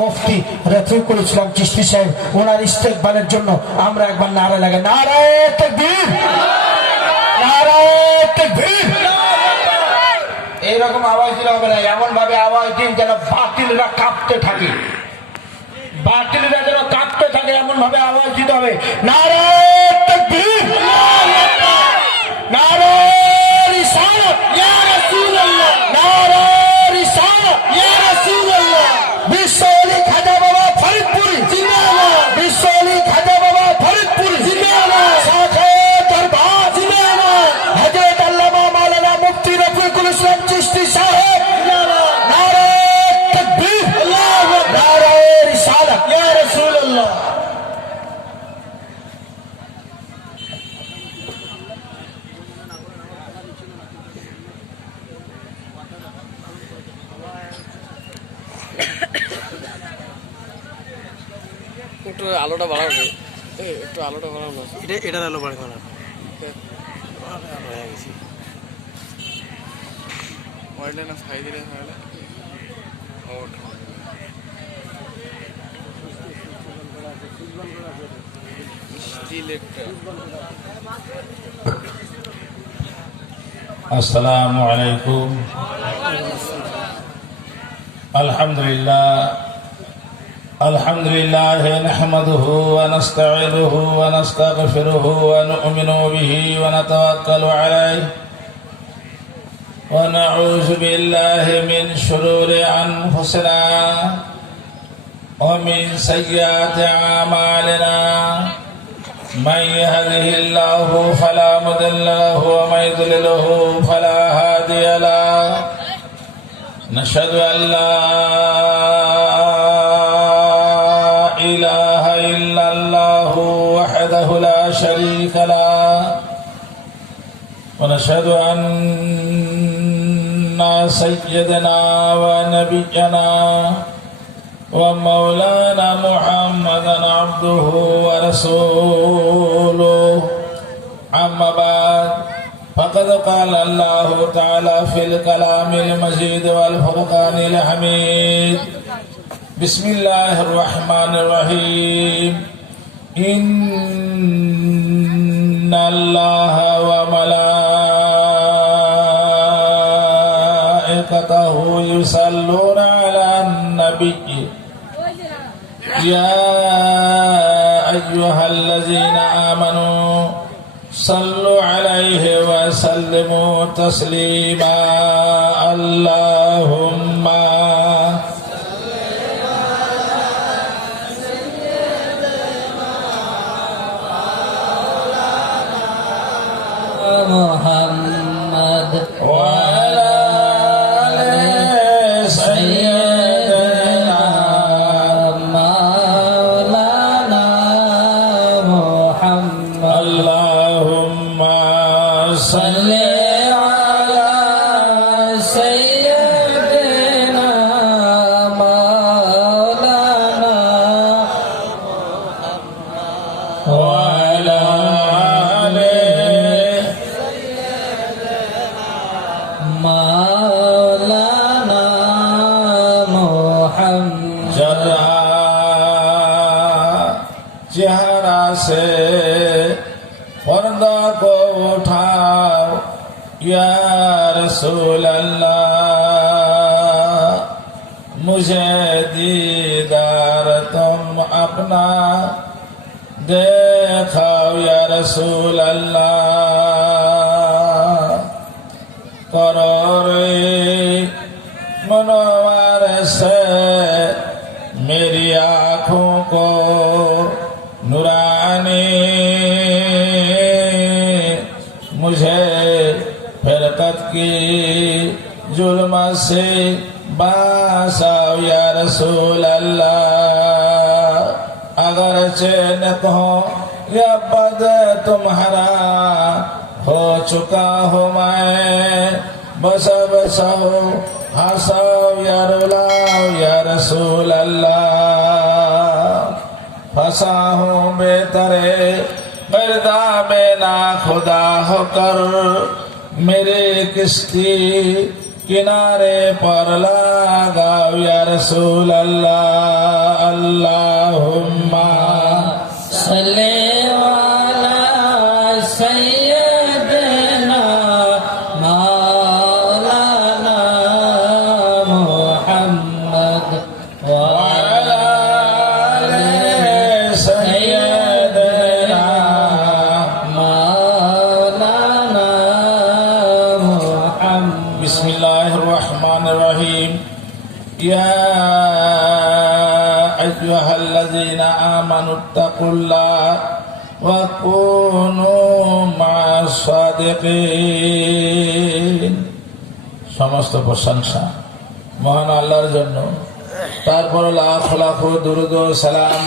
মুফতি রফিকুল ইসলাম চিশতি সাহেব ওনার ইস্তেকবালের জন্য আমরা একবার নারা লাগাই, নারায়ে তাকবীর, নারায়ে তাকবীর। এইরকম আওয়াজ দিলে হবে না, এমন ভাবে আওয়াজ দিন যেন বাতিলরা কাঁপতে থাকে, বাতিলরা যেন কাঁপতে থাকে, এমন ভাবে আওয়াজ দিতে হবে। নারায়ে তাকবীর, নারায়ে রিসালাত, ইয়া রাসূলুল্লাহ, নারায়ে রিসালাত, ইয়া রাসূলুল্লাহ। বিশ্বলি খাজা বাবা ফরিদপুরি জিন্দাবাদ, বিশ্বলি খাজা বাবা ফরিদপুরি জিন্দাবাদ, শাহে দরবার জিন্দাবাদ, হযরত আল্লামা মাওলানা মুফতি রফিকুল ইসলাম চিশতি সাহেব জিন্দাবাদ। নারায়ে তাকবীর, আল্লাহু আকবার, নারায়ে রিসালাত, ইয়া রাসূলুল্লাহ। একটু আলোটা বাড়াবে, একটু আলোটা বাড়ানো, এটার আলো বাড়াবো না, হয়ে গেছি মোবাইলটা না ছাই দিলে তাহলে আসসালামু আলাইকুম। আলহামদুলিল্লাহ আলহামদুলিল্লাহ নাহমাদুহু ওয়া নাস্তাঈনুহু ওয়া নাস্তাগফিরুহু ওয়া নু'মিনু বিহি ওয়া নাতাওয়াক্কালু আলাইহি ওয়া নাউযু বিল্লাহি মিন শুরুরি আনফুসিনা ওয়া মিন সাইয়্যাতি আ'মালিনা। من يهده الله فلا مضل له ومن يضلله فلا هادي له. نشهد أن لا إله إلا الله وحده لا شريك له ونشهد أن سيدنا ونبينا ومولانا محمدا عبده ورسوله. أما بعد فقد قال الله تعالى في الكلام المجيد والفرقان الحميد. بسم الله الرحمن الرحيم. إن الله وملائكته يصلون على النبي يا أيها الذين آمنوا صلوا عليه وسلموا تسليما. اللهم محمد وعلى آل سيدنا مولانا محمد. اللهم صل على سيدنا مولانا وعلى آل مولانا محمد. जरा चेहरा से पर्दा को उठाओ या रसूल अल्लाह, मुझे दीदार तुम अपना देखाओ या रसूल अल्लाह। करो रे मनोवार से मेरी आँखों को नुरानी, मुझे फिरकत की जुल्म से बासाओ या रसूल अल्लाह। अगर चैनत हो या बद तुम्हारा हो चुका हो मैं, बसा बसा हो हंसाओ या रुलाओ या रसूल अल्लाह। फंसा हूँ बेतरे गर्दा में ना खुदा होकर, मेरे किश्ती किनारे पर लगाओ या रसूल अल्लाह अल्लाहुम्मा सल्ले वाला सय्यदना मौलाना मुहम्मद वअला आले सय्यदना मौलाना मुहम्मद। बिस्मिल्लाहिर रहमानिर रहीम या अय्युहल्लज़ीना आमनुत्तकुल्लाह वकुनू मा'as-सादिकीन। সমস্ত প্রশংসা মহান আল্লাহর জন্য। তারপর লাখ লাখ দুরূদ ও সালাম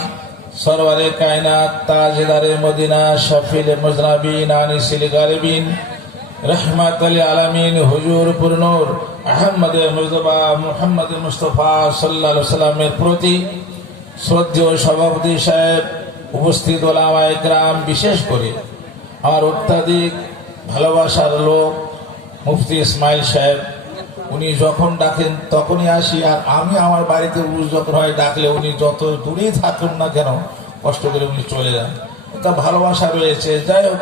সরওয়ারে কায়নাত তাজদারে মদিনা শফিল মুজনাবিন আনিসিল গালিবিন রহমাতুল আলামিন হুজুর পুরনূর আহমদ মুজতবা মুহাম্মদ মুস্তাফা সাল্লাল্লাহু আলাইহি সাল্লামের প্রতি শ্রদ্ধেয় সভাপতি সাহেব, উপস্থিত ওলামায়ে কেরাম, বিশেষ করে আমার অত্যাধিক ভালোবাসার লোক মুফতি ইসমাইল সাহেব, উনি যখন ডাকেন তখনই আসি। আর আমি আমার বাড়িতে উরুস যখন হয় ডাকলে উনি যত দূরেই থাকুন না কেন কষ্ট করে উনি চলে যান। একটা ভালোবাসা রয়েছে। যাই হোক,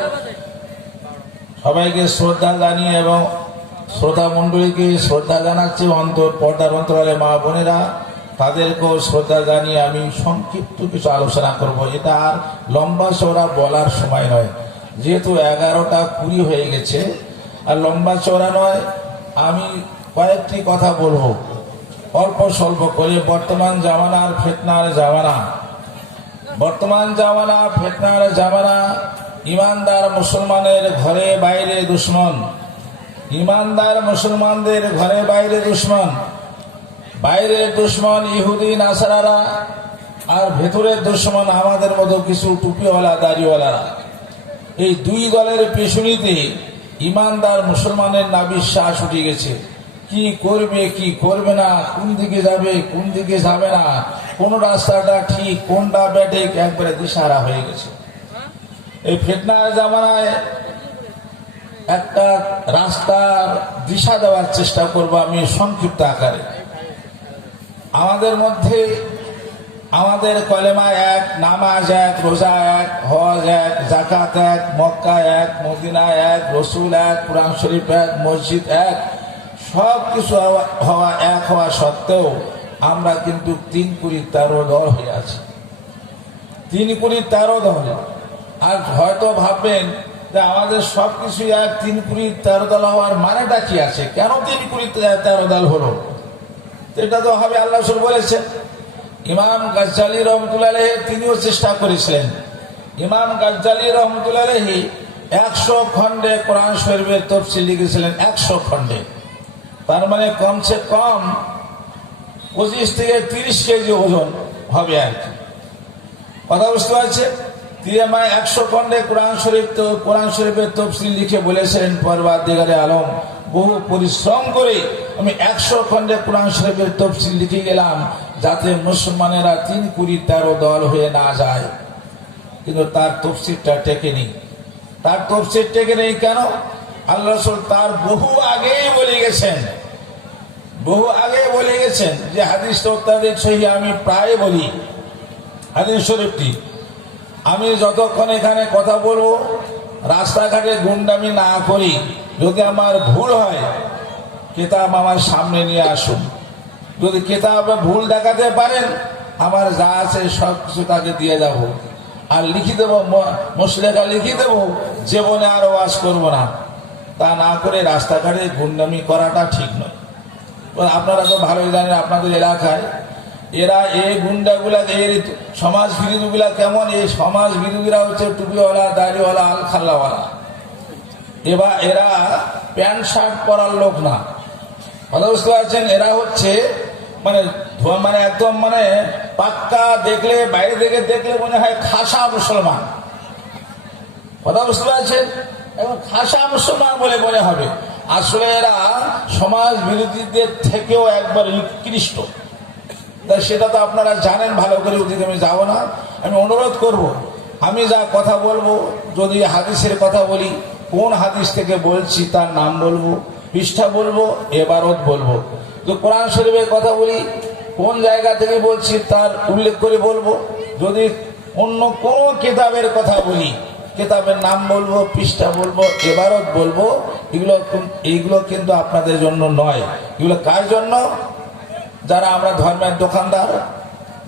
সবাইকে শ্রদ্ধা জানিয়ে এবং শ্রোতা মণ্ডলীকে শ্রদ্ধা জানাচ্ছি। পর্দার অন্তরালে মা বোনেরা, তাদেরকেও শ্রদ্ধা জানিয়ে আমি সংক্ষিপ্ত কিছু আলোচনা করব। এটা আর লম্বা চওড়া বলার সময় নয়, যেহেতু 11টা 20 হয়ে গেছে, আর লম্বা চওড়া নয়। আমি কয়েকটি কথা বলবো অল্প স্বল্প করে। বর্তমান জামানার ফিতনার জামানা, বর্তমান জামানা ফিতনার জামানা। ইমানদার মুসলমানের ঘরে বাইরে দুশ্মন, ইমানদার মুসলমানদের ঘরে বাইরে দুশ্মন। বাইরের দুশ্মন ইহুদি নাসারারা, আর ভেতরের দুশ্মন আমাদের মতো কিছু টুপিওয়ালা দাড়িওয়ালারা। এই দুই দলের পেছনিতে ইমানদার মুসলমানের নাবিশ্বাস উঠে গেছে। কি করবে কি করবে না, কোন দিকে যাবে কোন দিকে যাবে না, কোন রাস্তাটা ঠিক কোনটা ব্যাঠিক, একবারে দিশাহারা হয়ে গেছে। এই ফিতনার জামানায় একটা রাস্তার দিশা দেওয়ার চেষ্টা করব আমি সংক্ষিপ্ত আকারে। আমাদের মধ্যে আমাদের কলেমা এক, নামাজ এক, রোজা এক, হজ এক, যাকাত এক, মক্কা এক, মদিনা এক, রসুল এক, কুরআন শরীফ এক, মসজিদ এক, সব কিছু হওয়া এক হওয়া সত্ত্বেও আমরা কিন্তু 3 কোটি 13 দল হয়ে আছি। 3 কোটি 13 দল। আর হয়তো ভাববেন যে আমাদের সবকিছু এক, 3 কোটি 13 দল হওয়ার মানেটা কি আছে, কেন 3 কোটি 13 দল হলো? এটা তো হবে আল্লাহ রাসূল বলেছেন। ইমাম গাজ্জালি রহমতুল্লাহ আলাইহি তিনিও চেষ্টা করেছিলেন। ইমাম গাজ্জালি রহমতুল্লাহ আলাইহি 100 খণ্ডে কোরআন শরীফের তাফসীর লিখেছিলেন। 100 খণ্ডে, তার মানে কমসে কম 25 থেকে 30 কেজি ওজন হবে আর কি। কথা বুঝতে পারছে? তিনি 100 খণ্ডে কোরআন শরীফের তাফসীর লিখে বলেছেন, পরওয়ারদিগারে আলম বহু পরিশ্রম করে আমি 100 খণ্ডে কোরআন শরীফের তাফসীর লিখে গেলাম, যাতে মুসলমানেরা 3 কোটি 13 দল হয়ে না যায়। কিন্তু তার তাফসীরটা টেকেনি। তার তাফসীর টেকে নেই কেন? আল্লাহ রাসূল তার বহু আগেই বলে গেছেন, বহু আগে বলে গেছেন যে হাদিসটা অত্যাধিক সহিহ। আমি প্রায় বলি হাদিস শরীফটি। আমি যতক্ষণ এখানে কথা বলবো, রাস্তাঘাটে গুন্ডামি না করি, যদি আমার ভুল হয় কিতাব আমার সামনে নিয়ে আসুন। যদি কিতাবে ভুল দেখাতে পারেন, আমার যা আছে সব কিছু তাকে দিয়ে যাব, আর লিখে দেবো, মুসলেখা লিখে দেবো, জীবনে আর ওয়াজ করবো না। তা না করে রাস্তাঘাটে গুন্ডামি করাটা ঠিক নয়। আপনারা তো ভালোই জানেন আপনাদের এলাকায় এরা এই গুন্ডাগুলা, এই সমাজ বিরোধীগুলা কেমন। এই সমাজ বিরোধীরা হচ্ছে টুপিওয়ালা, দাড়িওয়ালা, আলখাল্লাওয়ালা। এবার এরা প্যান্ট শার্ট পরার লোক না। কথা বুঝতে পারছেন? এরা হচ্ছে মানে একদম পাক্কা, দেখলে বাইরে থেকে দেখলে মনে হয় খাসা মুসলমান। কথা বুঝতে পারছেন? এবং খাসা মুসলমান বলে মনে হবে। আসলে এরা সমাজ বিরোধীদের থেকেও একবার উৎকৃষ্ট। সেটা তো আপনারা জানেন ভালো করে, ওদিকে আমি যাবো না। আমি অনুরোধ করব, আমি যা কথা বলবো, যদি হাদিসের কথা বলি, কোন হাদিস থেকে বলছি তার নাম বলবো, পৃষ্ঠা বলবো, এবারত বলবো। তো কোরআন শরীফের কথা বলি, কোন জায়গা থেকে বলছি তার উল্লেখ করে বলবো। যদি অন্য কোনো কিতাবের কথা বলি, কিতাবের নাম বলবো, পৃষ্ঠা বলবো, এবারত বলবো। এইগুলো কিন্তু আপনাদের জন্য নয়। এগুলো কার জন্য? যারা আমরা ধর্মের দোকানদার।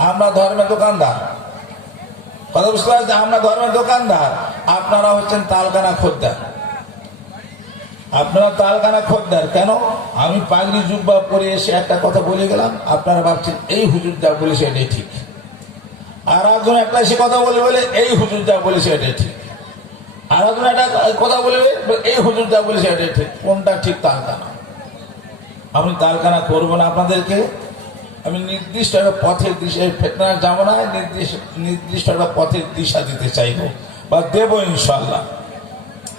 আমরা ধর্মের দোকানদার, কথা বুঝতে পারছি? আমরা ধর্মের দোকানদার, আপনারা হচ্ছেন তালকানা খদ্দের। আপনারা তালকানা খদ্দের কেন? আমি পাগড়ি জুব্বা পরে এসে একটা কথা বলে গেলাম, আপনারা ভাবছেন এই হুজুর যা বলেছে এটাই ঠিক। আর একজন একটা এসে কথা বলে এই হুজুর যা বলেছে এটাই ঠিক। আর একজন একটা কথা বলবে এই হুজুর যা বলেছে এটাই ঠিক। কোনটা ঠিক? তালকানা। আমি তালকানা করবো না আপনাদেরকে। আমি নির্দিষ্ট একটা পথের দিশা, ফেতনা যাবো না, নির্দিষ্ট একটা পথের দিশা দিতে চাইবো বা দেবো ইনশাল্লাহ।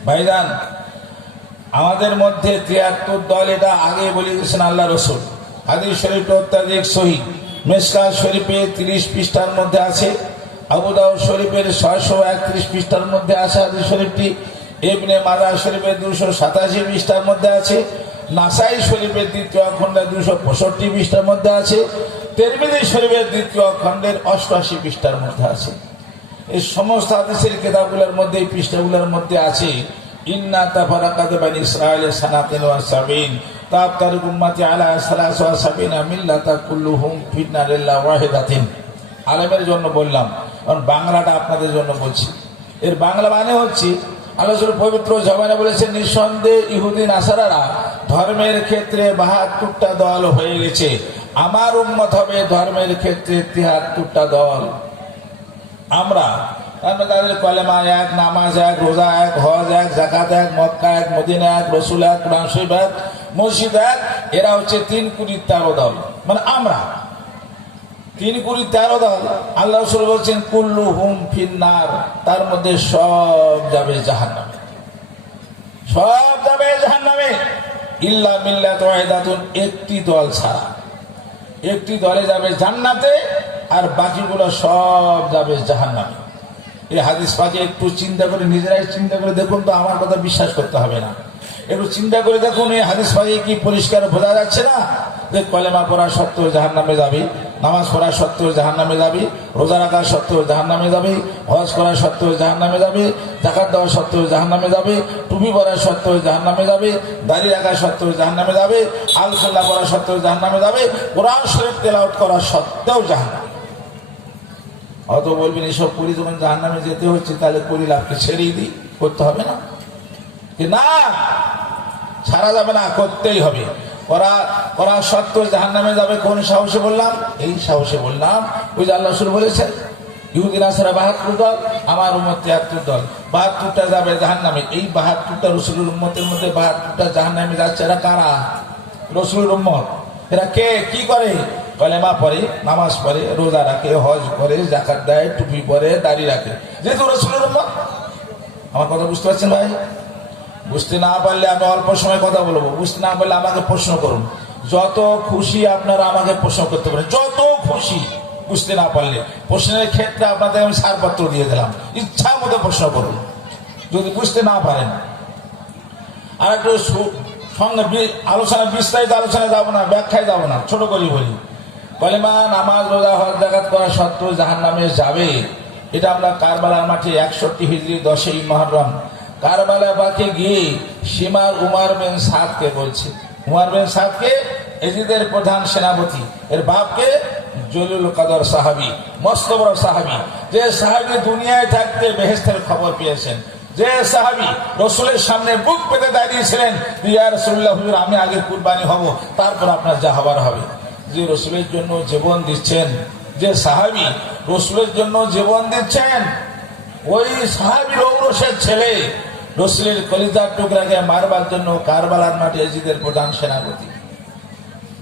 ভাইজান, আমাদের মধ্যে 73 দল, এটা আগে বলে গেছেন আল্লাহ রসুল। হাদিস শরীফটা অত্যাধিক সহিহ। মিশকাত শরীফে 30 পৃষ্ঠার মধ্যে আছে, আবু দাউদ শরীফের 631 পৃষ্ঠার মধ্যে আছে হাদিস শরীফটি, ইবনে মাজাহ শরীফের 287 পৃষ্ঠার মধ্যে আছে, নাসাই শরীফের দ্বিতীয় খণ্ডের 265 পৃষ্ঠার মধ্যে আছে, তিরমিজি শরীফের দ্বিতীয় খণ্ডের 88 পৃষ্ঠার মধ্যে আছে। এই সমস্ত হাদিসের কিতাবগুলোর মধ্যে, এই পৃষ্ঠাগুলোর মধ্যে আছে ইন্না তাফারাকাত বানি ইসরাঈল সানাতান ওয়া সাবিন তাফতারিকু উম্মতি আলা সালাসা ওয়া সাবিনা মিল্লাতা কুল্লুহুম ফিন্নারিল্লা ওয়াহিদাতিন। আলেমের জন্য বললাম, কারণ বাংলাটা আপনাদের জন্য বলছি। এর বাংলা মানে হচ্ছে, আল্লাহ রাসূল পবিত্র জবানে বলেছেন, নিঃসন্দেহে ইহুদি নাসারারা ধর্মের ক্ষেত্রে 72টা দল হয়ে গেছে, আমার উম্মত হবে ধর্মের ক্ষেত্রে 73টা দল। আমরা তাদের কলেমা এক, নামাজ এক, রোজা এক, হজ এক, যাকাত এক, মক্কা এক, মদিনা এক, রসুল এক, কোরআন শরীফ এক, মসজিদ এক। এরা হচ্ছে 3 কোটি 13 দল। মানে আমরা 3 কোটি 13 দল। আল্লাহ রাসূল বলছেন কুল্লুহুম ফিন্নার, তার মধ্যে সব যাবে জাহান্নামে, সব যাবে জাহান্নামে, ইল্লা মিল্লাত ওয়াহিদাতুন, একটি দল ছাড়া। একটি দলে যাবে জান্নাতে, আর বাকিগুলো সব যাবে জাহান্নামে। এই হাদিস পাকে একটু চিন্তা করে, নিজেরাই চিন্তা করে দেখুন তো, আমার কথা বিশ্বাস করতে হবে না। একটু চিন্তা করে দেখুন, এই হাদিস পাকে কি পরিষ্কার বোঝা যাচ্ছে না যে কলেমা পড়া সত্ত্বেও জাহান্নামে যাবে, নামাজ পড়া সত্ত্বেও জাহান্নামে যাবে, রোজা রাখা সত্ত্বেও জাহান্নামে যাবে, হজ করা সত্ত্বেও জাহান্নামে যাবে, যাকাত দেওয়া সত্ত্বেও জাহান্নামে যাবে, টুপি পরা সত্ত্বেও জাহান্নামে যাবে, দাড়ি রাখা সত্ত্বেও জাহান্নামে যাবে, আল-সুন্নাহ পড়া সত্ত্বেও জাহান্নামে যাবে, কোরআন শরীফ তেলাওয়াত করা সত্ত্বেও জাহান্নামে। অত বলবেন এসব করি যখন জাহান্নামে যেতে হচ্ছে, তাহলে করি লাভকে ছেড়েই দিই, করতে হবে না? কি না, ছাড়া যাবে না, করতেই হবে। করা সত্ত্বেও জাহান্নামে যাবে। কোন সাহসে বললাম? এই সাহসে বললাম, ওই যে আল্লাহ রাসূল বলেছেন ইহুদি নাসারা 72 দল, আমার উম্মত 73 দল, 72টা যাবে জাহান্নামে। এই 72টা রসুলের উম্মতের মধ্যে 72টা জাহান্নামে যাচ্ছে। এরা কারা? রসুলের উম্মত। এরা কে? কি করে? কলেমা পড়ে, নামাজ পড়ে, রোজা রাখে, হজ করে, যাকাত দেয়, টুপি পরে, দাড়ি রাখে, যেহেতু রসুলের উম্মত। আমার কথা বুঝতে পারছেন ভাই? বুঝতে না পারলে আমি অল্প সময় কথা বলবো, বুঝতে না পারলে আমাকে প্রশ্ন করুন। যত খুশি আপনারা আমাকে প্রশ্ন করতে পারেন, যত খুশি। বুঝতে না পারলে প্রশ্নের ক্ষেত্রে আপনাদের আমি ছাড়পত্র দিয়ে দিলাম, ইচ্ছা মতো প্রশ্ন করুন যদি বুঝতে না পারেন। আর একটু সঙ্গে আলোচনা, বিস্তারিত আলোচনা যাবো না, ব্যাখ্যায় যাবো না, ছোট করে বলি। কলেমা, নামাজ, রোজা, হজ, যাকাত করা সত্ত্বেও জাহান্নামে যাবে। এটা আমরা কারবালার মাঠে 61 হিজরি 10ই মুহররম কারবালা পাকে গিয়ে সীমার উমার বিন সাদকে বলছে। উমার বিন সাদকে এজিদের প্রধান সেনাপতি, এর বাপকে জলিলুল কদর সাহাবী, মস্ত বড় সাহাবী, যে সাহাবী দুনিয়ায় থাকতে বেহেশতের খবর পেয়েছেন, যে সাহাবী রসুলের সামনে বুক পেতে দাঁড়িয়েছিলেন, ইয়া রাসূলুল্লাহ, হুজুর আমি আগে কুরবানি হব, তারপর আপনার যা হবার হবে। যে রসুলের জন্য জীবন দিচ্ছেন, যে সাহাবী রসুলের জন্য জীবন দিচ্ছেন, ওই সাহাবীর ঔরসের ছেলে রসুলের কলিজার টুকরাকে মারবার জন্য কারবালার মাঠে এজিদের প্রধান সেনাপতি।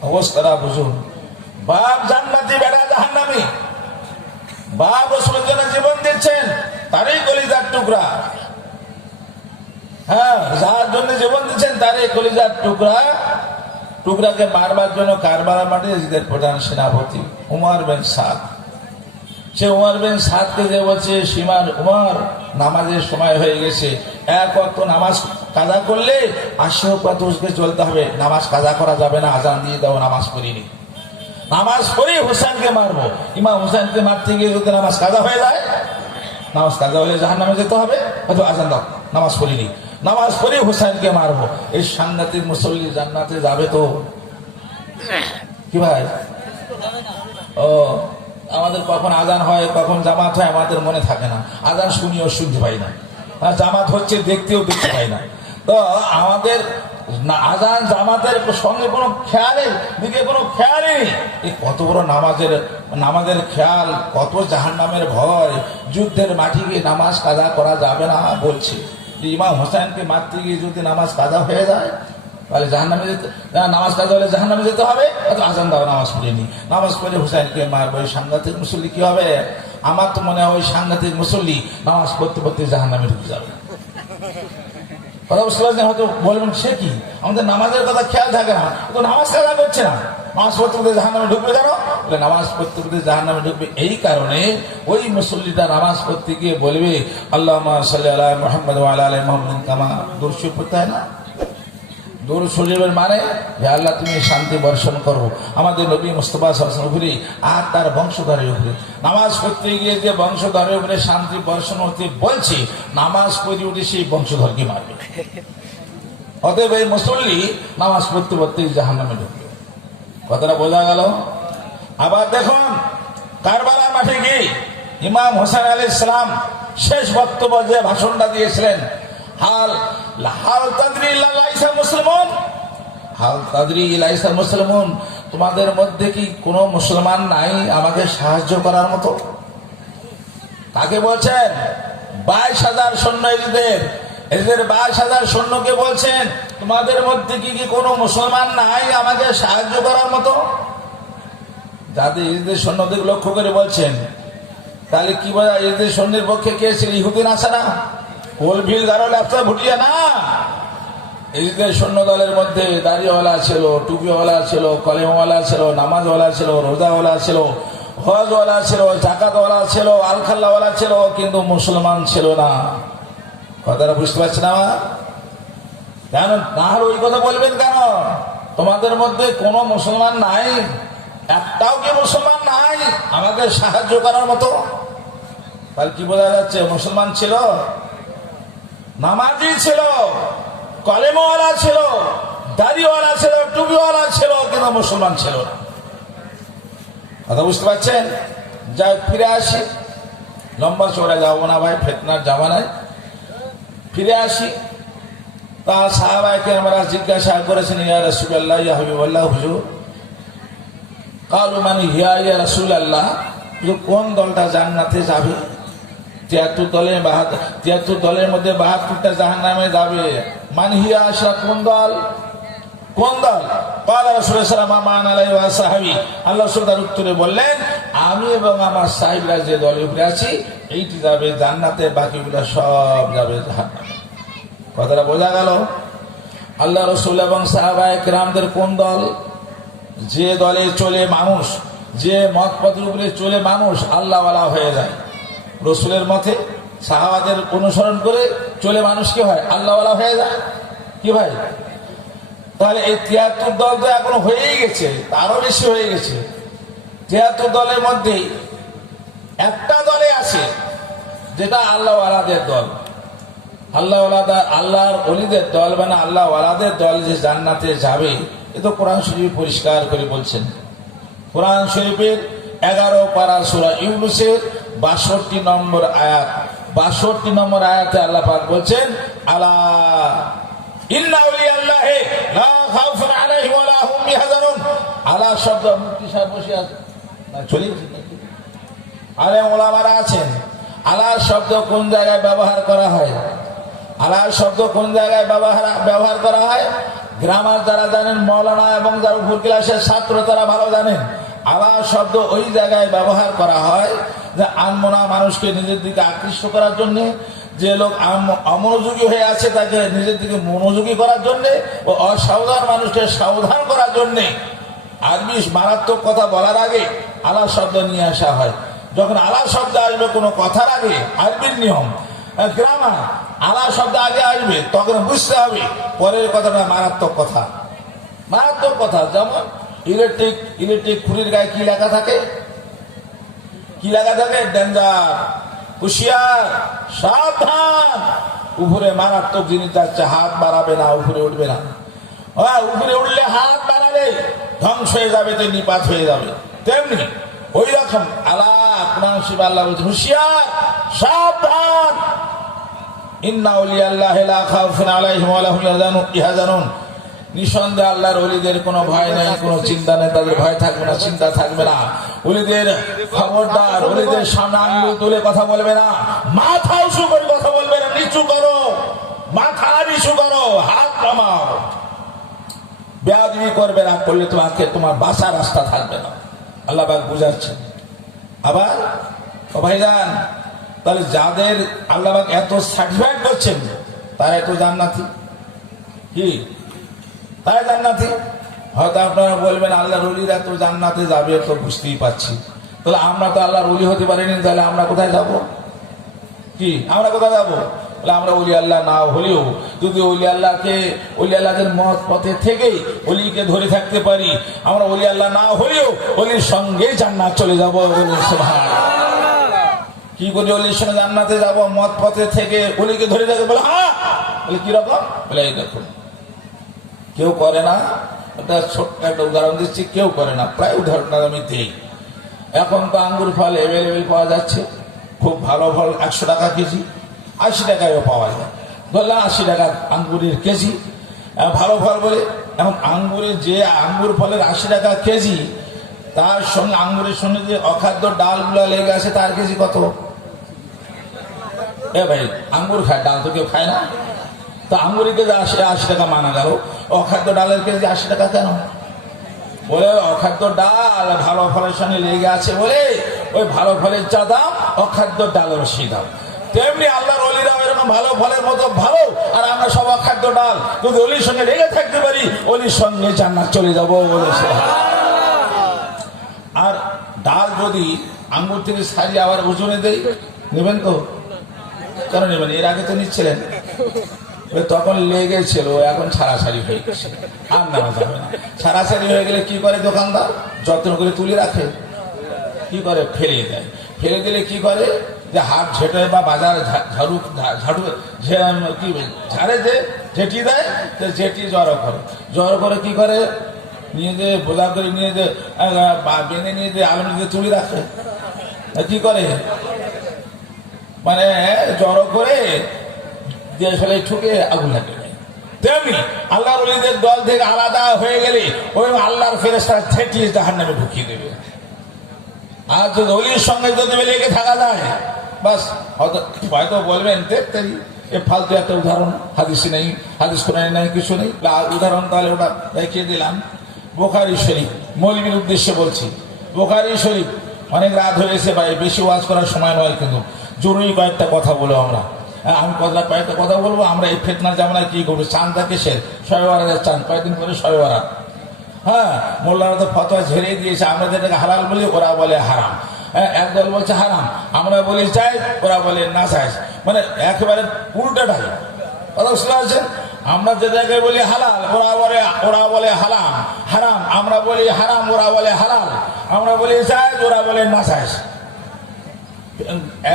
অবস্থাটা বুঝুন। বাপ জান্নাতি, বেটা জাহান্নামী। বাপ রসুলের জন্য জীবন দিচ্ছেন, তারই কলিজার টুকরা, হ্যাঁ, যার জন্য জীবন দিচ্ছেন তারই কলিজার টুকরাকে মারবার জন্য কারবালার মাঠে এজিদের প্রধান সেনাপতি উমর বিন সাদ। সে উমর বিন সাদকে যে বলছে, সীমার উমর, নামাজের সময় হয়ে গেছে, এক ওয়াক্ত নামাজ কাজা করলে 80 চলতে হবে, নামাজ কাজা করা যাবে না। আজান দিয়ে দাও, নামাজ পড়িনি, নামাজ পড়ি হোসেনকে মারবো। ইমাম হোসেনকে মারতে গিয়ে যদি নামাজ কাজা হয়ে যায়, নামাজ কাজা হলে জাহান্নামে যেতে হবে। হয়তো আজান দাও, নামাজ পড়িনি, নামাজ পড়ি হোসেনকে মারবো। এই সাংঘাতিক মুসল্লি জান্নাতে যাবে তো? কি ভাই? ও আমাদের কখন আজান হয়, কখন জামাত হয় আমাদের মনে থাকে না। আজান শুনিও শুনতে পাই না, আর জামাত হচ্ছে দেখতেও দেখতে পাই না। তো আমাদের আজান জামাতের সঙ্গে কোনো খেয়ালই, দিকে কোনো খেয়ালই নেই। এই কত বড় নামাজের খেয়াল, কত জাহান্নামের ভয়। যুদ্ধের মাঠে গিয়ে নামাজ কাজা করা যাবে না বলছে। ইমাম হোসেনকে মারতে গিয়ে যদি নামাজ কাজা হয়ে যায়, তাহলে জাহান্নামে যেতে, নামাজ কাজা হলে জাহান্নামে যেতে হবে। আজান দাও, নামাজ পড়িনি, নামাজ পড়ে হোসেনকে মারবো। ওই সাংঘাতিক মুসল্লি কি হবে? আমার তো মনে হয় ওই সাংঘাতিক মুসল্লি নামাজ পড়তে পড়তে জাহান্নামে ঢুকে যাবে। কথা বুঝতে পারছেন? হয়তো বলবেন সে কি, আমাদের নামাজের কথা খেয়াল থাকে না, তো নামাজ কাজা করছে না, নামাজ পড়তে পড়তে জাহান্নামে ঢুকবে। কেন? নামাজ পড়তে পড়তে জাহান্নামে ঢুকবে এই কারণে ওই মুসল্লিটা নামাজ পড়তে গিয়ে বলবে আল্লাহুম্মা সাল্লি আলা মুহাম্মাদ ওয়া আলা আলি মুহাম্মাদ কামা, দরুদ শরীফ পড়তে হয় না? দরুদ শরীফের মানে হে আল্লাহ তুমি শান্তি বর্ষণ করো আমাদের নবী মুস্তাফা সাল্লাল্লাহু আলাইহি ওয়াসাল্লামের উপরে আর তার বংশধরের উপরে। নামাজ পড়তে গিয়ে যে বংশধরের উপরে শান্তি বর্ষণ হতে বলছে, নামাজ পড়ে উঠে সেই বংশধরকে মারবে। অতএব এই মুসল্লি নামাজ পড়তে পড়তেই জাহান্নামে ঢুকবে। কথাটা বোঝা গেল? আবার দেখুন, কারবালার মাঠে গিয়ে ইমাম হোসেন আলাইহিস সালাম শেষ বক্তব্য যে ভাষণটা দিয়েছিলেন, হাল তাদরি লাইসা মুসলিমুন, হাল তাদরি লাইসা মুসলিমুন, তোমাদের মধ্যে কি কোনো মুসলমান নাই আমাকে সাহায্য করার মতো? কাকে বলছেন? 22,000 সৈন্য এদের 22,000 সৈন্যকে বলছেন, তোমাদের মধ্যে কি কোনো মুসলমান নাই আমাকে সাহায্য করার মতো? যাদের ইহুদের সৈন্যদের লক্ষ্য করে বলছেন, তাহলে কি বোঝা? ইহুদের সৈন্যের পক্ষে কে ছিল? ইহুদিন আসারা, কোলভিল গারল একটা ভুটিয়া না। ইহুদের সৈন্য দলের মধ্যে দাড়িওয়ালা ছিল, টুপিওয়ালা ছিল, কলেমওয়ালা ছিল, নামাজওয়ালা ছিল, রোজাওয়ালা ছিল, হজওয়ালা ছিল, জাকাতওয়ালা ছিল, আলখাল্লাওয়ালা ছিল, কিন্তু মুসলমান ছিল না। কথাটা বুঝতে পারছেন আমার? কেন না ওই কথা বলবেন কেন? তোমাদের মধ্যে কোনো মুসলমান নাই, একটাও কি মুসলমান নাই আমাকে সাহায্য করার মতো? তাহলে কি বোঝা যাচ্ছে? মুসলমান ছিল, নামাজি ছিল, কলেমাওয়ালা ছিল, দাড়িওয়ালা ছিল, টুপিওয়ালা ছিল, কিন্তু মুসলমান ছিল না। কথা বুঝতে পারছেন? যাই ফিরে আসি, লম্বা চড়া যাবো না ভাই, ফিতনার জামানায় ফিরে আসি। তা সাহাবায়ে কেরামরা জিজ্ঞাসা করেছেন, ইয়া রাসূলুল্লাহ, ইয়া হাবিবাল্লাহ, হুজুর কালু মানে হিয়া ইয়া রাসূলুল্লাহ, কোন দলটা জান্নাতে যাবে? 73 দলের মধ্যে 72টা জাহান্নামে যাবে। মানে হিয়া আসা কোন দল? কোন দল? ক্বালা রাসূলুল্লাহ সাল্লাল্লাহু আলাইহি ওয়া সাহাবী, আল্লাহ রাসূল তার উত্তরে বললেন, আমি এবং আমার সাহাবীরা যে দলের উপরে আছি এইটি যাবে জান্নাতে, বাকিগুলো সব যাবে জাহান্নামে। কথাটা বোঝা গেল? আল্লাহ রাসূল এবং সাহাবায়ে কেরামদের কোন দল? যে দলে চলে মানুষ, যে মত পথের উপরে চলে মানুষ আল্লাহওয়ালা হয়ে যায়। রসুলের মতে সাহাবাদের অনুসরণ করে চলে মানুষ কি হয়? আল্লাহওয়ালা হয়ে যায়। কি ভাই? তাহলে এই 73 দল তো এখন হয়েই গেছে, তারও বেশি হয়ে গেছে। 73 দলের মধ্যে একটা দলে আছে যেটা আল্লাহওয়ালাদের দল, আল্লাহর ওলিদের দল, মানে আল্লাহওয়ালাদের দল যে জান্নাতে যাবে। এ তো কোরআন শরীফ পরিষ্কার করে বলছেন। কোরআন শরীফের 11 পারা সূরা ইউনূসের 62 নম্বর আয়াত, 62 নম্বর আয়াতে আল্লাহ পাক বলছেন, আলা ইন্না আউলিয়াল্লাহি লা খাউফুন আলাইহিম ওয়া লা হুম ইয়াহজানুন। আলা শব্দ মুফতি সাহেব বসে আছে না, চলে গেছে নাকি? আরে ওলামারা আছেন। আলা শব্দ কোন জায়গায় ব্যবহার করা হয়? আলা শব্দ কোন জায়গায় ব্যবহার করা হয়? গ্রামার যারা জানেন, মৌলানা এবং যারা উপর ক্লাসের ছাত্র তারা ভালো জানেন। আলা শব্দ ওই জায়গায় ব্যবহার করা হয় যে আনমনা মানুষকে নিজের দিকে আকৃষ্ট করার জন্য, যে লোক অমনোযোগী হয়ে আছে তাকে নিজের দিকে মনোযোগী করার জন্য, ও অসাবধান মানুষকে সাবধান করার জন্য আরবি মারাত্মক কথা বলার আগে আলা শব্দ নিয়ে আসা হয়। যখন আলা শব্দ আসবে কোনো কথার আগে, আরবির নিয়ম গ্রামার, আলা শব্দ আগে আসবে তখন বুঝতে হবে পরের কথাটা মারাত্মক কথা। মারাত্মক কথা। যেমন ইলেকট্রিক খুঁড়ির গায়ে কি লেখা থাকে? কি লেখা থাকে? ডেঞ্জার, হুঁশিয়ার, সাবধান। উপরে মারাত্মক জিনিস যাচ্ছে, হাত বাড়াবে না, উপরে উঠবে না। উপরে উঠলে হাত বাড়ালে ধ্বংস হয়ে যাবে, তো নিপাত হয়ে যাবে। তেমনি ওই রকম আল্লাহ কোরআন শরীফে আল্লাহ বলছে হুঁশিয়ার, সাবধান। ইন্না আউলিয়াল্লাহি লা খাউফুন আলাইহিম ওয়া লা হুম ইয়াহজানুন। নিঃসন্দেহে আল্লাহর ওলিদের কোনো ভয় নেই, কোনো চিন্তা নেই, তাদের ভয় থাকবে না, চিন্তা থাকবে না। ওলিদের খবরদার, ওলিদের সামনে আঙ্গুল তুলে কথা বলবে না, মাথা উঁচু করে কথা বলবে না, নিচু করো, মাথা নিচু করো, হাত নামাও। বেয়াদবি করবে না, করলে তোমার বাঁচার রাস্তা থাকবে না। আল্লাহ পাক বুঝাচ্ছেন। আবার ও ভাইজান, তাহলে যাদের আল্লাহ পাক এত সার্টিফাইড করছেন তারা এত জান্নাতি। কি তারা জান্নাতি? হয়তো আপনারা বলবেন আল্লাহর ওলিরা তো জান্নাতে যাবে, তো বুঝতেই পাচ্ছি। তাহলে আমরা তো আল্লাহর ওলি হতে পারিনি, তাহলে আমরা কোথায় যাব? কি আমরা কোথায় যাবো? আমরা ওলি আল্লাহ না হলেও যদি ওলি আল্লাহদের মত পথে থেকেই ওলিকে ধরে থাকতে পারি, আমরা ওলি আল্লাহ না হলেও ওলির সঙ্গে জান্নাত চলে যাবো। কি করে ওলির সঙ্গে জান্নাতে যাব? মত পথে থেকে ওলিকে ধরে থাকতে বলে। হ্যাঁ, বলে কিরকম? বলে এই দেখুন, কেউ করে না। একটা ছোট্ট একটা উদাহরণ দিচ্ছি, কেউ করে না, প্রায় উদাহরণটা আমি দিই। এখন তো আঙ্গুর ফল অ্যাভেলেবেল পাওয়া যাচ্ছে, খুব ভালো ফল 100 টাকা কেজি, 80 টাকায়ও পাওয়া যায়। বললাম 80 টাকা আঙ্গুরের কেজি, ভালো ফল বলে। এখন আঙ্গুর ফলের 80 টাকা কেজি, তার সঙ্গে আঙ্গুরের সঙ্গে যে অখাদ্য ডালগুলা লেগে আছে তার কেজি কত? ভাই, আঙ্গুর খায়, ডাল তো কেউ খায় না। তো আঙ্গুরের কেজি 80 টাকা মানা গেল, অখাদ্য ডালের কেজি 80 টাকা কেন? বলে অখাদ্য ডাল ভালো ফলের সঙ্গে লেগে আছে বলে ওই ভালো ফলের যা দাম, অখাদ্য ডালের সেই দাম। তেমনি আল্লাহর ওলিরা এরকম ভালো ফলের মতো ভালো, আর আমরা সব অখাদ্য ডাল। যদি ওলির সঙ্গে লেগে থাকতে পারি, ওলির সঙ্গে জান্নাত চলে যাবো বলেছে। আর ডাল যদি আঙ্গুর থেকে সারিয়ে আবার ওজনে দেই, নেবেন তো? কেন নেবেন? এর আগে তো নিচ্ছিলেন, তখন লেগেছিল, এখন ছাড়াছাড়ি হয়ে গেছে, আর নেওয়া যাবে না। ছাড়াছাড়ি হয়ে গেলে কি করে দোকানদার? যত্ন করে তুলে রাখে। কি করে? ফেলে দেয়। ফেলে দিলে কি করে? যে হাত ঝেঁটে বা বাজার ঝাড়ু কি ঝাড়ে যে ঝেঁটি দেয়, ঝেঁটি জড়ো করে কি করে? নিয়ে যে বোঝা করে নিয়ে যে বেঁধে নিয়ে যে আলমিতে তুলে রাখে। কি করে? মানে জড়ো করে দেশে ঠুকে আগুন লাগে। তেমনি আল্লাহর ওলিদের দল থেকে আলাদা হয়ে গেলে ওই আল্লাহর ফেরেশতারা ছেটিয়ে জাহান্নামে ঢুকিয়ে দেবে। আর যদি ওলির সঙ্গে যদি লেগে থাকা যায়, বাস হয়তো বলবেন দেখতেই এ ফালতু একটা উদাহরণ, হাদিস নেই, হাদিস কোরআনে নেই, কিছু নেই। উদাহরণ তাহলে ওটা দেখিয়ে দিলাম। বুখারী শরীফ, মৌলবীর উদ্দেশ্যে বলছি। বুখারী শরীফ, অনেক রাত হয়েছে ভাই, বেশি ওয়াজ করার সময় নয়, কিন্তু জরুরি কয়েকটা কথা বলো আমরা। আমি কয়েকটা কথা বলবো। আমরা এই ফিতনার জামানায় কি করবো? চাঁদটা কিসের? শবে বরাতের চাঁদ, কয়েকদিন পরে শবে বরাত। হ্যাঁ, মোল্লারা তো ফতোয়া ঝেড়ে দিয়েছে, আমরা যেটাকে হালাল বলি ওরা বলে হারাম। একদল বলছে হারাম, আমরা বলি জায়েজ, ওরা বলে না জায়েজ। মানে একেবারে উল্টাটাই কথা বুঝতে পারছেন? আমরা যেটাকে বলি হালাল ওরা বলে হারাম, আমরা বলি হারাম, ওরা বলে হালাল। আমরা বলি জায়েজ, ওরা বলে না জায়েজ।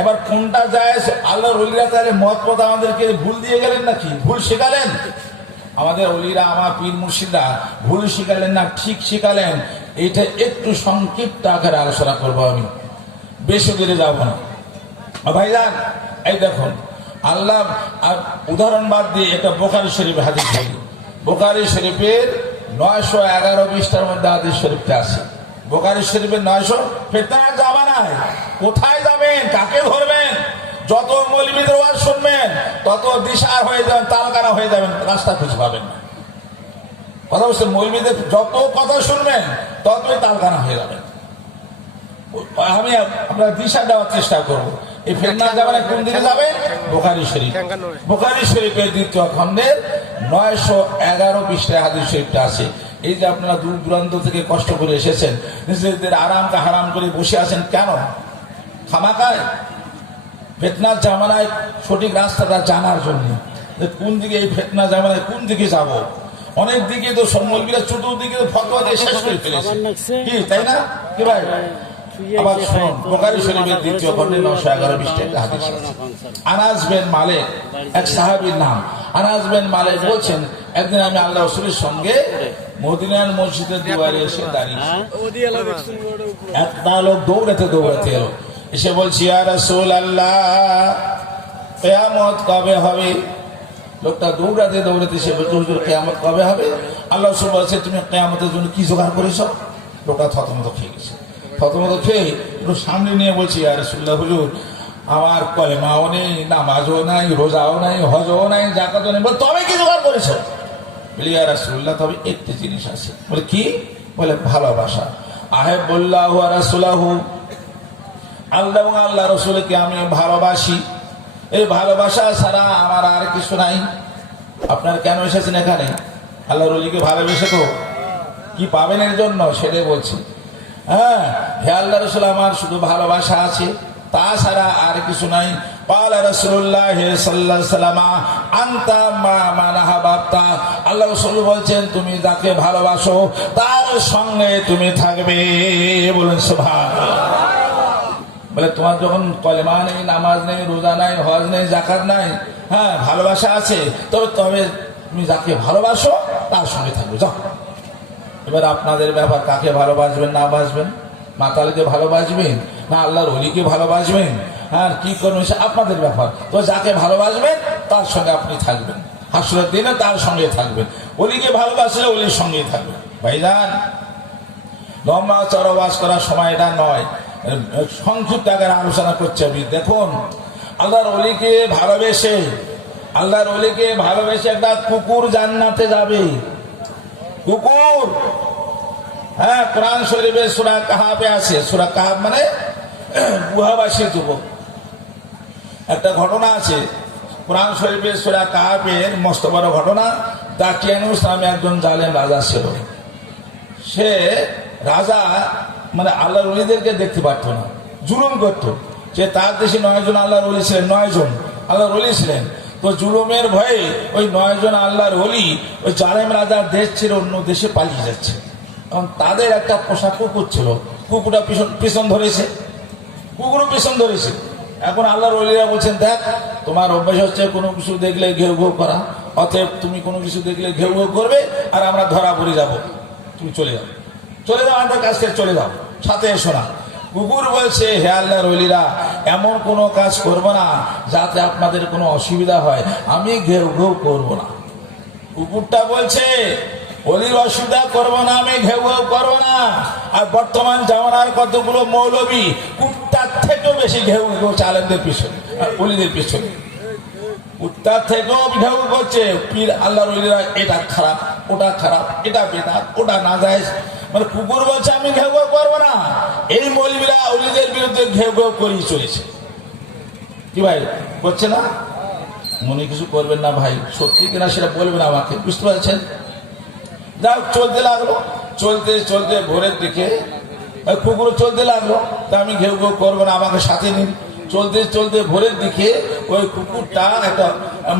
এবার কোনটা জায়েজ? আল্লাহর ওলিরা তাহলে মত পথ আমাদেরকে ভুল দিয়ে গেলেন নাকি? ভুল শেখালেন? আমাদের ওলিরা, আমার পীর মুর্শিদরা ভুল শিখালেন না, ঠিক শিখালেন। এইটা একটু সংক্ষিপ্ত আকারে আলোচনা করবো, আমি বেশি দূরে যাব না। ভাইজান, এই দেখুন, আল্লাহ উদাহরণ বাদ দিয়ে একটা বুখারী শরীফের হাদিস বলি। বুখারী শরীফের 911 পৃষ্ঠার মধ্যে হাদিস শরীফটা আছে। বুখারী শরীফের 900। ফিতনার জামানায় কোথায় যাবেন, কাকে ধরবেন? যত মৌলবীদের ওয়াজ শুনবেন তত দিশার হয়ে যাবেন, তালকানা হয়ে যাবেন, রাস্তা খুঁজে পাবেন না। কথা বলছে, মৌলবীদের যত কথা শুনবেন ততই তালকানা হয়ে যাবেন। আমি আপনার দিশা দেওয়ার চেষ্টা করবো। এই ফিতনার জামানায় কোন দিকে যাবেন? বুখারী শরীফ। বুখারী শরীফের 2য় খণ্ডের 911 পৃষ্ঠায় হাদিস শরীফটা আছে। এই যে আপনারা দূর দূরান্ত থেকে কষ্ট করে এসেছেন, নিজেদের আরামকে হারাম করে বসে আছেন কেন? খামাকায় ফিতনার জামানায় সঠিক রাস্তাটা জানার জন্য, যে কোন দিকে এই ফিতনা জামানায় কোন দিকে যাব। অনেক দিকে তো মৌলবীরা চতুর্দিকে ফতোয়া দিয়ে শেষ করে ফেলেছে, কি তাই না কি ভাই? আবার শুনুন, বুখারী শরীফের দ্বিতীয় খণ্ডে 911 একটা হাদিস আছে। আনাস বিন মালিক, এক সাহাবীর নাম আনাস বিন মালিক, বলছেন একদিন আমি আল্লাহ রাসূলের সঙ্গে মদিনার মসজিদের দুয়ারে এসে দাঁড়িয়েছি। একটা লোক দৌড়াতে দৌড়াতে এলো, এসে বলছি ইয়া রাসূলুল্লাহ, কিয়ামত কবে হবে? লোকটা দৌড়াতে দৌড়াতে এসে বলছে হুজুর কিয়ামত কবে হবে? আল্লাহ রাসূল বলছে তুমি কিয়ামতের জন্য কি জোগাড় করেছো? লোকটা থতমত খেয়ে গেছে। প্রথমত খেয়ে একটু সামনে নিয়ে বলছি ইয়া রাসূলুল্লাহ, হুজুর আমার কলেমাও নেই, নামাজও নাই, রোজাও নাই, হজও নাই, যাকাতও নেই। বলে তবে কি জোগাড় করেছো? বলি ইয়া রাসূলুল্লাহ, তবে একটি জিনিস আছে। বলে কি? বলে ভালোবাসা। আহিবুল্লাহ ওয়া রাসূলুহু, আল্লাহ এবং আল্লাহ রাসূলকে আমি ভালোবাসি, এই ভালোবাসা ছাড়া আমার আর কিছু নাই। আপনার কেন এসেছেন এখানে? আল্লাহর ওলিকে ভালোবেসে তো কি পাবেন এর জন্য সেটাই বলছি। হ্যাঁ, হে আল্লাহ রাসূল, আমার শুধু ভালোবাসা আছে, তাছাড়া আর কিছু নাই। ক্বালা রাসূলুল্লাহ সাল্লাল্লাহু আলাইহি ওয়াসাল্লাম আনতা মা মান আহাবাবতা, আল্লাহ রাসূল বলছেন তুমি যাকে ভালোবাসো তার সঙ্গে তুমি থাকবে। বলুন সুবহানাল্লাহ। বলে তোমার যখন কলেমা নেই, নামাজ নেই, রোজা নাই, হজ নেই, যাকাত নাই, হ্যাঁ ভালোবাসা আছে, তবে তুমি যাকে ভালোবাসো তার সঙ্গে থাকবে, যাও। এবার আপনাদের ব্যাপার, কাকে ভালোবাসবেন না বাসবেন? মাতালকে ভালোবাসবেন না আল্লাহর ওলিকে ভালোবাসবেন? হ্যাঁ, কি করবেন সে আপনাদের ব্যাপার। তো যাকে ভালোবাসবেন তার সঙ্গে আপনি থাকবেন, হাসরের দিনে তার সঙ্গে থাকবেন। ওলিকে ভালোবাসলে ওলির সঙ্গেই থাকবেন। ভাইজান, লম্বা চড়া ওয়াজ করার সময় এটা নয়, সংক্ষিপ্ত আকারে আলোচনা করছে আমি। দেখুন, আল্লাহর ওলিকে ভালোবেসে একটা কুকুর জান্নাতে যাবে। কুকুর, হ্যাঁ, কোরআন শরীফে সূরা কাহাফে আছে। সূরা কাহাফ মানে গুহাবাসী যুবক। একটা ঘটনা আছে কোরআন শরীফে সূরা কাহাফের, মস্ত বড় ঘটনা। দাকিয়ানুস নামে একজন জালেম রাজা ছিল। সে রাজা মানে আল্লাহর ওলিদেরকে দেখতে পারত না, জুলুম করত। যে তার দেশে 9 জন আল্লাহর ওলি ছিলেন, 9 জন আল্লাহর ওলি ছিলেন। তো জুলুমের ভয়ে ওই 9 জন আল্লাহর ওলি ওই জালেম রাজার দেশ ছেড়ে অন্য দেশে পালিয়ে যাচ্ছে। কারণ তাদের একটা পোষা কুকুর ছিল, কুকুরটা পিছন ধরেছে, কুকুরও পিছন ধরেছে। এখন আল্লাহর ওলিরা বলছেন, দেখ তোমার অভ্যাস হচ্ছে কোনো কিছু দেখলে ঘেউ ঘেউ করা, অতএব তুমি কোনো কিছু দেখলে ঘেউ ঘেউ করবে আর আমরা ধরা পড়ে যাব, তুমি চলে যাও, আমাদের কাছ থেকে চলে যাও, সাথে এসো না। কুকুর বলছে, হে আল্লাহর ওলিরা, এমন কোনো কাজ করব না যাতে আপনাদের কোনো অসুবিধা হয়, আমি ঘেউ ঘেউ করবো না। কুকুরটা বলছে, ওলির অসুবিধা করবো না, আমি ঘেউ ঘেউ করবো না। আর বর্তমান জামানার কতগুলো মৌলবী কুত্তার থেকেও বেশি ঘেউ ঘেউ আলেমদের পিছনে, ওলিদের পিছনে, কুত্তার থেকেও ঘেউ করছে। পীর আল্লাহর ওলিরা এটা খারাপ, ওটা খারাপ, এটা বেদাত, ওটা নাজায়েজ। মানে কুকুর বলছে আমি ঘেউ ঘেউ করবো না, এই মৌলবীরা ওলিদের বিরুদ্ধে ঘেউ ঘেউ করেই চলেছে। কি ভাই করছে না? মনে কিছু করবেন না ভাই, সত্যি কিনা সেটা বলবেন আমাকে, বুঝতে পারছেন? যাও, চলতে লাগলো, চলতে চলতে ভোরের দিকে কুকুর চলতে লাগলো। তা আমি ঘেউ ঘেউ করবো না, আমাকে সাথে নিন। চলতে চলতে ভোরের দিকে ওই কুকুরটা একটা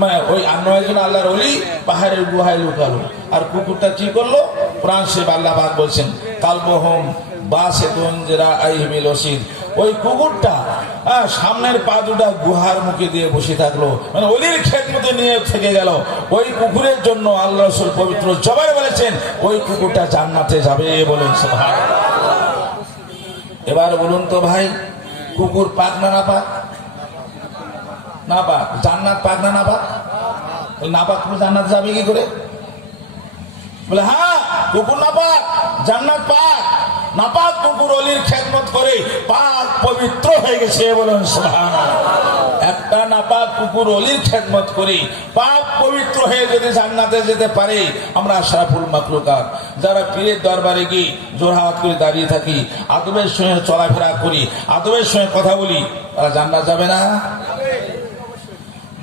মানে ওই 9 জন আল্লাহর ওলি পাহাড়ের গুহায় লুকালো। আর কুকুরটা কি করলো? কোরআন শরীফ আল্লাহ পাক বলছেন, কালবহুম বাসিতুন যিরাইহিল ওয়াসিদ, ওই কুকুরটা সামনের পা দুটা গুহার মুখে দিয়ে বসে থাকলো, মানে ওলির খেদমতে নিয়ে থেকে গেল। ওই কুকুরের জন্য আল্লাহ রাসূল পবিত্র জবানে বলেছেন ওই কুকুরটা জান্নাতে যাবে। বলেন সুবহানাল্লাহ। এবার বলুন তো ভাই, কুকুর পাক না না পাক? না পাক। জান্নাত পাক না না পাক? না পাক কুকুর জান্নাত যাবে কি করে? বলে হ্যাঁ, কুকুর না পাক, জান্নাত পাক। নাপাক কুকুর ওলির খেদমত করে পাক পবিত্র হয়ে গেছে। বলুন সুবহানাল্লাহ। একটা নাপাক কুকুর ওলির খেদমত করে পাক পবিত্র হয়ে যদি জান্নাতে যেতে পারে, আমরা আশরাফুল মাখলুকাত যারা পীরের দরবারে গিয়ে জোড়হাত করে দাঁড়িয়ে থাকি, আদবের সঙ্গে চলাফেরা করি, আদবের সঙ্গে কথা বলি, তারা জান্নাত যাবে না?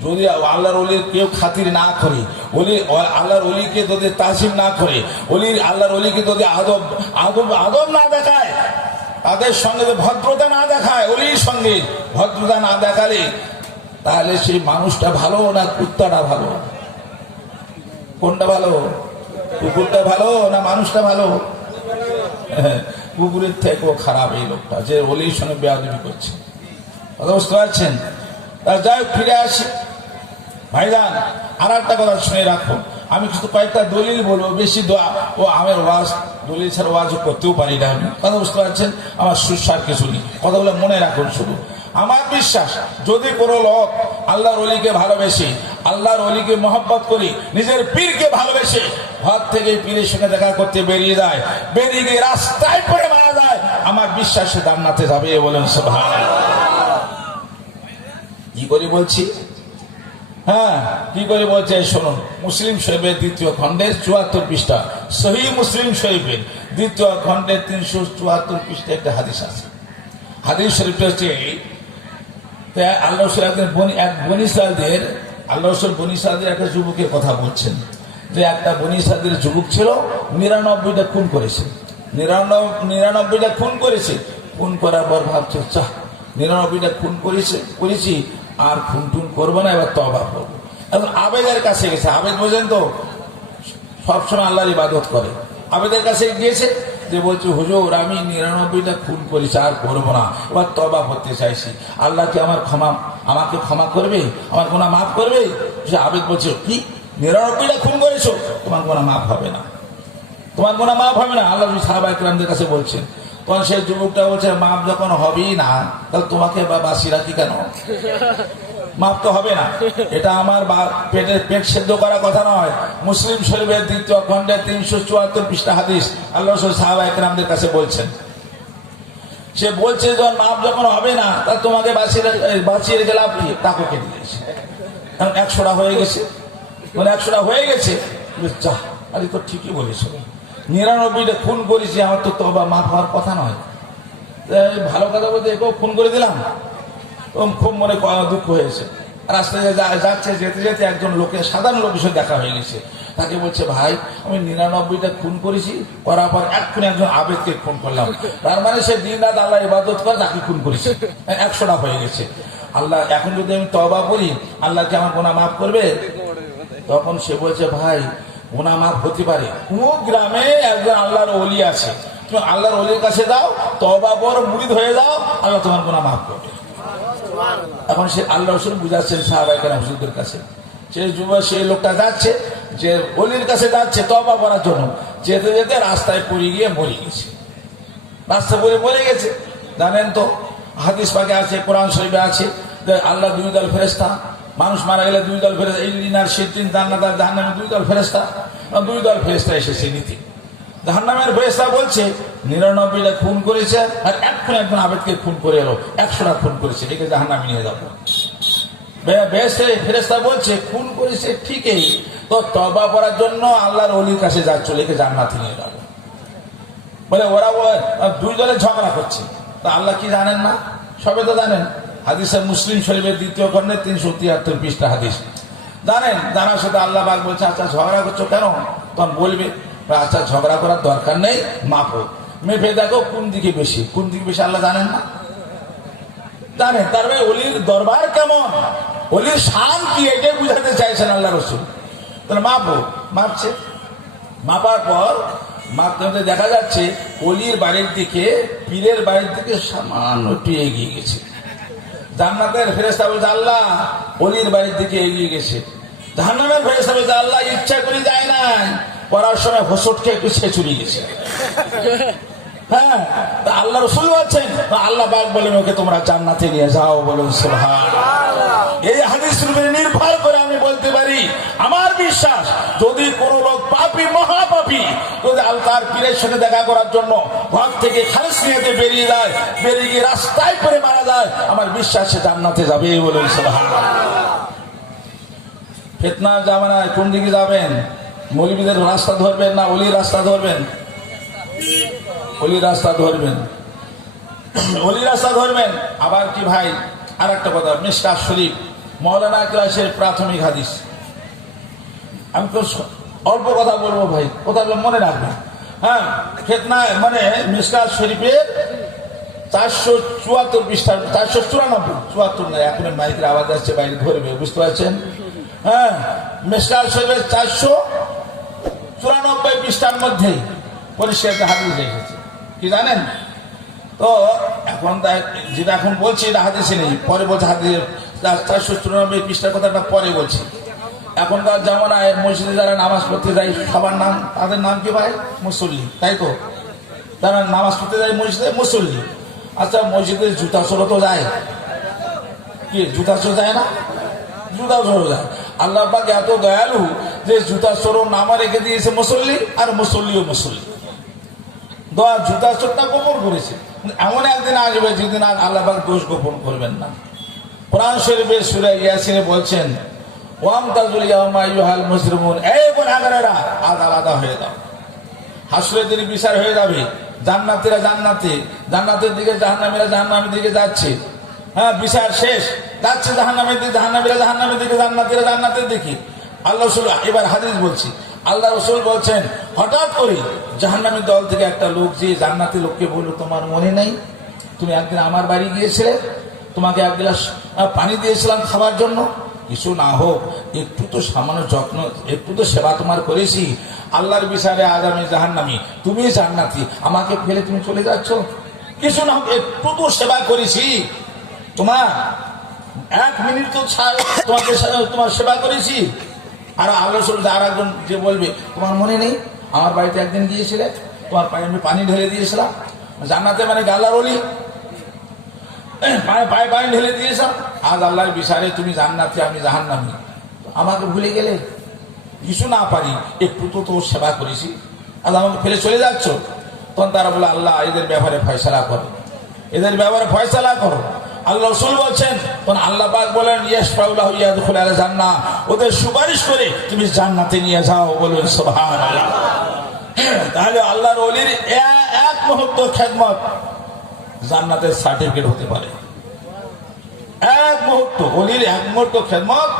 যদি আল্লাহর ওলির কেউ খাতির না করে, আল্লাহর ওলিকে যদি তাজিম না করে, আল্লাহর ওলিকে যদি আদব না দেখায়, তাদের সঙ্গে যদি ভদ্রতা না দেখায়, অলির সঙ্গে ভদ্রতা না দেখালে তাহলে সেই মানুষটা ভালো না কুত্তাটা ভালো? কোনটা ভালো? কুকুরটা ভালো না মানুষটা ভালো? কুকুরের থেকেও খারাপ এই লোকটা, যে অলির সঙ্গে বেয়াদবি করছে। কথা বুঝতে পারছেন? যাই হোক, ফিরে আসি ভাইজান। আর একটা কথা শুনে রাখো, আমি কিছু কয়েকটা দলিল বলবো, বেশি দোয়া ও আমের ওয়াজ, দলিল ছাড়া ওয়াজ করতেও পারি না আমি। কথা বুঝতে পারছেন? আমার সুস্বার কিছু নেই, কথাগুলো মনে রাখুন শুধু। আমার বিশ্বাস, যদি কোনো লোক আল্লাহর ওলিকে ভালোবেসে, আল্লাহর ওলিকে মহব্বত করি, নিজের পীরকে ভালোবেসে ঘর থেকে পীরের সঙ্গে দেখা করতে বেরিয়ে যায়, বেরিয়ে গিয়ে রাস্তায় পড়ে মারা যায়, আমার বিশ্বাস সে জান্নাতে যাবে। বলেন সুবহানাল্লাহ। কি করে বলছি? হ্যাঁ, কি করে বলছে শুনুন। মুসলিম শরীফের 2য় খণ্ডের 74 পৃষ্ঠা, সহিহ মুসলিম শরীফের 2য় খণ্ডের 374 পৃষ্ঠা একটা হাদিস আছে। হাদিস শরীফটা হচ্ছে আল্লাহ রসুল এক বনী ইসরাইলদের, আল্লাহ রসুল বনী ইসরাইলদের একটা যুবকের কথা বলছেন, যে একটা বনী ইসরাইলদের যুবক ছিল, 99টা খুন করেছে, 99টা খুন করেছে। খুন করার পর ভাবছে, 99টা খুন করেছি, আর খুন টুন করবো না, এবার তওবা করবো। এখন আবেদের কাছে গেছে। আবেদ বোঝেন তো, সবসময় আল্লাহর ইবাদত করে। আবেদের কাছে গিয়েছে, যে বলছে হুজুর আমি 99টা খুন করেছি, আর করবো না, এবার তওবা করতে চাইছি, আল্লাহ কি আমাকে ক্ষমা করবে, আমার গুনাহ মাফ করবে? সে আবেদ বলছে, কি 99টা খুন করেছো, তোমার গুনাহ মাফ হবে না, তোমার গুনাহ মাফ হবে না। আল্লাহ সাহাবায়ে কেরামদের কাছে বলছেন। তখন সেই যুবকটা বলছে, মাপ যখন হবেই না, তাহলে তোমাকে বাসি রাখি কেন? মাপ তো হবে না। এটা আমার পেট সেদ্ধ করার কথা নয়। মুসলিম শরীফের 2য় খণ্ডের 374 পৃষ্ঠা হাদিস, আল্লাহ রাসূল সাহাবায়ে কেরামদের কাছে বলছেন। সে বলছে, যখন মাপ যখন হবে না, তাহলে তোমাকে বাঁচিয়ে রেখে লাভ কি? তাকে কেটে দিয়েছে। এখন 100টা হয়ে গেছে, মানে 100টা হয়ে গেছে। আরে তো ঠিকই বলেছ, 99টা খুন করেছি, আমার তো তওবা মাফ হওয়ার কথা নয়। ভালো কথা বলতে একেও খুন করে দিলাম, খুব মনে দুঃখ হয়েছে। রাস্তায় যাচ্ছে, যেতে যেতে একজন লোকের, সাধারণ লোকের সাথে দেখা হয়ে গেছে। তাকে বলছে, ভাই আমি 99টা খুন করেছি, করার পর এক্ষুনি একজন আবেদকে খুন করলাম। তার মানে সে দিন রাত আল্লাহ ইবাদত করে তাকে খুন করেছে, 100টা হয়ে গেছে। আল্লাহ এখন যদি আমি তওবা করি, আল্লাহ কি আমার গুনাহ মাফ করবে? তখন সে বলছে, ভাই গুনাহ মাফ হতে পারে, কোন গ্রামে একজন আল্লাহর ওলি আছে, তুমি আল্লাহর ওলির কাছে যাও, তওবা পর মুরিদ হয়ে যাও, আল্লাহ তোমার গুনাহ মাফ করবে। এখন সে আল্লাহ রাসূল বুঝাচ্ছেন সাহাবায়ে কেরাম হুজুরদের কাছে, সেই লোকটা যাচ্ছে, যে ওলির কাছে যাচ্ছে তওবা করার জন্য, যেতে যেতে রাস্তায় পড়ে গিয়ে মরে গেছে। রাস্তা পড়ে মরে গেছে। জানেন তো হাদিস পাকে আছে, কোরআন শরীফে আছে, যে আল্লাহ 2 দল ফেরেশতা, মানুষ মারা গেলে 2 দল ফেরেশতা, ইল্লিনার সিদ্দিন জান্নাত আর জাহান্নামে 2 দল ফেরেশতা, 2 দল ফেরেশতা এসেছে নিতে। জাহান্নামের ফেরেশতা বলছে 99টা খুন করেছে, আর এক্ষুনি একজন আবেদকে খুন করে এলো, 100টা খুন করেছে, একে জাহান্নামে নিয়ে যাবো। ফেরেশতা বলছে খুন করেছে ঠিকই, তো তওবা করার জন্য আল্লাহর ওলির কাছে যাচ্ছ, একে জান্নাতে নিয়ে যাবো। বলে ওরা 2 দলে ঝগড়া করছে, তা আল্লাহ কি জানেন না? সবে তো জানেন। হাদিসে মুসলিম শরীফের 2য় খণ্ডের 373 পৃষ্ঠা হাদিস জানেন। জানার সাথে আল্লাহ পাক বলছে, আচ্ছা ঝগড়া করছো কেন? তখন বলবে, আচ্ছা ঝগড়া করার দরকার নেই, মাপো, মেপে দেখো কোন দিকে বেশি, কোন দিকে বেশি আল্লাহ জানেন না? জানেন। তার মানে ওলির দরবার কেমন, ওলির শান কি, এটাই বুঝাতে চাইছেন আল্লাহ রাসূল। তাহলে মাপো, মাপছে। মাপার পর মাপতে দেখা যাচ্ছে ওলির বাড়ির দিকে, পীরের বাড়ির দিকে সামান্য একটু এগিয়ে গেছে। জান্নাতের ফেরেশতা বলছে, আল্লাহ ওলির বাড়ির দিকে এগিয়ে গেছে। জাহান্নামের ফেরেশতা বলছে, আল্লাহ ইচ্ছা করে যায় নাই, পড়ার সময় হোঁচটকে একটু ছেঁচুরি গেছে। হ্যাঁ, আল্লাহ রাসূল বলছেন, আল্লাহ পাক বলেন ওকে তোমরা জান্নাতে নিয়ে যাও। বলুন সুবহানাল্লাহ। এই হাদিসের উপরে নির্ভর করে আমি বলতে পারি, আমার বিশ্বাস, যদি কোনো লোক পাপী, মহাপাপী, যদি আল্লাহর পীরের সাথে দেখা করার জন্য ঘর থেকে খালেস নিয়েতে বেরিয়ে যায়, বেরিয়ে গিয়ে রাস্তায় পড়ে মারা যায়, আমার বিশ্বাস সে জান্নাতে যাবে। বলুন সুবহানাল্লাহ। ফিতনার জামানায় কোন দিকে যাবেন? মৌলবীদের রাস্তা ধরবেন না ওলির রাস্তা ধরবেন? ওলির রাস্তা ধরবেন, ওলির রাস্তা ধরবেন। আবার কি ভাই, আর একটা কথা, মিশকাত শরীফ মাওলানা ক্লাসের প্রাথমিক হাদিস। আমি তো অল্প কথা বলবো ভাই, কথাগুলো মনে রাখবেন। হ্যাঁ, ফিতনা মানে মিশকাত শরীফের 474 পৃষ্ঠার 494 না, এখন মাইকের আওয়াজ আসছে, বাইরে ধরবে, বুঝতে পারছেন? হ্যাঁ, মিশকাত শরীফের 494 পৃষ্ঠার মধ্যে পরিষ্কার একটা হাদিস এসেছে, কি জানেন? তো এখন যেটা এখন বলছি এটা হাদিসে নেই, পরে বলছে হাদিসে 494 পৃষ্ঠার কথাটা পরে বলছি। এখনকার জামানায় মসজিদে যারা নামাজ পড়তে যায় সবার নাম, তাদের নাম কি ভাই? মুসল্লি, তাই তো? যারা নামাজ পড়তে যায় মসজিদে মুসল্লি। আচ্ছা, মসজিদে জুতা চোরও তো যায়, কি জুতা চোর যায় না? জুতা চোরও যায়। আল্লাহ পাক এত দয়ালু যে জুতা চোরও নামা রেখে দিয়েছে মুসল্লি, আর মুসল্লিও মুসল্লি। জুতা চোরটা গোপন করেছে, এমন একদিন আসবে যেদিন আর আল্লাহ পাক দোষ গোপন করবেন না। কোরআন শরীফের সূরা ইয়াসিনে বলছেন, ওয়ামতাজুল ইয়াওমা আইয়ুহাল মুজরিমুন, এই গুনাহগারেরা আজ আলাদা হয়ে যাও। হাসরের দিন বিচার হয়ে যাবে, জান্নাতীরা জান্নাতে, জান্নাতের দিকে জাহান্নামীরা জাহান্নামের দিকে যাচ্ছে। হ্যাঁ, বিচার শেষ, যাচ্ছে জাহান্নামের দিকে, জাহান্নামীরা জাহান্নামের দিকে, জান্নাতীরা জান্নাতের দিকে। আল্লাহ রাসূল, এবার হাদিস বলছি, আল্লাহ রাসূল বলছেন, হঠাৎ করে জাহান্নামী দল থেকে একটা লোক যে জান্নাতি লোককে বলল, তোমার মনে নেই তুমি একদিন আমার বাড়ি গিয়েছিলে, তোমাকে এক গ্লাস পানি দিয়েছিলাম খাবার জন্য? কিছু না হোক, একটু তো সামান্য যত্ন, একটু তো সেবা তোমার করেছি। আল্লাহর বিচারে আজ আমি জাহান্নামী, তুমি জান্নাতি, আমাকে ফেলে তুমি চলে যাচ্ছ? কিছু না হোক, একটু তো সেবা করেছি তোমার, 1 মিনিট তো তোমাকে তোমার সেবা করেছি। আর আল্লাহ আর একজন যে বলবে, তোমার মনে নেই আমার বাড়িতে একদিন গিয়েছিলে, তোমার পায়ে আমি পানি ঢেলে দিয়েছিলাম? জান্নাতে মানে আল্লাহর ওলি, পায়ে পায়ে পানি ঢেলে দিয়েছিলাম। আজ আল্লাহর বিচারে তুমি জান্নাতি, আমি জাহান্নামী, আমাকে ভুলে গেলে? কিছু না পারি, একটু তো তোর সেবা করেছি, আজ আমাকে ফেলে চলে যাচ্ছ? তখন তারা বলে, আল্লাহ এদের ব্যাপারে ফয়সালা করো, এদের ব্যাপারে ফয়সালা করো। আল্লাহ রাসূল বলছেন, তখন আল্লাহ পাক বলেন, ইয়াশফাউলাহু ইয়াদখুলু আলা জান্নাহ, ওদের সুপারিশ করে তুমি জান্নাতে নিয়ে যাও, বলুন সুবহানাল্লাহ। তাহলে আল্লাহর ওলির এক মুহূর্ত খেদমত জান্নাতের সার্টিফিকেট হতে পারে। এক মুহূর্ত, ওলির এক মুহূর্ত খেদমত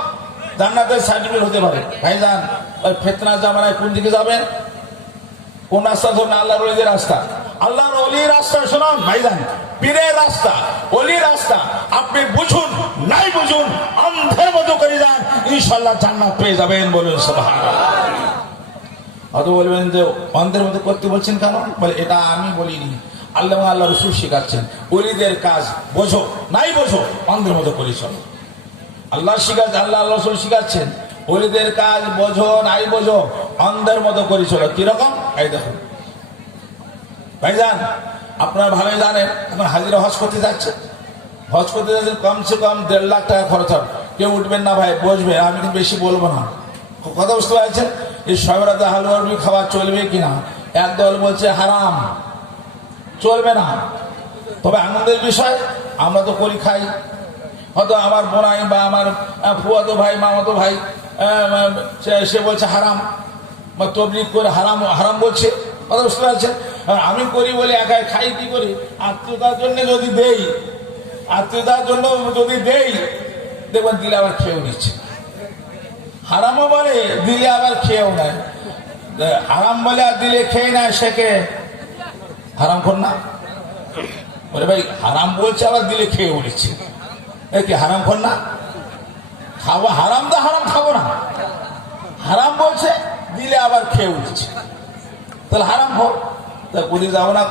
জান্নাতের সার্টিফিকেট হতে পারে। ভাইজান, ওই ফিতনা জামানায় কোন দিকে যাবেন? কোন রাস্তা ধরুন? আল্লাহর ওলিদের রাস্তা, আল্লাহর ওলির রাস্তা শোনান ভাইজান, পীরের রাস্তা, ওলির রাস্তা। আপনি বুঝুন নাই বুঝুন, অন্ধের মতো করে যান, ইনশাআল্লাহ জান্নাত পেয়ে যাবেন, বলুন সুবহানাল্লাহ। অত বলবেন যে অন্ধের মতো করতে বলছেন কেন? বলে, এটা আমি বলিনি, আল্লাহ আল্লাহ রাসূল শিখাচ্ছেন, ওলিদের কাজ বোঝো নাই বোঝো, অন্ধের মতো করে চলো। আল্লাহ শিখাচ্ছে, আল্লাহ রাসূল শিখাচ্ছেন, ওলিদের কাজ বোঝো নাই বোঝো, অন্ধের মতো করে চলো। কিরকম? এই দেখুন ভাইজান, আপনারা ভালোই জানেন, এখন হাজিরা হজ করতে যাচ্ছে, হজ করতে যাচ্ছেন, কমসে কম 1.5 লাখ টাকা খরচ হবে। কেউ উঠবেন না ভাই, বসবেন, আমি কিন্তু বেশি বলবো না, কথা বুঝতে পারছেন? এই সবেরাতে হালুয়া রুটি খাওয়া চলবে কিনা? একদল বলছে হারাম, চলবে না। তবে আনন্দের বিষয়, আমরা তো করি খাই, হয়তো আমার বোনাই বা আমার ফুয়াতো ভাই, মামাতো ভাই, সে বলছে হারাম, বা তবলিগ করে হারাম হারাম বলছে, কথা বুঝতে পারছেন? আমি করি বলে একাই খাই, কি করি? আত্মীয়তার জন্য যদি দেই, আত্মীয়তার জন্য যদি দেই, দেখবেন দিলে আবার খেয়েও নিচ্ছে। হারামও বলে, দিলে আবার খেয়েও নেয়। হারাম বলে আর দিলে খেয়ে নেয়, সেকে হারাম কর না? বলে ভাই হারাম বলছে, আবার দিলে খেয়েও নিচ্ছে, কি হারাম কর না? খাবো হারাম, তো হারাম খাবো না, হারাম বলছে, দিলে আবার খেয়েও নিচ্ছে, তাহলে হারাম হোক। তা বুঝে যাবো না,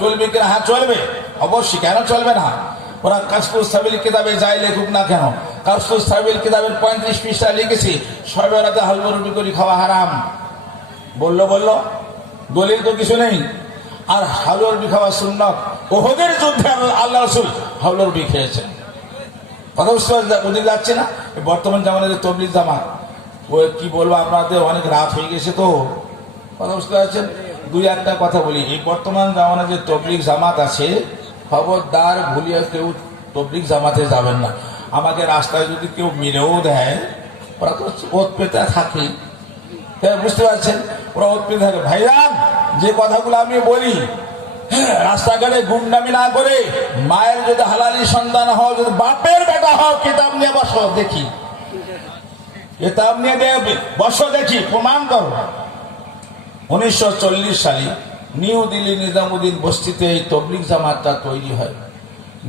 চলবে কিনা? হ্যাঁ চলবে, অবশ্যই, কেন চলবে না? ওরা কাসরুস সাবিল কিতাবে যাই লেখুক না কেন, কাসরুস সাবিল কিতাবের 35 পৃষ্ঠা লিখেছি, সবে রাতে হালুয়া রুটি করে খাওয়া হারাম। বললো দলিল তো কিছু নেই। আর হালুয়া রুটি খাওয়া সুন্নাত। ওহদের যুদ্ধে আল্লাহ রাসূল হালুয়া রুটি খেয়েছেন, কথা বুঝতে ওদিকে যাচ্ছে না। বর্তমান জামানায় তবলিগ জামাত, ও কি বলবো, আপনাদের অনেক রাত হয়ে গেছে তো, কথা বুঝতে পারছেন? 2-1টা কথা বলি। এই বর্তমান জামানায় যে তবলিগ জামাত আছে, খবরদার ভুলিয়ে কেউ তবলিগ জামাতে যাবেন না। আমাকে রাস্তায় যদি কেউ মেরেও দেয়, ওরা তো ওত পেতে থাকে, বুঝতে পারছেন? ওরা ওত পেতে থাকে। ভাইজান, যে কথাগুলো আমি বলি, রাস্তাঘাটে গুন্ডামি না করে, মায়ের যদি হালালি সন্তান হও, যদি বাপের বেটা হও, কিতাব নিয়ে বসো, দেখি, কিতাব নিয়ে বসো, দেখি, প্রমাণ করো। 1940 সালে নিউ দিল্লি নিজামুদ্দিন বস্তিতে এই তবলিগ জামাতটা তৈরি হয়।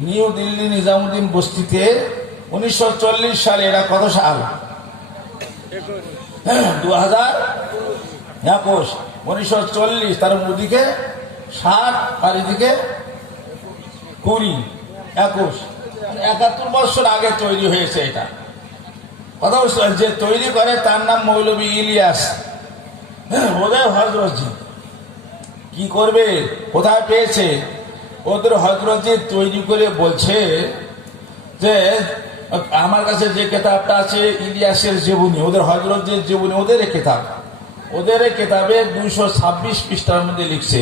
নিউ দিল্লি নিজামুদ্দিন বস্তিতে 1940 সালে, এরা কত সাল? 2021, 1940। তার ওদিকে 60 আর এদিকে 20, 21, 71 বছর আগে তৈরি হয়েছে এটা। কথা বুঝতে, যে তৈরি করে তার নাম মৌলভী ইলিয়াস, ওদের হজরতজি। কি করবে, কোথায় পেয়েছে? ওদের হজরতজি তৈরি করে বলছে যে আমার কাছে যে কেতাবটা আছে ইলিয়াসের জীবনী, ওদের হজরতজির জীবনী, ওদের কেতাব, ওদের কেতাবে 226 পৃষ্ঠার মধ্যে লিখছে।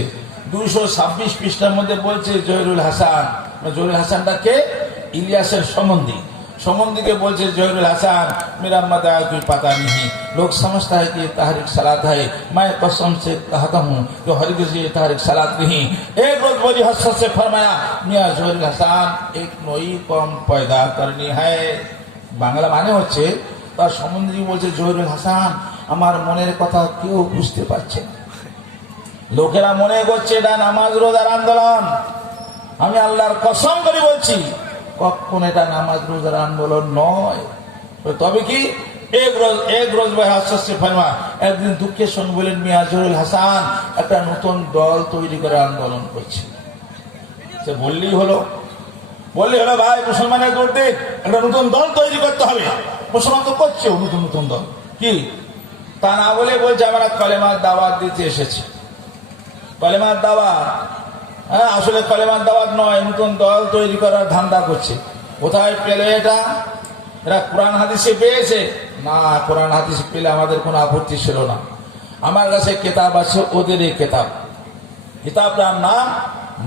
226 পৃষ্ঠার মধ্যে বলছে জহিরুল হাসান, জহিরুল হাসানটা কে? ইলিয়াসের सम्बन्धी के बोलते जहीरुल हसन मेरा मदार कोई पता नहीं, लोग समझता है कि ये तहरीक सलात है, मैं कसम से कहता हूँ जो हरगिज़ ये तहरीक सलात नहीं। एक रोज बड़ी हसरत से फरमाया मियाँ जहीरुल हसन एक नई कौम पैदा करनी है। बांगला माने होच्छे तार सम्बन्धी बोलছে জহিরুল হাসান আমার মনের কথা কেউ বুঝতে পারছে না, লোকেরা মনে করছে এটা নামাজ রোজার আন্দোলন। আমি আল্লাহর কসম করে বলছি কখন এটা নামাজ রোজার আন্দোলন নয়। তবে কি এক রোজ ভাই হাসছে ফরমা একদিন দুঃখের সঙ্গে বলেন মিয়া জহিরুল হাসান একটা নতুন দল তৈরি করে আন্দোলন করছে। সে বললেই হলো ভাই মুসলমানের করতে একটা নতুন দল তৈরি করতে হবে। মুসলমান তো করছে নতুন দল, কি তা না বলে বলছে আমরা কলেমার দাওয়াত দিতে এসেছি। কলেমার দাওয়াত, হ্যাঁ আসলে কলেমার দাওয়াত নয়, নতুন দল তৈরি করার ধান্দা করছে। কোথায় পেলে এটা? এরা কোরআন হাদিসে পেয়েছে না? কোরআন হাদিসে পেলে আমাদের কোনো আপত্তি ছিল না। আমার কাছে কেতাব আছে, ওদের এই কিতাবটার নাম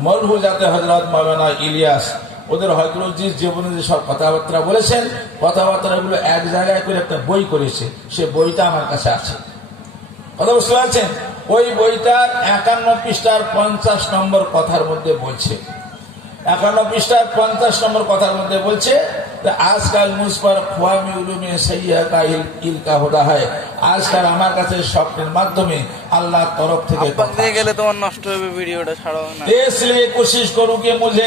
মরহুজাতে হযরত মাওলানা ইলিয়াস। ওদের হযরতজির জীবনে যে সব কথাবার্তা বলেছেন, কথাবার্তাগুলো এক জায়গায় করে একটা বই করেছে, সে বইটা আমার কাছে আছে। কথা বুঝতে পারছেন? ওই বইটার 51 পৃষ্ঠার 50 নম্বর কথার মধ্যে বলছে, 51 পৃষ্ঠার 50 নম্বর কথার মধ্যে বলছে আজকাল মুসফার খোয়ামি উলুমে সৈয়া কা ইলকা হোদা হয়। আজকাল আমার কাছে স্বপ্নের মাধ্যমে আল্লাহর তরফ থেকে গেলে তোমার নষ্ট হবে, ভিডিওটা ছাড়ো না। इसलिए कोशिश करूं कि मुझे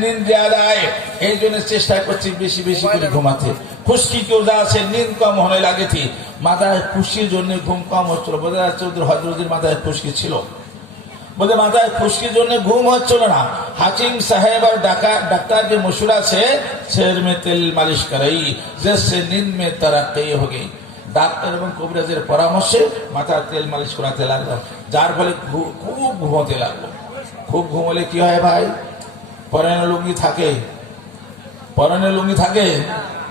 नींद ज्यादा आए, এই জন্য চেষ্টা করছি বেশি বেশি করে ঘুমাতে। খুশকি কি ওজা আছে নীंद কম হনে লাগে থি, মাথায় খুশকির জন্য ঘুম কম হচ্ছিল। বোঝা যাচ্ছে ওদের হযরতের মাথায় খুশকি ছিল, बोले माताएं खुशकी जो ने घूम चलो ना। हाकिम साहेब और डॉक्टर के मशुरा से शहर में तेल मालिश कराई, जिससे नींद में तरक्की हो गई। ডাক্তার এবং কবিরাজের পরামর্শে মাথায় তেল মালিশ করাতে লাগলো, যার ফলে খুব ঘুমোতে লাগলো। খুব ঘুমোলে কি হয় ভাই? পরনে লুঙ্গি থাকে,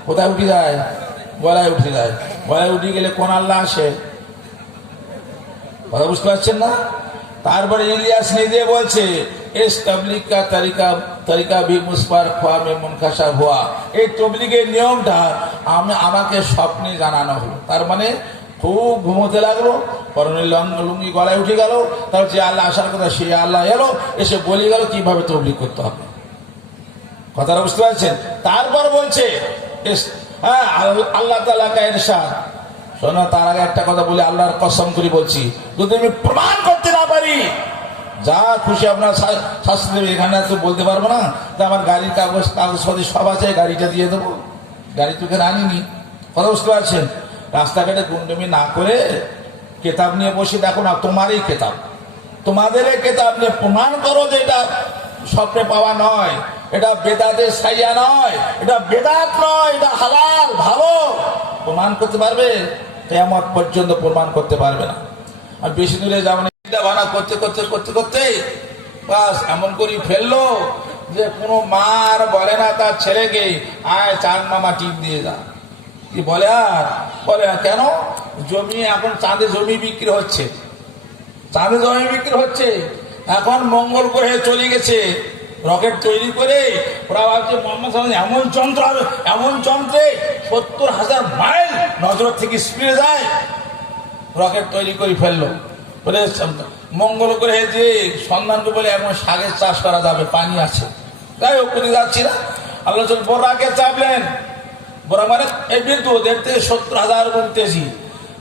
কোথায় উঠে যায়? গলায় উঠে যায়। গলায় উঠে গেলে কোন আল্লাহ আসে? কথা বুঝতে পারছেন না? তারপরে ইলিয়াস নিজে বলছে इस तबलीग का तरीका भी मुझ पर ख्वाब में मुनकशफ हुआ। এই তবলিগের নিয়মটা আমাকে স্বপ্নে জানানো হলো। তার মানে খুব ঘুমোতে লাগলো, পরনে লুঙ্গি গলায় উঠে গেল, তারপর যে আল্লাহ আসার কথা সেই আল্লাহ এলো, এসে বলে গেল কিভাবে তবলিগ করতে হবে। কথাটা বুঝতে পারছেন? তারপর বলছে হ্যাঁ আল্লাহ তাআলা কা ইরশাদ। শোনো, তার আগে একটা কথা বলে আল্লাহর কসম করে বলছি, যদি আমি প্রমাণ করতে না পারি যা খুশি আপনার শাস্তি দেবে। এখানে তো বলতে পারবো না যে আমার গাড়ির কাগজপাতি সব আছে, গাড়িটা দিয়ে দেবো। গাড়ি তো এখানে আনিনি। কথা বুঝতে পারছেন? রাস্তাঘাটে গুন্ডমি না করে কেতাব নিয়ে বসে দেখো না, তোমারই কেতাব, তোমাদের কেতাব নিয়ে প্রমাণ করো যে এটা স্বপ্নে পাওয়া নয়, এটা বেদাতের ছাইয়া নয়, এটা বেদাত নয়, এটা হালাল ভালো। প্রমাণ করতে পারবে? কিয়ামত পর্যন্ত প্রমাণ করতে পারবে না। আর বেশি দূরে যাবো না। ভাড়া করতে বাস এমন করে ফেললো যে কোনো মার বলে না তার ছেলেকে আয় চাঁদ মামা টিপ দিয়ে যা। কি বলে? আর বলে না কেন? জমি এখন চাঁদে জমি বিক্রি হচ্ছে, এখন মঙ্গল গ্রহে চলে গেছে রকেট তৈরি করে। ওরা ভাবছে মোহাম্মদ এমন যন্ত্রে 70,000 মাইল নজর থেকে স্পিডে যায়। রকেট তৈরি করে ফেললো, বলে মঙ্গল গ্রহে যে সন্ধানকে বলে এখন শাকের চাষ করা যাবে, পানি আছে। যাই হোক করে যাচ্ছি না, আল্লাহ বোরাকে চাপলেন। বোরা মানে এই বিদ্যুৎ এর থেকে 70,000 গুণ তেজি।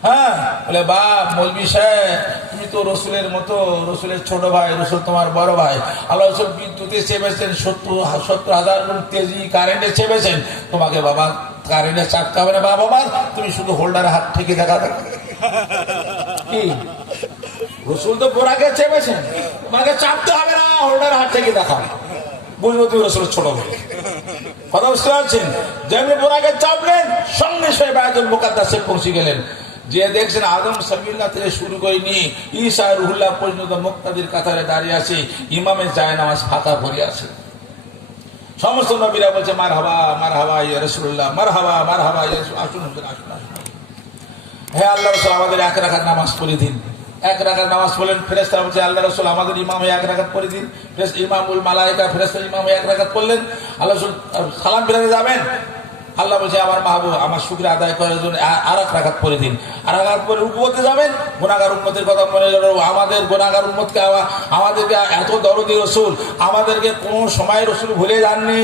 হ্যাঁ, বলে বাপ মৌলভী সাহেব তুমি তো রসুলের মতো, রসুলের ছোট ভাই, রসুল তোমার বড় ভাই। আল্লাহ রসুল বিদ্যুতে চেপেছেন 70,000 গুণ তেজি কারেন্টে চেপেছেন, তোমাকে বাবা কারেন্টে চাপতে হবে না বাবা, তুমি শুধু হোল্ডারে হাত ঠেকে দেখা দেখো। কি রসুল তো বোরাকে চেপেছেন, তোমাকে চাপতে হবে না, হোল্ডারে হাত ঠেকে দেখা, বুঝবো তুমি রসুলের ছোট ভাই। কথা বুঝতে পারছেন? যেমনি বোরাকে চাপলেন সঙ্গে সঙ্গে বায়তুল মুকাদ্দাসে পৌঁছে গেলেন। যে দেখছেন আদম সাবিল্লাহ থেকে শুরু করে নিয়ে ঈসা রুহুল্লাহ পর্যন্ত মুক্তাদির কাতারে দাঁড়িয়ে আছে, ইমামের জায়নামাজ ফাঁকা পড়ে আছে। সমস্ত নবীরা বলছে মারহাবা মারহাবা ইয়া রাসূলুল্লাহ, মারহাবা মারহাবা ইয়া রাসূল, আসুন আসুন আসুন আসুন। হে আল্লাহ রাসূল আমাদের 1 রাকাত নামাজ পড়ে দিন। 1 রাকাত নামাজ পড়লেন, ফেরেশতারা বলছে আল্লাহ রাসূল আমাদের ইমামে 1 রাকাত পড়ে দিন। ইমামুল মালায়েকা ফেরেশতা ইমামে 1 রাকাত পড়লেন। আল্লাহ রাসূল সালাম ফিরাতে যাবেন, আল্লাহ বলছে আমার মাহবুব আমার শুকরিয়া আদায় করার জন্য 1 রাকাত পড়ে দিন। 1 রাকাত পরে রুকুতে যাবেন, গুনাহগার উম্মতের কথা মনে করো, আমাদের গুনাহগার উম্মতকে আমাদেরকে এত দরদি রাসূল, আমাদেরকে কোন সময় রাসূল ভুলে যাননি।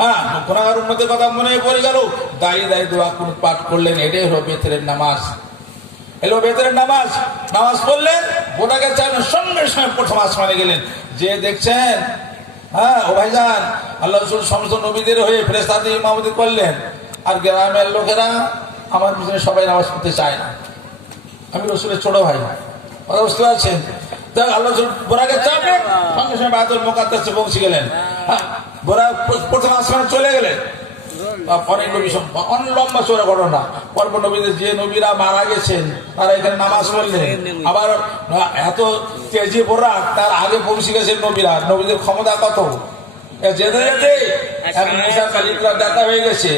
হ্যাঁ, গুনাহগার উম্মতের কথা মনে পড়ে গেল, দাঁড়িয়ে দাঁড়িয়ে দোয়া কুনুত পাঠ করলেন। এটাই হলো বেতরের নামাজ। এলো বেতরের নামাজ, নামাজ পড়লেন, বোটাকে চাইলেন, সঙ্গে সঙ্গে প্রথম আসমানে গেলেন। যে দেখছেন হ্যাঁ ও ভাইজান, আল্লাহ রাসূল সমস্ত নবীদের হয়ে ফেরেশতাদের ইমামতি করলেন, আর গ্রামের লোকেরা আমার পিছনে সবাই নামাজ পড়তে চায় না, আমি রাসূলের ছোট ভাই। কথা বুঝতে পারছেন? দেখ আল্লাহ রাসূল বোরাকে চাপলেন, সঙ্গে সঙ্গে বায়তুল মুকাদ্দাসে পৌঁছে গেলেন। হ্যাঁ, বোরা প্রথম আসমানে চলে গেলেন। অনেক নবী অনেক লম্বা চড়া ঘটনা, পরপর নবীদের যে নবীরা মারা গেছেন তারা এখানে নামাজ পড়লেন। আবার এত তেজি বোরা, তার আগে পৌঁছে গেছেন নবীরা। নবীদের ক্ষমতা কত, যেতে যেতে মুসা কালিমুল্লাহ দেখা হয়ে গেছে।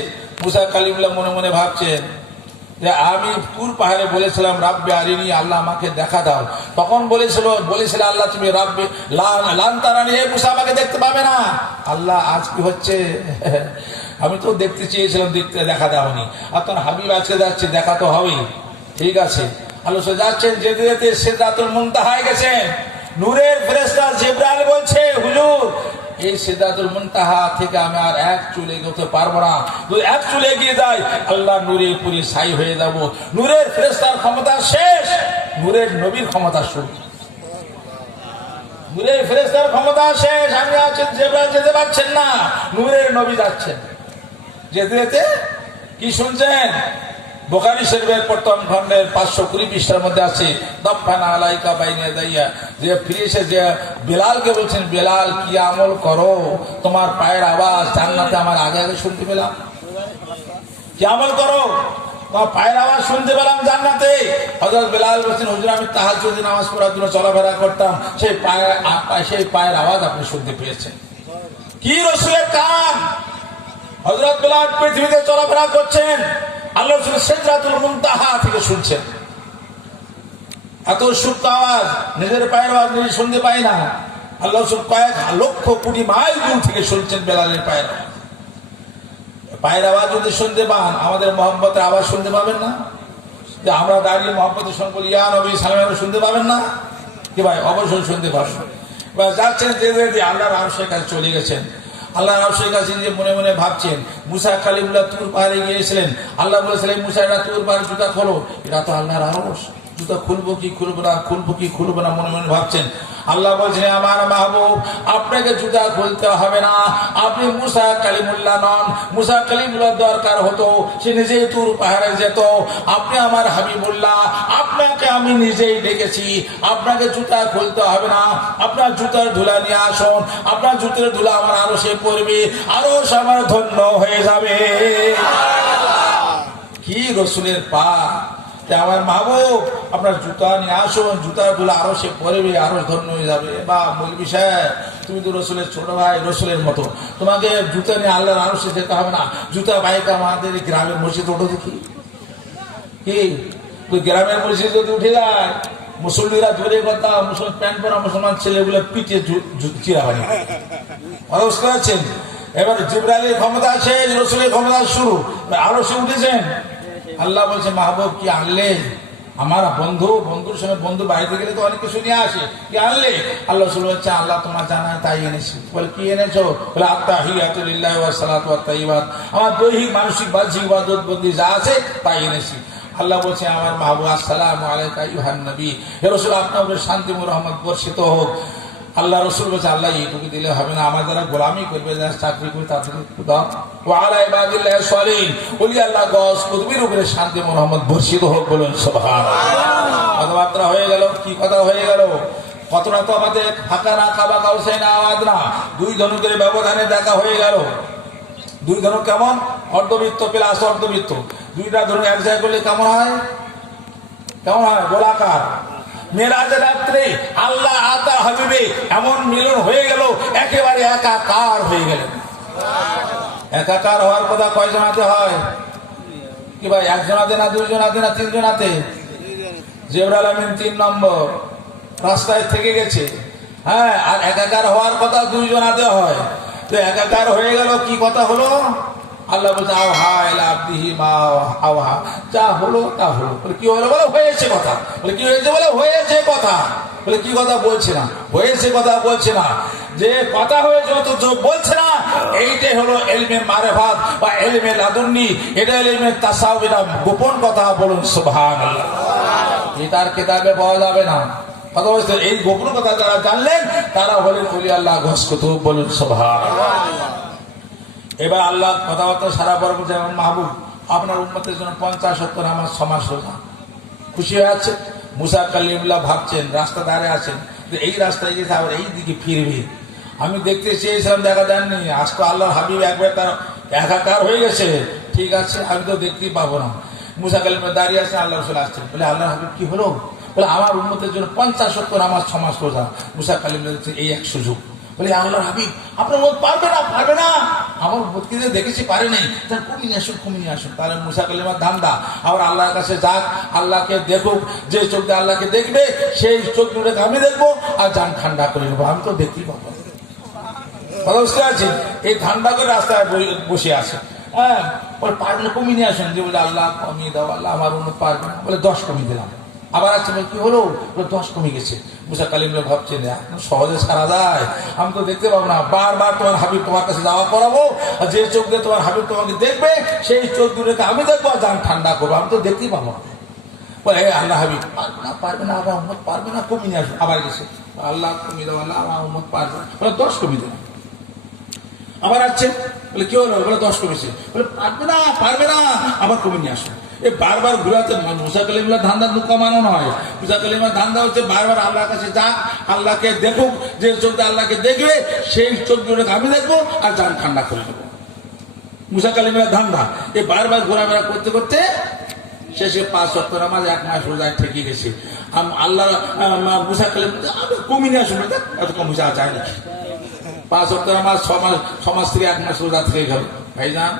মুসা কালিমুল্লাহ মনে মনে ভাবছেন যে আমি তুর পাহাড়ে বলেছিলাম রাব্বে আরিনি, আল্লাহ আমাকে দেখা দাও। তখন বলেছিল আল্লাহ তুমি রাব্বে লান তারানি, হে মুসা আমাকে দেখতে পাবে না। আল্লাহ আজ কি হচ্ছে, আমি তো দেখতে চেয়েছিলাম, দেখতে দেখা দাওনি, আর তোর হাবিব আজকে যাচ্ছে, দেখা তো হবেই। ঠিক আছে, আল্লাহ যাচ্ছেন, যেতে যেতে সিদরাতুল মুনতাহায় গেছেন। নূরের ফেরেশতা জিবরাইল বলছে হুজুর এই সিদরাতুল মুনতাহা থেকে আমি আর 1 চুল এগোতে পারবো না, যদি 1 চুল এগিয়ে যায় আল্লাহ নূরে পুরি ছাই হয়ে যাব। নূরের ফেরেশতার ক্ষমতা শেষ, নূরের নবীর ক্ষমতা শুরু। নূরের ফেরেশতার ক্ষমতা শেষ, আমি আছেন জিবরাইল যেতে পারছেন না, নূরের নবী যাচ্ছেন। যেতে যেতে কি শুনছেন? বুখারী শরীফের প্রথম খণ্ডের 520 পৃষ্ঠার মধ্যে আছে, দফানা আলাইকা বাইনা দাইয়া, যে ফিরে এসে যে বেলালকে বলছেন, বেলাল কি আমল করো, তোমার পায়ের আওয়াজ জান্নাতে আমার আগে আগে শুনতে পেলাম। কি আমল করো, তোমার পায়ের আওয়াজ শুনতে পেলাম জান্নাতে। হযরত বেলাল বলছেন হুজুর আমি তাহাজ্জুদের নামাজ পড়ার জন্য চলাফেরা করতাম, সেই পায়ের আওয়াজ আপনি শুনতে পেয়েছেন। কি রাসূলের কান, হযরত বেলাল পৃথিবীতে চলাফেরা করছেন, আল্লাহ রাসূল সিদরাতুল মুনতাহা থেকে শুনছেন। এত সুপ্ত আওয়াজ, নিজের পায়ের আওয়াজ নিজে শুনতে পায় না, আল্লাহ রাসূল কয়েক লক্ষ কোটি মাইল দূর থেকে শুনছেন বেলালের পায়ের আওয়াজ। পায়ের আওয়াজ যদি শুনতে পান, আমাদের মুহাম্মতের আওয়াজ শুনতে পাবেন না? যে আমরা দাঁড়িয়ে মুহাম্মদের সঙ্গে বলি ইয়া নবী সালাম, শুনতে পাবেন না কি ভাই? অবশ্যই শুনতে পাবেন। এবার যাচ্ছেন যে আল্লাহর আরশের কাছে চলে গেছেন। আল্লাহর আরশের কাছে যে মনে মনে ভাবছেন, মুসা কালিমুল্লাহ তুর পাহাড়ে গিয়েছিলেন, আল্লাহ বলেছিলেন মুসা এটা তুর পাহাড়ে জুতা খোলো, এটা তো আল্লাহর আরশ, জুতা খুলবো কি খুলবো না, খুলবো কি খুলবো না মনে মনে ভাবছেন। আল্লাহ বলছেন আমার মাহবুব আপনাকে জুতা খুলতে হবে না, আপনি মুসা কালিমুল্লাহ নন। মুসা কালিমুল্লাহ দরকার হতো সে নিজেই তুর পাহাড়ে যেত, আপনি আমার হাবিবুল্লাহ, আপনাকে আমি নিজেই ডেকেছি, আপনাকে জুতা খুলতে হবে না, আপনার জুতার ধুলা নিয়ে আসুন, আপনার জুতার ধুলা আমার আরশে পড়বে, আরশ আমার ধন্য হয়ে যাবে। কি রাসূলের পা, আমার মাহবুব আপনার জুতা নিয়ে আসুন, জুতার ধুলা আরশে পড়বে, আরশ ধন্য হয়ে যাবে। বা মৌলভী সাহেব তুমি তো রসুলের ছোট ভাই, রসুলের মতো, তোমাকে জুতা নিয়ে আল্লাহর আরশে যেতে হবে না, জুতা বাইকে আমাদের গ্রামের মসজিদ ওঠো দেখি। কি তুই গ্রামের মসজিদ যদি উঠে যায়, মুসল্লিরা জোরে কথা, প্যান্ট পরা মুসলমান ছেলেগুলো পিঠে চিরা হয়। বুঝতে পারছেন? এবার জিবরাইলের ক্ষমতা আছে, রসুলের ক্ষমতা শুরু, আরশে উঠেছেন। আল্লাহ বলছে মাহবুব কি আনলে? আমার বন্ধুর সঙ্গে বন্ধু বাড়িতে গেলে তো অনেক কিছু নিয়ে আসে, কি আনলে? আল্লাহ রাসূল বলছে আল্লাহ তোমার জানায় তাই এনেছি। বলে কি এনেছো? বলে আত্তাহিয়াতু লিল্লাহি ওয়াস সালাতু ওয়াত তাইয়্যিবাত, আমার দৈহিক মানসিক বাহ্যিক ইবাদত বন্দি যা আছে তাই এনেছি। আল্লাহ বলছে আমার মাহবুব আসসালামু আলাইকা আইয়ুহান নবী, হে রাসূল আপনার উপরে শান্তি ও রহমত বর্ষিত হোক। আল্লাহ রসুল বলছে আল্লাহ এইটুকু দিলে হবে না, আমার যারা গোলামি করবে, যারা চাকরি করবে তাদের দাও। ওয়া আলা ইবাদিল্লাহি সালিহিন, ওলি আল্লাহ গস কুতুবের উপরে শান্তি ও রহমত বর্ষিত হোক, বলুন সুবহানাল্লাহ। কথাবার্তা হয়ে গেল, কি কথা হয়ে গেল? কতটা তো আমাদের ফাঁকা না খাবা কাউসাই না আওয়াজ না, দুই ধনুকের ব্যবধানে দেখা হয়ে গেল। দুই ধনুক কেমন? অর্ধবৃত্ত প্লাস অর্ধবৃত্ত, দুইটা ধনুক এক জায়গায় করলে কেমন হয়? কেমন হয়? গোলাকার। মেরাজের রাত্রে আল্লাহ আতা হাবিবে এমন মিলন হয়ে গেল, একেবারে একাকার হয়ে গেলেন। একাকার হওয়ার কথা কয়জনাতে হয় কি ভাই? একজনাতে না, দুইজনাতে না, তিনজনাতে? জিবরাইল আমিন 3 নম্বর রাস্তায় থেকে গেছে। হ্যাঁ, আর একাকার হওয়ার কথা দুইজনাতে হয়। তো একাকার হয়ে গেল, কি কথা হলো? আল্লাহ বলছে আওহা ইলা আবদিহি মা আওহা, যা হলো তা হলো। বলে কি হলো? বলে হয়েছে কথা। বলে কি হয়েছে? বলে হয়েছে কথা। বলে কি কথা? বলছে না। হয়েছে কথা বলছে না, যে কথা হয়েছে তো বলছে না। এইটাই হলো ইলমে মারিফাত বা ইলমে লাদুন্নি, এটা ইলমে তাসাউফ, এটা গোপন কথা, বলুন সুবহানাল্লাহ। এটার কিতাবে পাওয়া যাবে না। কথা বলছে এই গোপন কথা যারা জানলেন তারা হলেন ওলি আল্লাহ গস কুতুব, বলুন সুবহানাল্লাহ। এবার আল্লাহ কথাবার্তা সারা পর্ব, যেমন মাহবুব আপনার উম্মতের জন্য 50 ওয়াক্ত নামাজ, 6 মাস রোজা। খুশি হয়ে আছে। মুসা কালিমুল্লাহ ভাবছেন, রাস্তা ধারে আছেন, এই রাস্তায় গেছে আবার এই দিকে ফিরবে। আমি দেখতে চেয়েছিলাম, দেখা যাননি। আজ তো আল্লাহর হাবিব একবার তার একাকার হয়ে গেছে। ঠিক আছে, আমি তো দেখতেই পাবো না। মুসা কালিমুল্লাহ দাঁড়িয়ে আছে, আল্লাহ রাসূল আসছেন। বলে আল্লাহর হাবিব কি হলো? বলে আমার উম্মতের জন্য 50 ওয়াক্ত নামাজ, 6 মাস রোজা। মুসা কালিমুল্লাহ এই এক সুযোগ। বলে আল্লাহর হাবিব আপনার মত পারবে না, পারবে না। আমার মতকে দেখেছি পারে নাই, তার কমিয়ে আসুন, কমিয়ে আসুন। তাহলে মুসা কালিমার ধান্দা আবার আল্লাহর কাছে যাক, আল্লাহকে দেখুক। যে চোখ দিয়ে আল্লাহকে দেখবে সেই চোখ দুটো আমি দেখবো, আর যান ঠান্ডা করে নেবো। আমি তো দেখতেই পাবো। বুঝতে পারছেন? এই ঠান্ডা করে রাস্তায় বসে আছে। হ্যাঁ, বলে পারলে কমিয়ে নিয়ে আসেন। যে বলে আল্লাহ কমিয়ে দাও, আল্লাহ আমার উন্নত পারবে না। বলে 10 কমিয়ে দিলাম। আবার আছে, কি হলো? 10 কমে গেছে। মুসা কালিমুল্লাহ ভাবছেন এখন সহজে সারা যায়, আমি তো দেখতে পাবো না। বারবার তোমার হাবিব তোমার কাছে যাওয়া করাবো, আর যে চোখ দিয়ে তোমার হাবিব তোমাকে দেখবে সেই চোখ দুটোকে আমি দেখবো, আর যান ঠান্ডা করবো। আমি তো দেখতেই পাবো না। বলে আল্লাহ হাবিব পারবে না, পারবে না, আমার উম্মত পারবে না, কমিয়ে নিয়ে আসবো। আবার গেছে, আল্লাহ কমিয়ে দাও, আল্লাহ আমার উম্মত পারবে না। বলে 10 কমিয়ে দিলাম। আবার আসছে, বলে কি হলো? বলে 10 কমেছে। বলে পারবে না, পারবে না, আবার কমিয়ে নিয়ে আসবো। এ বারবার ঘুরাতে মুসা কালিমুল্লাহ ধান্দা কমানো নয়। মুসা কালিমার ধান্দা হচ্ছে বারবার আল্লাহর কাছে যাক, আল্লাহকে দেখুক। যে চোখ দিয়ে আল্লাহকে দেখবে সেই চোখ দুটোকে আমি দেখবো, আর যান ঠান্ডা করে দেবো। মুসা কালিমুল্লাহ ধান্দা এই বারবার ঘোরাফেরা করতে করতে শেষে 5 ওয়াক্ত নামাজ, 1 মাস রোজায় ঠেকে গেছে। আল্লাহ মুসা কালিমুল্লাহ কমিয়ে নিয়ে আসুন, এত কম মুসা চায় নাকি? 5 ওয়াক্ত নামাজ, 6 মাস থেকে 1 মাস রোজা থেকে গেল। ভাইজান,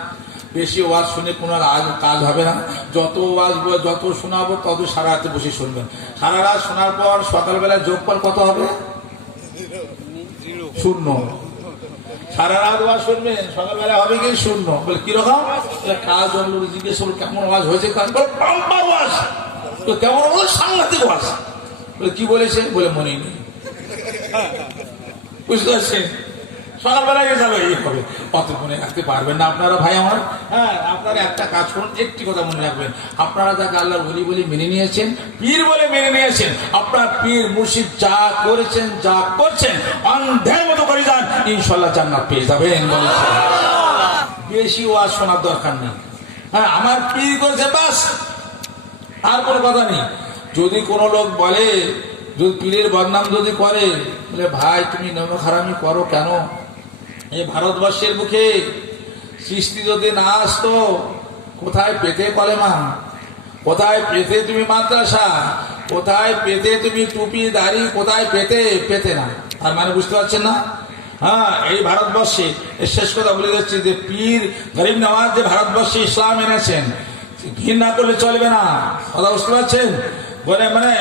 বেশি ওয়াজ শুনে কোনো কাজ হবে না। যত ওয়াজ যত শোনাবো তত সারা রাতে বসে শুনবেন। সারা রাত শোনার পর সকালবেলা যোগফল কত হবে? 0। সারা রাত ওয়াজ শুনবেন, সকালবেলা হবে কি? 0। বলে কিরকম? কাজ জিজ্ঞেস করলো কেমন ওয়াজ হয়েছে? কাজ বলে বাম্পার ওয়াজ। কেমন? বলে সাংঘাতিক ওয়াজ। বলে কি বলেছে? বলে মনে নেই। বুঝতে পারছেন? সকালবেলায় যাবে, এই হবে। অত মনে রাখতে পারবেন না আপনারা ভাই আমার। হ্যাঁ, আপনারা একটা কাজ করুন, একটি কথা মনে রাখবেন। আপনারা যাকে আল্লাহর ওলি বলে মেনে নিয়েছেন, পীর বলে মেনে নিয়েছেন, আপনার পীর মুর্শিদ যা করেছেন, যা করছেন, অন্ধের মতো করে যান, ইনশাআল্লাহ জান্নাত পেয়ে যাবেন। বেশি ওয়াজ শোনার দরকার নেই। হ্যাঁ, আমার পীর করেছে বাস, আর কোনো কথা নেই। যদি কোনো লোক বলে, যদি পীরের বদনাম যদি করে, বলে ভাই তুমি নমখারামি করো কেন? এই ভারতবর্ষের বুকে সৃষ্টি যদি না আসতো, কোথায় পেতে কলেমা? কোথায় পেতে তুমি মাদ্রাসা? কোথায় পেতে তুমি টুপি দাড়ি? কোথায় পেতে না? তার মানে বুঝতে পারছেন না? হ্যাঁ, এই ভারতবর্ষে শেষ কথা বলে যাচ্ছে যে পীর গরিব নওয়াজ যে ভারতবর্ষে ইসলাম এনেছেন, ঘৃণা করলে চলবে না। কথা বুঝতে পারছেন? বলে মানে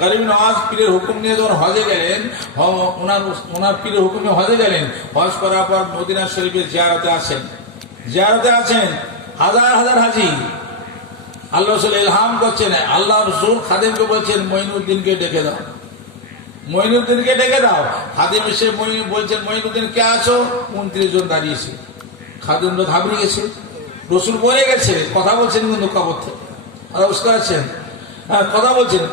গরিব নওয়াজ পীরের হুকুম নিয়ে যখন হজে গেলেন, ওনার পীরের হুকুম নিয়ে হজে গেলেন, হজ করার পর মদিনা শরীফের জিয়ারতে আছেন হাজার হাজার হাজি। আল্লাহ রসুল ইলহাম করছেন, আল্লাহ রসুল খাদেমকে বলছেন মঈনুদ্দিনকে ডেকে দাও, মঈনুদ্দিনকে ডেকে দাও। খাদেম এসে বলছেন মঈনুদ্দিন কে আছো? 29 জন দাঁড়িয়েছে। খাদেম তো ঘাবড়ে গেছে, রসুল বলে গেছে, কথা বলছেন কিন্তু কবর থেকে। আর বুঝতে পারছেন? হ্যাঁ, কথা বলছেন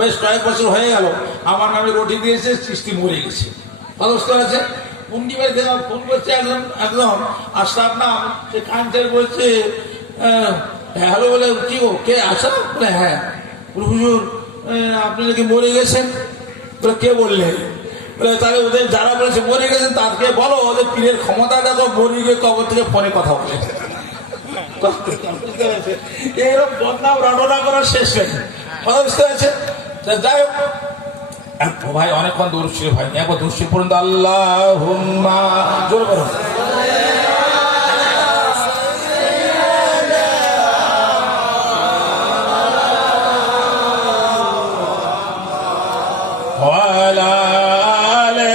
বেশ কয়েক বছর হয়ে গেল আমার নামে রুটি দিয়েছে, চিস্তি মরে গেছে। কথা বুঝতে পারছেন? পুন্ডি ভাই থেকে ফোন করছে একদম একদম আশরাফ নাম, সে কাঞ্চের বলছে হ্যালো, বলে কি গো কে আসা? বলে হ্যাঁ। বলে হুজুর আপনি নাকি মরে গেছেন। বলে কে বললে? বলে তাহলে ওদের যারা বলেছে মরে গেছেন তাদেরকে বলো ওদের পীরের ক্ষমতাটা তো মরে গিয়ে কবর থেকে ফোনে কথা বলে। এইরকম বদনাম রটনা করার শেষ নেই। কথা বুঝতে পারছে? যাই হোক ভাই অনেকক্ষণ দূর ছিল ভাই, একবার দূর ছিল পর্যন্ত আল্লাহুম্মা জোরে করো। ওয়ালা আলে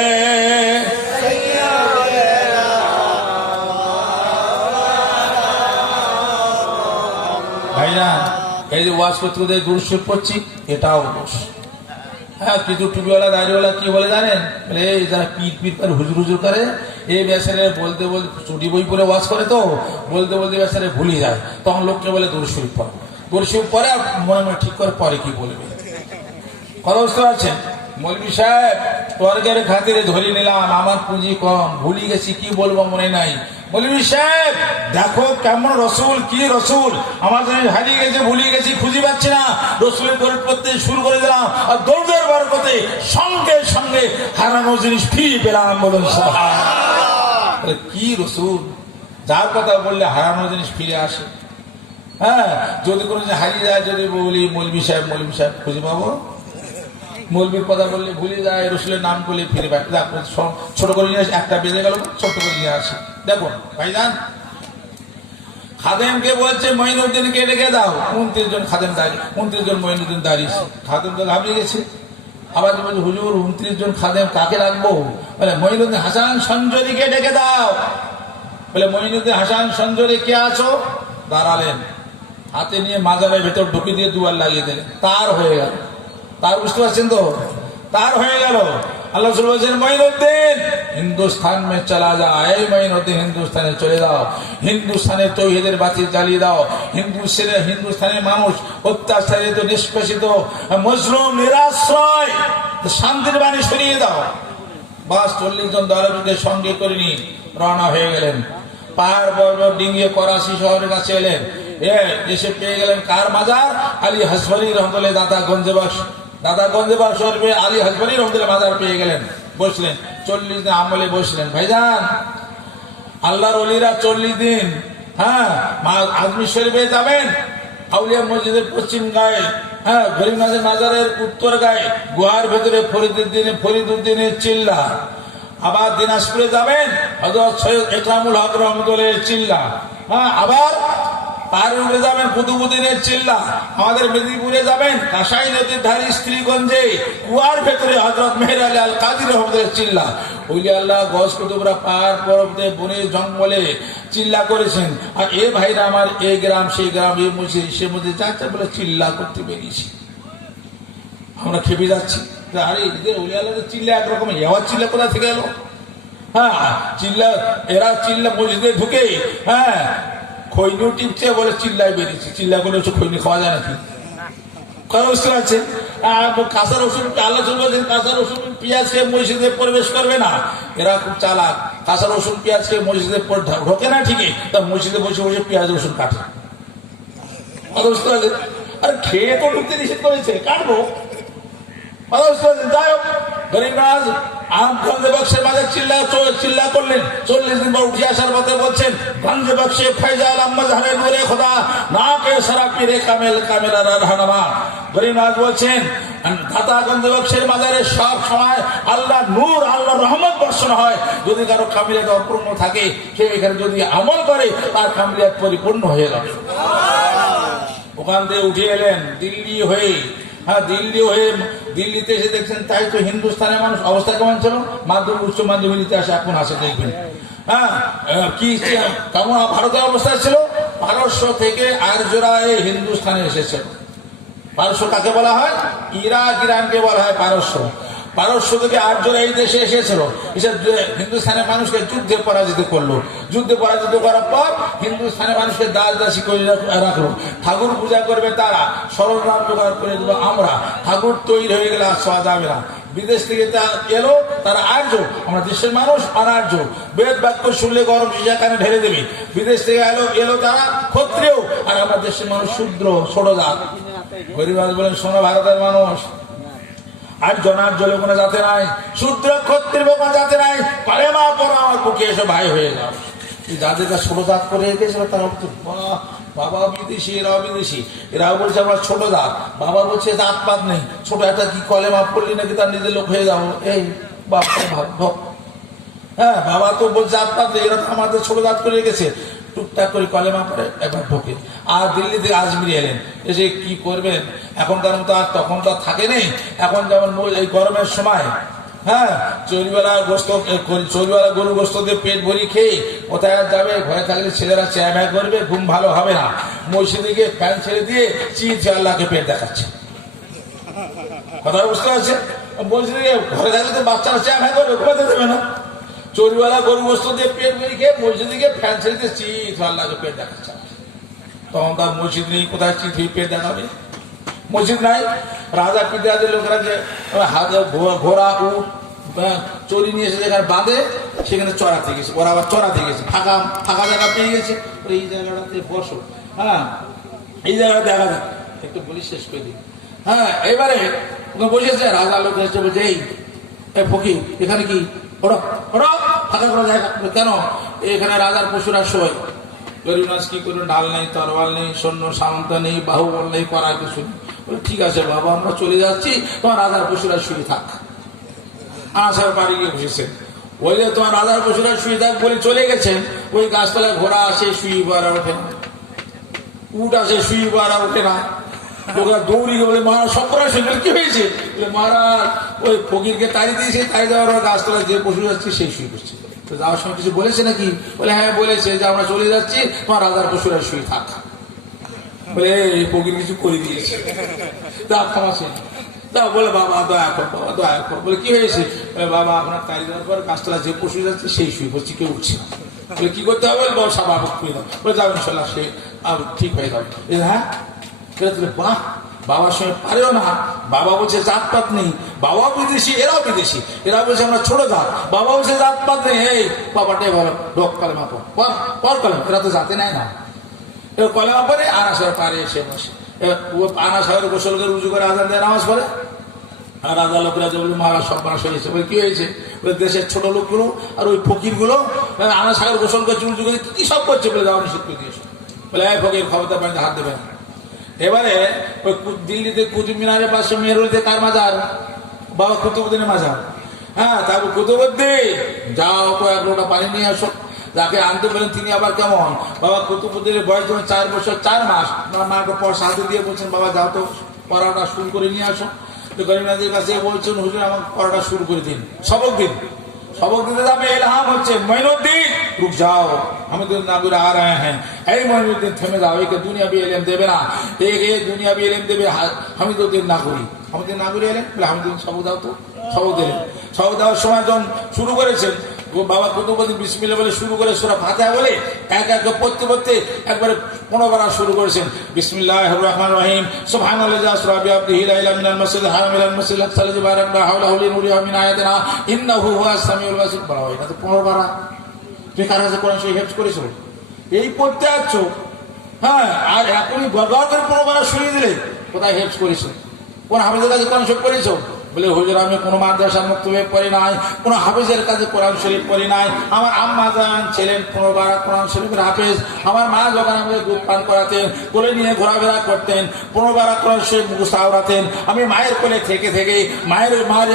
ভাইরা, এই যে ওয়াজ করতে করতে দূর পড়ছি এটাও দোষ। হ্যাঁ, কিছু টুপিওয়ালা দাড়িওয়ালা কি বলে জানেন? বলে এই যারা পিট পিট করে হুজুর হুজুর করে এই বেচারে বলতে বলতে চুটি বই পরে ওয়াজ করে তো বলতে বলতে বেচারে ভুলে যায়, তখন লোককে বলে দূর শরীফ পড়ো। দূর শরীফ পরে আর মনে মনে ঠিক করে পরে কি বলবে। কথা বুঝতে পারছেন? মৌলভী সাহেব স্বর্গের খাতিরে ধরে নিলাম, আমার পুঁজি কম, ভুলে গেছি কি বলবো মনে নাই। মৌলভী সাহেব দেখো কেমন রসুল, কি রসুল আমার জিনিস হারিয়ে গেছে, ভুলে গেছি, খুঁজে পাচ্ছি না। রসুলের দৌড় করতে শুরু করে দিলাম আর দৌড়ের বরকতে সঙ্গে সঙ্গে হারানো জিনিস ফিরে পেলাম। বলুন সুবহানাল্লাহ। কি রসুল, যার কথা বললে হারানো জিনিস ফিরে আসে। হ্যাঁ, যদি কোনো জিনিস হারিয়ে যায়, যদি বলি মৌলভী সাহেব খুঁজে পাবো? মৌলবীর কথা বললে ভুলে যায়, রসুলের নাম করলে ফিরে পায়। ছোট করে নিয়ে আসি, একটা বেজে গেল, ছোট করে নিয়ে আসি। দেখুন ভাইজান, খাদেমকে বলছে মঈনুদ্দিনকে ডেকে দাও। 29 জন খাদেম দাঁড়িয়ে, 29 জন মঈনুদ্দিন দাঁড়িয়েছে। খাদেম তো ঘাবড়ে গেছে। আবার বলছে হুজুর 29 জন খাদেম কাকে রাখবো? বলে মঈনুদ্দিন হাসান সঞ্জরীকে ডেকে দাও। বলে মঈনুদ্দিন হাসান সঞ্জরী কে আছো? দাঁড়ালেন, হাতে নিয়ে মাজারের ভেতর ঢুকে দিয়ে দুয়ার লাগিয়ে দিলেন। তার হয়ে গেল। তার বুঝতে পারছেন তো? তার হয়ে গেল। আল্লাহ বলছেন মঈনুদ্দিন হিন্দুস্তান মে চলা যা, এই মঈনুদ্দিন হিন্দুস্তানে চলে যাও, হিন্দুস্তানের তৌহিদের বাতি জ্বালিয়ে দাও, হিন্দুস্তানের মানুষ অত্যাচারিত, নিষ্পেষিত, মজলুম, নিরাশ্রয়, শান্তির বাণী ছড়িয়ে দাও। বাস 40 জন দলবীদের সঙ্গে করে নিয়ে রওনা হয়ে গেলেন। পাহাড় পর্বত ডিঙিয়ে করাচি শহরের কাছে এলেন। এসে পেয়ে গেলেন কার মাজার? আলী হাসবানী রহমতুল্লাহ দাদা গঞ্জেবাগ শহরে আলী হাসবানী রহমতুল্লাহ মাজার পেয়ে গেলেন। বসলেন 40 দিন আমলে বসলেন। ভাইজান আল্লাহর ওলিরা 40 দিন হ্যাঁ আজমির শরীফে যাবেন, আউলিয়া মসজিদের পশ্চিম গায়ে, হ্যাঁ গরিবনাথের মাজারের উত্তর গায়ে, গুহার ভেতরে ফরিদুদ্দিনের চিল্লা। আবার দিনাজপুরে যাবেন, হযরত সৈয়দ একরামুল হক রহমতুল্লাহের চিল্লা। হ্যাঁ, আবার পাহাড়ে উঠে যাবেন কুতুবুদ্দিনের চিল্লা। আমাদের মেদিনীপুরে যাবেন কাঁসাই নদীর ধারে স্ত্রীগঞ্জে কুয়ার ভেতরে হযরত মেহের আলী আল কাদির রহমতের চিল্লা। ওলি আল্লাহ গজ কুতুবরা পাহাড় পর্বতে বনে জঙ্গলে চিল্লা করেছেন। আর এ ভাইরা আমার এই গ্রাম সেই গ্রাম, এই মসজিদ সে মসজিদ যাচ্ছে বলে চিল্লা করতে বেরিয়েছি। আমরা খেপে যাচ্ছি, আরে এদের ওলি আল্লাহদের চিল্লা একরকম, এবার চিল্লা কোথা থেকে এলো? হ্যাঁ চিল্লা, এরা চিল্লা মসজিদে ঢুকে হ্যাঁ খৈনি টিপছে বলে চিল্লায় বেরিয়েছে। চিল্লা করে খৈনি খাওয়া যায় নাকি? বুঝতে পারছেন? কাঁচা রসুন, আল্লাহ বলছেন কাঁচা রসুন পেঁয়াজ খেয়ে মসজিদে প্রবেশ করবে না। এরা খুব চালাক, কাঁচা রসুন পেঁয়াজ খেয়ে মসজিদে ঢোকে না ঠিকই, তা মসজিদে বসে বসে পেঁয়াজ রসুন কাটে। বুঝতে পারছেন? আরে খেয়ে তো ঢুকতে নিষেধ করেছে, কাটবো। যাই হোক গরিবনাথ গঞ্জে বাক্সের মাঝে চিল্লা করলেন। 40 দিন পর উঠে আসার পথে বলছেন গঞ্জে বাক্সে ফয়জাল আহমদ হারে নূরে খোদা না কে সারা পীরে কামেল কামেলার রাহনামা। গরিবনাথ বলছেন ঢাকা গঞ্জে বাক্সের মাজারে সব সময় আল্লাহ নূর, আল্লাহ রহমত বর্ষণ হয়। যদি কারো কামিলিয়াত অপূর্ণ থাকে, সে এখানে যদি আমল করে তার কামিলিয়াত পরিপূর্ণ হয়ে যাবে। ওখান থেকে উঠে এলেন দিল্লি হয়ে। হ্যাঁ, দিল্লিতে এসে দেখছেন তাই তো হিন্দুস্তানের মানুষ অবস্থা কেমন ছিল। মাধ্যমিক উচ্চ মাধ্যমিক আসে এখন আসে দেখবেন। হ্যাঁ, কি কেমন ভারতের অবস্থা ছিল? পারস্য থেকে আর্যরা এই হিন্দুস্তানে এসেছে। পারস্য কাকে বলা হয়? ইরানকে বলা হয় পারস্য। পারস্য থেকে 8 জন এই দেশে এসেছিল, এসে হিন্দুস্তানের মানুষকে যুদ্ধে পরাজিত করলো। যুদ্ধে পরাজিত করার পর হিন্দুস্তানের মানুষকে দাস দাসী করে রাখলো। ঠাকুর পূজা করবে তারা, সরঞ্জাম জোগাড় করে দিল আমরা। ঠাকুর তৈরি হয়ে গেলে আর ছোঁয়া যাবে না। বিদেশ থেকে এলো তারা আর্য, আমরা দেশের মানুষ অনার্য। বেদ বাক্য শুনলে গরম সিজা কানে ঢেলে দেবে। বিদেশ থেকে এলো তারা ক্ষত্রিয়, আর আমরা দেশের মানুষ শূদ্র ছোট জাত। গরিব বলেন শোনো ভারতের মানুষ, আর জনার জলে কোনো জাতে নাই, শূদ্র ক্ষত্রিয় কোনো জাতে নাই, কলেমা পড়া আমার বুকে এসে ভাই হয়ে যাও। যাদের কাছে ছোট জাত করে রেখেছিল তারা বলছে বাবা বিদেশি, এরাও বিদেশি, এরাও বলছে আমরা ছোট জাত। বাবা বলছে জাত পাত নেই, ছোট একটা কি কলেমা পড়লি নাকি তার নিজের লোক হয়ে যাবো। এই বাবা ভাব, হ্যাঁ বাবা তো বলছে জাত পাত নেই, এরা তো আমাদের ছোট জাত করে রেখেছে। টুকটাক করে কলেমা করে একবার ঢোকে। আর দিল্লি থেকে আজমিরি এলেন, এসে কি করবেন, এখনকার মতো আর তখন তো আর থাকে নেই। এখন যেমন এই গরমের সময়, হ্যাঁ চর্বিওয়ালা গরুর গোস্ত দিয়ে পেট ভরি খেয়ে কোথায় আর যাবে, ঘরে থাকলে ছেলেরা চেয়া ব্যাগ করবে, ঘুম ভালো হবে না। মসজিদে গিয়ে ফ্যান ছেড়ে দিয়ে চিৎ আল্লাহকে পেট দেখাচ্ছে। কথা বুঝতে পারছে? মসজিদে গিয়ে ঘরে থাকলে তো বাচ্চারা চেয়া ব্যাগ করবে, ঘুমাতে দেবে না। চর্বিওয়ালা গরু গোস্ত দিয়ে পেট ভরি খেয়ে মসজিদে গিয়ে ফ্যান ছেড়ে দিয়ে চিৎ আল্লাহকে পেট দেখাচ্ছে। তখন তার মসজিদ নেই, কোথায় চিৎ পেট দেখাবে? মসজিদ নাই। রাজা পিতাদের লোকেরা যে ঘোড়া উট চড়ি নিয়ে এসে যেখানে বাঁধে সেখানে চড়াতে গেছে, ওরা আবার চড়াতে গেছে, ফাঁকা ফাঁকা জায়গা পেয়ে গেছে, এই জায়গাটাতে বসো, হ্যাঁ এই জায়গাটা দেখা যাক, একটু বলি শেষ করে দিই। হ্যাঁ এবারে বসেছে, রাজা লোক এসে বলছে এই ফকির এখানে কি ওরা ওরা ফাঁকা করা জায়গা কেন? এখানে রাজার পশুরা শোয়। গরিব নাচ কি করবেন, ডাল নেই, তরোয়াল নেই, সৈন্য সামন্ত নেই, বাহুবল নেই, করা কিছু নেই। ঠিক আছে বাবা আমরা চলে যাচ্ছি, তোমার রাজার পশুরা শুয়ে থাক। আনাসার বাড়ি গিয়ে বসেছেন, ওই যে তোমার রাজার পশুরা শুয়ে থাক বলে চলে গেছেন। ওই গাছতলায় ঘোড়া আসে, শুয়ে বাড়া ওঠে না, উট আসে, শুয়ে বাড়া ওঠে না। লোকেরা দৌড়ি বলে মহারাজ সবরা শুনলেন কি হয়েছে? মহারাজ ওই ফকিরকে তাড়ি দিয়েছে, তাড়ি দেওয়ার গাছতলায় যে পশু যাচ্ছে সেই শুয়ে করছে। তো যাওয়ার সময় কিছু বলেছে নাকি? বলে হ্যাঁ বলেছে যে আমরা চলে যাচ্ছি, তোমার রাজার পশুরা শুয়ে থাক। বলে এই ফকির কিছু করে দিয়েছে, তা ক্ষমাসে তা বলে বাবা দয়া কর, বাবা দয়া কর। বলে কি হয়েছে? বাবা আপনার তাড়ি দেওয়ার পর গাছতলা যে পশু যাচ্ছে সেই শুয়ে পড়ছে, কেউ উঠছে না। বলে কি করতে হবে? বাবা স্বাভাবিক করে দাও। বলে যাও ইনশাল্লাহ সে ঠিক হয়ে যাবে। হ্যাঁ বাহ, বাবার সঙ্গে পারেও না। বাবা বলছে জাতপাত নেই, বাবাও বিদেশি এরাও বিদেশি, এরা বলছে আমরা ছোট জাত, বাবা বলছে জাতপাত নেই। এই বাবাটাই বলো ঢোক কলেমা পর কলেম, এরা তো জাতে নেয় না। এবার কলেমা পরে আনাসার পারে এসে বসে, আনাসার গোসল করে উঁচু করে আজান দেয়, নামাজ পড়ে। আর রাজা লোকরা যে বলি মহারাজ সব মাস হয়েছে। বলে কি হয়েছে? ওই দেশের ছোট লোকগুলো আর ওই ফকির গুলো আনাসার গোসল করছে, উঁচু করে কি সব করছে বলে যাওয়া নিষেধ করে দিয়েছে। বলে এই ফকির ক্ষমতা পানি হাত দেবে না। এবারে ওই দিল্লিতে কুতুব মিনারের পাশে মেহরুলিতে কার মাজার? বাবা কুতুবউদ্দিনের মাজার। হ্যাঁ তারপর কুতুবউদ্দিন যাও তো 1 লোটা পানি নিয়ে আসো। যাকে আনতে বলেন তিনি আবার কেমন? বাবা কুতুবউদ্দিনের বয়স যখন 4 বছর 4 মাস, মাকে পয়সা হাতে দিয়ে বলছেন বাবা যাও তো পড়াটা শুরু করে নিয়ে আসো। তো গরিবনাথের কাছে বলছেন হুজুর আমাকে পড়াটা শুরু করে দিন, সবক দিন। সবক দিতে যাবে, এলহাম হচ্ছে মঈনুদ্দিন রুক যাও, হামিদুল নাগুর আ রহে হ্যাঁ। এই মঈনুদ্দিন থেমে যাও, একে দুনিয়াবি ইলম দেবে না, একে দুনিয়াবি ইলম দেবে হামিদুদ্দিন নাগুরি। হামিদুদ্দিন নাগুরি এলেন, বলে হামিদুদ্দিন সবক দাও তো। সবক দিলেন। সবক দেওয়ার সময় যখন শুরু করেছেন বাবা কুতুবউদ্দিন বিসমিল্লাহ বলে শুরু করে সূরা ফাতিহা বলে এক এক পড়তে পড়তে একবারে 15 বার শুরু করেছেন। বিসমিল্লাহির রহমানির রহিম, সুবহানাল্লাযী আসরা বিআবদিহি লাইলা মিনাল মাসজিদিল হারাম ইলাল মাসজিদিল আকসাল্লাযী বারাকনা হাওলাহু লিনুরিহি মিন আয়াতিনা ইন্নাহু হুয়াস সামিউল বাসীর। বলা হয় এটা তো 15 বার। তুমি কার কাছে কোরআন শরীফ হেফজ করেছো? এই পড়তে আছো, হ্যাঁ, আর এখনই গড়গড় করে 15 বার শুনিয়ে দিলে কোথায় হেফজ করেছো? কোন হাফেজের কাছে কোরআন শরীফ পড়েছো? বলে হুজুর আমি কোনো মাদ্রাসার মুক্তবে পড়ি নাই, কোনো হাফেজের কাছে কোরআন শরীফ পড়ি নাই। আমার আম্মা জান ছিলেন 15 বার কোরআন শরীফের হাফেজ। আমার মা যখন আমাকে দুধ পান করাতেন, কোলে নিয়ে ঘোরাফেরা করতেন, 15 বার কোরআন শরীফ মুখস্থ আওড়াতেন। আমি মায়ের কোলে থেকে থেকে মায়ের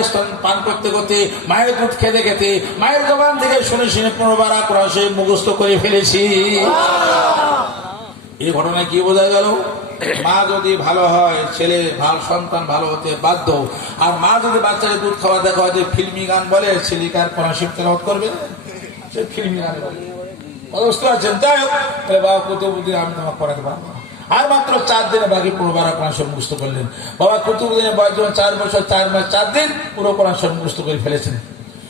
স্তন পান করতে করতে, মায়ের দুধ খেতে খেতে, মায়ের জবান থেকে শুনে শুনে 15 বার কোরআন শরীফ মুখস্থ করে ফেলেছি। এই ঘটনায় কি বোঝা গেল? মা যদি ভালো হয় ছেলে ভালো সন্তান ভালো হতে বাধ্য। আর মা যদি বাচ্চাকে দুধ খাওয়া দেখা হয় যে ফিল্মি গান বলে, ছেলেকার কোরআন শরীফ তেলাওয়াত করবে, সে ফিল্মি গান বলে। বুঝতে পারছেন? যাই হোক, বাবা কুতুবউদ্দিন আমি তোমাকে পড়াতে পারবো না, আর মাত্র 4 দিনে বাকি পুরো বারা কোরআন শরীফ মুখস্থ করলেন। বাবা কুতুবউদ্দিনের বয়স যখন 4 বছর 4 মাস 4 দিন পুরো কোরআন শরীফ মুখস্থ করে ফেলেছেন।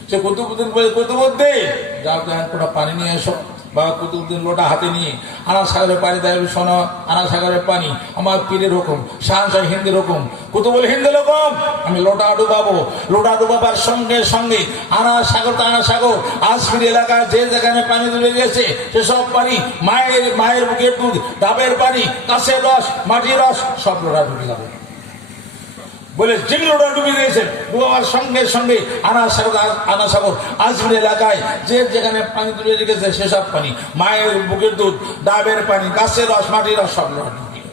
সে কুতুবউদ্দিন বলে, কুতুবউদ্দিন যাও তো একটা পানি নিয়ে এসো। বাবা কুতুবউদ্দিন লোটা হাতে নিয়ে আনা সাগরের পানি দেয়, শোনো আনা সাগরের পানি আমার পীরের হুকুম, শাহজাহান হিন্দির হুকুম। কুতুব বলে হিন্দি হুকুম, আমি লোটা ডুবাবো। লোটা ডুবাবার সঙ্গে সঙ্গে আনা সাগর তো আনা সাগর আজমির এলাকায় যে যেখানে পানি তুলে গেছে সেসব পানি মায়ের বুকের দুধ, ডাবের পানি, কাছের রস, মাটির রস সব লোটা ডুবে যাবে বলে যেগুলোটা ডুবে দিয়েছেন। ডুবার সঙ্গে সঙ্গে আনা সাগর আজমির এলাকায় যে যেখানে পানি তুলে রেখেছে সেসব পানি, মায়ের বুকের দুধ, ডাবের পানি, গাছের রস, মাটির রস সব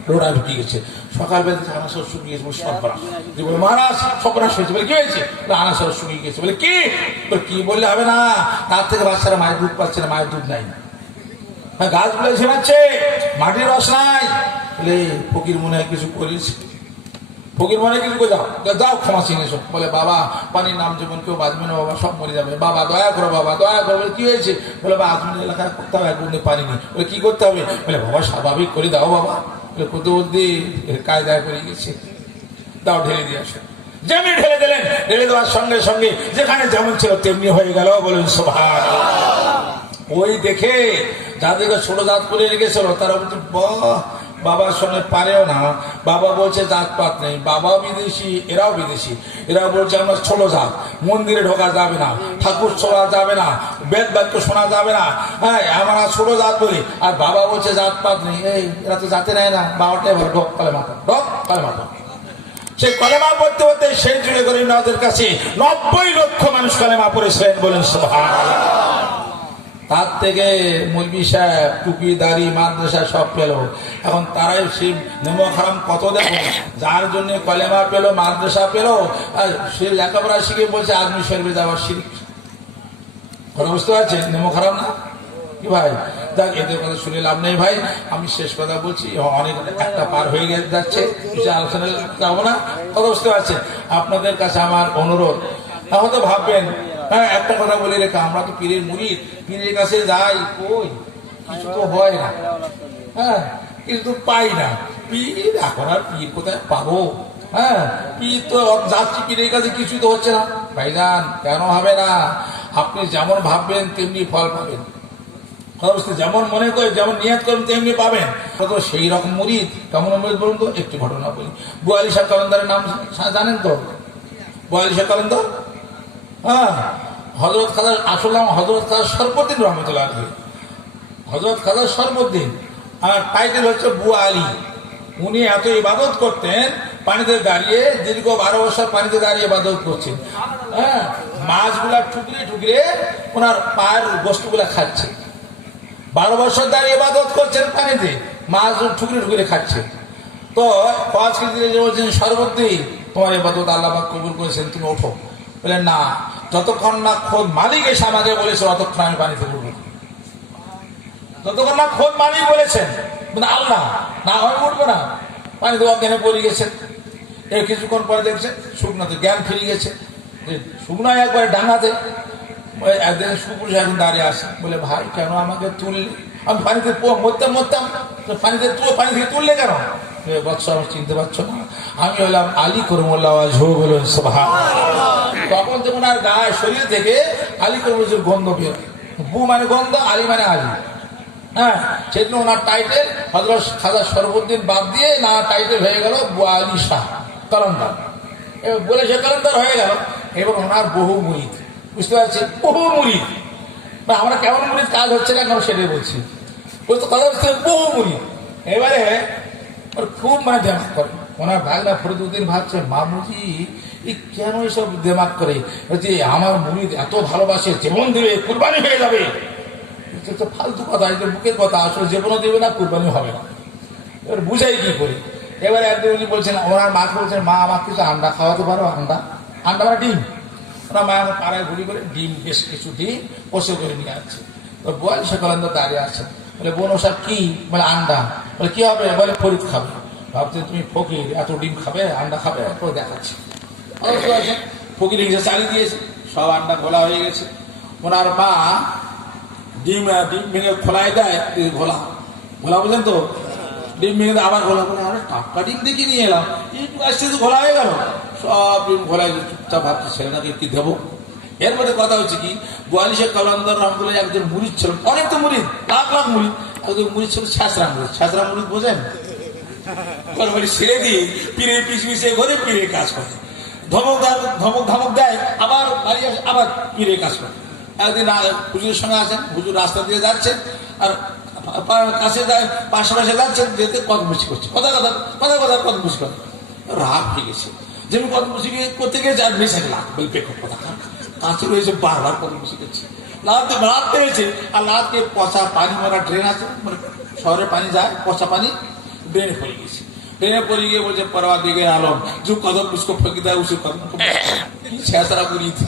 লোটা ঢুকে গেছে। সকালবেলা আনা সাগর শুকিয়ে গেছে, সর্বনাশ। বলে মহারাজ সর্বনাশ হয়েছে। বলে কি হয়েছে? আনা সাগর শুকিয়ে গেছে। বলে কি বললে হবে না, তার থেকে বাচ্চারা মায়ের দুধ পাচ্ছে না, মায়ের দুধ নাই, গাছগুলো ঝিমাচ্ছে, মাটির রস নাই। বলে ফকির মনে হয় কিছু করিস, ফকির মনে কিছু করে যাও ক্ষমা চিনে এসো। বলে বাবা পানির নাম যেমন কেউ বাঁচবে না বাবা, সব মরে যাবে, বাবা দয়া করো, বাবা দয়া করো। বলে কি হয়েছে? বলে বা আজমির এলাকায় করতে হবে, একদিন পানি নেই। বলে কি করতে হবে? বলে বাবা স্বাভাবিক করে দাও বাবা। বলে কুতুবউদ্দিন কায়দায় করে গেছে, দাও ঢেলে দিয়ে আসো। যেমনি ঢেলে দিলেন, ঢেলে দেওয়ার সঙ্গে সঙ্গে যেখানে যেমন ছিল তেমনি হয়ে গেল। বলেন সুবহানাল্লাহ। ওই দেখে যাদেরকে ছোট জাত করে রেখেছিল তারা বলছে বাবার সঙ্গে পারেও না। বাবা বলছে জাতপাত নেই, বাবাও বিদেশি এরাও বিদেশি। এরা বলছে আমরা ছোট জাত, মন্দিরে ঢোকা যাবে না, ঠাকুর ছোড়া যাবে না, বেদ বাক্য শোনা যাবে না, হ্যাঁ আমরা ছোট জাত বলি। আর বাবা বলছে জাতপাত নেই, এই এরা তো জাতে নেয় না। বাবাটাই বলে ঢোক কালেমা পড়, ঢোক কালেমা পড়। সে কলেমা পড়তে পড়তে সেই যুগে করে নদের কাছে 90 লক্ষ মানুষ কলেমা পড়েছিলেন। বলেন সুবহানাল্লাহ। তার থেকে মৌলভী সাহেব টুপি দাড়ি মাদ্রাসা সব পেল। এখন তারাই সেই নেমো খারাম কত দেখো, যার জন্য কলেমা পেল, মাদ্রাসা পেল, আর সে লেখাপড়া শিখে বলছে আজমির শরীফে যাওয়ার শিরিক। কথা বুঝতে পারছেন? নেমো খারাপ না কি ভাই? দেখ এদের কথা শুনে লাভ নেই ভাই, আমি শেষ কথা বলছি, অনেক একটা পার হয়ে যাচ্ছে, কিছু আলোচনা যাবো না। কথা বুঝতে পারছেন? আপনাদের কাছে আমার অনুরোধ, হয়তো ভাববেন হ্যাঁ একটা কথা বলে রেখা, আমরা তো পীরের মুরিদ, পীরের কাছে যাই, কই কিছু তো হয় না, হ্যাঁ কিন্তু পাই না। পীর এখন আর পীর কোথায় পাবো? হ্যাঁ পীর তো যাচ্ছি পীরের কাছে, কিছু তো হচ্ছে না। ভাইজান কেন হবে না? আপনি যেমন ভাববেন তেমনি ফল পাবেন, যেমন মনে করেন যেমন নিয়ত করেন তেমনি পাবেন। তো সেই রকম মুরিদ, কেমন মুরিদ বলুন তো? একটি ঘটনা বলি। বুয়ালি শাহ কালান্দারের নাম জানেন তো? বুয়ালি শাহ কালান্দার, হ্যাঁ হযরত খাজা, আসল নাম হযরত খাজা শরফুদ্দিন রহমতুল্লাহ আলাইহি, হযরত খাজা শরফুদ্দিন, আর টাইটেল হচ্ছে বুয়া আলী। উনি এত ইবাদত করতেন, পানিতে দাঁড়িয়ে দীর্ঘ 12 বছর পানিতে দাঁড়িয়ে ইবাদত করছেন। হ্যাঁ মাছগুলা ঠুকরে ঠুকরে ওনার পায়ের গোস্তগুলা খাচ্ছে। 12 বছর দাঁড়িয়ে ইবাদত করছেন পানিতে, মাছ ঠুকরে ঠুকরে খাচ্ছে। তো আজকে বলছেন শরফুদ্দিন তোমার ইবাদত আল্লাহ পাক কবুল করেছেন, তুমি ওঠো। বলেন না, যতক্ষণ না খোদ মালিক এসে আমাকে বলেছে ততক্ষণ আমি পানিতে উঠবো। যতক্ষণ না খোদ মালিক বলেছেন আল্লাহ, না আমি উঠবো না। পানিতে অজ্ঞানে পড়ে গেছেন। এই কিছুক্ষণ পরে দেখছেন শুকনোতে জ্ঞান ফিরে গেছে। শুকনো একবারে ডাঙাতে একদিন সুপুরুষ এখন দাঁড়িয়ে আসে, বলে ভাই কেন আমাকে তুললে? আমি পানিতে মরতাম, পানি থেকে তুললে কেন? বৎস আমার চিনতে পারছো না, আমি হলাম আলী করমুল্লাহ ঝো। বলুন সুবহানাল্লাহ। তখন দেখুন আর গায়ে শরীর থেকে আলী করমুল্লাহ গন্ধ বের, বু মানে গন্ধ, আলী মানে আলী। হ্যাঁ সেদিন ওনার টাইটেল হযরত খাজা শরফুদ্দিন বাদ দিয়ে না টাইটেল হয়ে গেল বুয়া আলী শাহ কালান্দার। বলে সে কালান্দার হয়ে গেল। এবার ওনার বহু মুরিদ, বুঝতে পারছি বহু মুরিদ। আমরা কেমন মুরিদ কাজ হচ্ছে না কেন সেটাই বলছি। ওই তো কথা হচ্ছে বহু মুরিদ। এবারে খুব মানে দেমাক করে। ওনার ভাগনা ফরিদউদ্দিন ভাবছে মামুজি কেন এসব দেমাক করে, যে আমার মুরিদ এত ভালোবাসে, জীবন দেবে, কুরবানি হয়ে যাবে। ফালতু কথা, এই যে মুখের কথা, আসলে জীবনও দেবে না, কুরবানি হবে না। এবার বুঝাই কি করে। এবারে একদিন উনি বলছেন, ওনার মাকে বলছেন মা আমাকে কিছু আন্ডা খাওয়াতে পারো? আন্ডা মানে ডিম। ওনার মা আমার পাড়ায় ঘুরি করে ডিম, বেশ কিছু ডিম কষে করে নিয়ে আসছে। তো বল সকালে দাঁড়িয়ে আছে, বলে বোন ওসব কি? বলে আন্ডা। বলে কি হবে? বলে ফরিদ খাবে। ভাবতে তুমি ফকির, এত ডিম খাবে, আন্ডা খাবে? তো দেখাচ্ছে ফকির হিসেবে চালিয়ে দিয়েছে, সব আন্ডা খোলা হয়ে গেছে। ওনার মা ডিম ভেঙে খোলাই দেয়, ঘোলা বুঝলেন তো? ডিম ভেঙে দিয়ে আবার ঘোলা বলে আরে টাটকা ডিম দেখে নিয়ে এলাম, একটু আসতে তো ঘোলা হয়ে গেল। সব ডিম ঘোলা চুপচাপ ভাবছি ছেলেটাকে কি দেবো। এর মধ্যে কথা হচ্ছে কি, 42 কালান্দর রহমতুল্লাহ একজন মুরিদ ছিল, অনেক তো মুরিদ, লাখ লাখ মুরিদ, একজন মুরিদ ছিল ছ্যাঁচড়া মুরিদ। ছ্যাঁচড়া মুরিদ বোঝেন? ছেড়ে দিয়ে পীরের পিছিয়ে ঘরে পীরের কাজ করে, ধমক দেয়, আবার বাড়ি আসে, আবার পীরের কাজ করে। একদিন হুজুরের সঙ্গে আছেন, হুজুর রাস্তা দিয়ে যাচ্ছেন আর কাছে পাশাপাশি যাচ্ছেন, যেতে কদমুচি করছে, কথা কদমুচি করে। রাগ হয়ে গেছে, যেমন কদমুচি করতে গিয়েছে আর মেশে লাগ বল পেখো কথা কাছে রয়েছে, বারবার কদমুচি করছে, লাভ পেয়েছে। আর লাভকে পচা পানি মারা ড্রেন আছে, মানে শহরে পানি যায়, পচা পানি ড্রেনে পড়ে গেছে। ট্রেনে পড়ে গিয়ে বলছে परवादिगार आलम जो कदम उसको फेंकता है उसे कदम को छेसरा बुरी थी।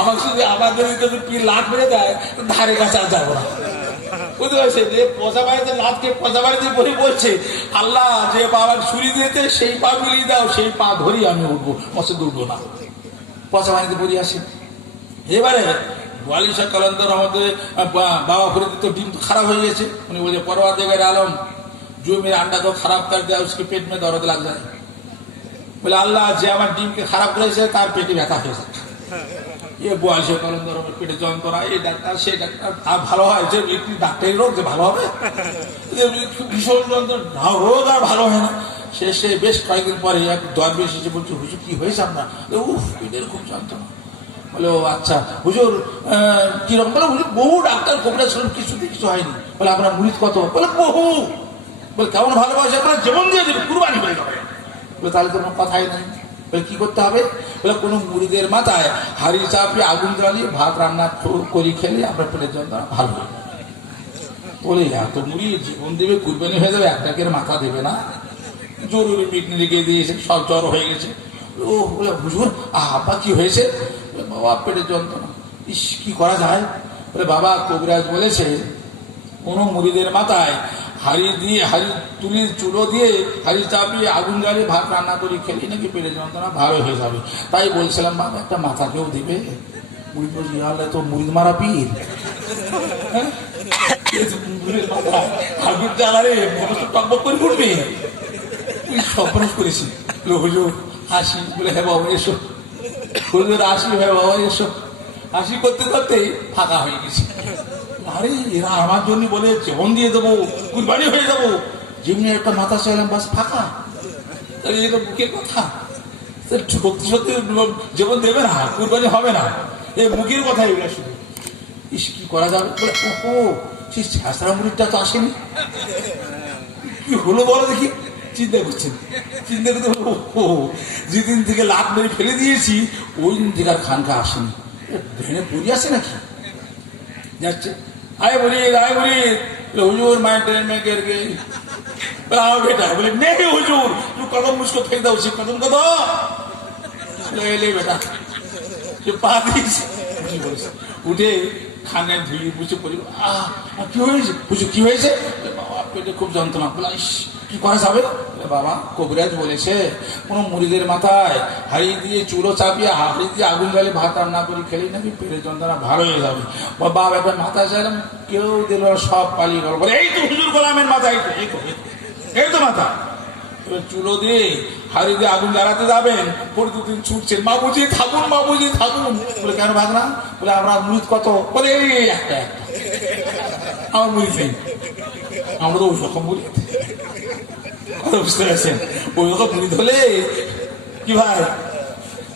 আমাকে শুধু আমাদের যদি পীর লাত মেরে দেয় ধারে কাছে আর যাবো না। বুঝতে পারছে যে পচা বাড়িতে লাতকে পচা বাড়িতে বলে বলছে আল্লাহ যে বাবার ছুরি দিয়েছে সেই পা মিলিয়ে দাও, সেই পা ধরি আমি উঠবো, মসজিদ উঠবো না। পচা বাড়িতে পড়ে আসে। এবারে 42 কালান্দর আমাদের বাবা ফরিদ তো ডিম খারাপ হয়ে গেছে, উনি বলছে परवादिगार आलम जो मेरे अंडा को खराब कर दिया उसके पेट में दर्द लग जाए। बोले अल्लाह जे আমার ডিমকে খারাপ করেছে তার পেটে ব্যথা হয়ে যায়। ये 42 কালান্দর আমার পেটে যন্ত্রণা, এই ডাক্তার সেই ডাক্তার, আর ভালো হয় যে একটু ডাক্তারি রোগ যে ভালো হবে, ভীষণ যন্ত্রণা, রোগ আর ভালো হয় না। শেষে বেশ কয়েকদিন পরে এক দরবেশ এসে বলছে হুজুর কি হয়েছে আপনার? উফ পেটের খুব যন্ত্রণা। বলে ও আচ্ছা হুজুর কিরকম? বলে হুজুর বহু ডাক্তার কবিরাজ ছিলেন কিছুতে কিছু হয়নি। বলে আপনার মুরিদ কত? বলে বহু। বলে কেমন ভালোবাসে? আপনার জীবন দিয়ে দেবে, কুরবানি হয়ে যাবে। বলে তাহলে তো কোনো কথাই নাই। বলে কি করতে হবে? বলে কোনো মুরিদের মাথায় হাড়ি চাপিয়ে আগুন জ্বালিয়ে ভাত রান্না করি খেলে আপনার পেটের যন্ত্রণা ভালো হয়ে যাবে। বলে এত মুড়ি জীবন দেবে, কুরবানি হয়ে যাবে, একটাকের মাথা দেবে না? জরুরি মিটিং রেখে দিয়েছে, সব জ্বর হয়ে গেছে। ও বলে হুজুর আব্বা কি হয়েছে? বাবা পেটের যন্ত্রণা। ইস কি করা যায়? বলে বাবা কবিরাজ বলেছে কোন মুরিদের মাথায় হাড়ি তুলি চুলো দিয়ে হাড়ি চাপিয়ে আগুন জ্বালিয়ে ভাত রান্না করে খেলে নাকি পেটের যন্ত্রণা ভালো হয়ে যাবে। তাই বলছিলাম বাবা একটা মাথা কেউ দেবে? মুড়ি বলছি আল্লাহ তো মুড়িদ মারা পীর, আগুন জ্বালারে টকবক করে উঠবে। স্বপ্ন করেছি হুজুর হাসি। বলে হ্যাঁ বাবা এসো। হুজুর আসি, হ্যাঁ বাবা এসো। হাসি করতে করতে ফাঁকা হয়ে গেছে। আরে এরা আমার জন্য বলে জীবন দিয়ে দেবো, কুরবানি হয়ে যাবো, যেমনি একটা মাথা চাইলাম বাস ফাঁকা। তাহলে এটা মুখের কথা, সত্যি সত্যি জীবন দেবে না, কুরবানি হবে না, এই মুখের কথা এগুলো শুধু। ইস কি করা যাবে? বলে ও সেই ছ্যাঁচড়া মুড়িটা তো আসেনি, কি হলো বলো দেখি। চিন্তা করছেন, চিন্তা করতে ও যেদিন থেকে লাত মেরে ফেলে দিয়েছি ওই দিন থেকে আর খানকা আসেনি। ভেঙে পড়ি আসে নাকি যাচ্ছে। आए बोलिए हुजूर मैं ट्रेन में गिर गई। बोले आओ बेटा। बोले नहीं हुजूर तू कदम मुझको फेंक दो, उसी कदम को दो। ले बेटा उठे खाने धुई বুঝে পড়ি। কি হয়েছে বুঝো? কি হয়েছে? বাবা পেটে খুব যন্ত্রণা। বলে কি করা যাবে? বাবা কবিরাজ বলেছে কোন মুরিদের মাথায় হাড়ি দিয়ে চুলো চাপিয়ে হাড়ি দিয়ে আগুন জ্বালিয়ে ভাত রান্না করে খেলেই নাকি পেটের যন্ত্রণা ভালো হয়ে যাবে। বাবা একটা মাথা চাইলাম, কেউ দিল, সব পালিয়ে গেল। বলে এই তো হুজুর গোলামের মাথা, এই তো মাথা। চুলো দিয়ে হাড়ি দিয়ে আগুন জ্বালাতে যাবেন, পরে দুদিন ছুটছেন, বাবুজি থাকুন, বাবুজি থাকুন। বলে কেন ভাগ না? বলে আমরা মুরিদ কত? বলে এই একটা আমার মুরিদ নেই, আমরা তো ওই রকম মুরিদ। বুঝতে পারছেন? ওই রকম মুরিদ হলে কি ভাই,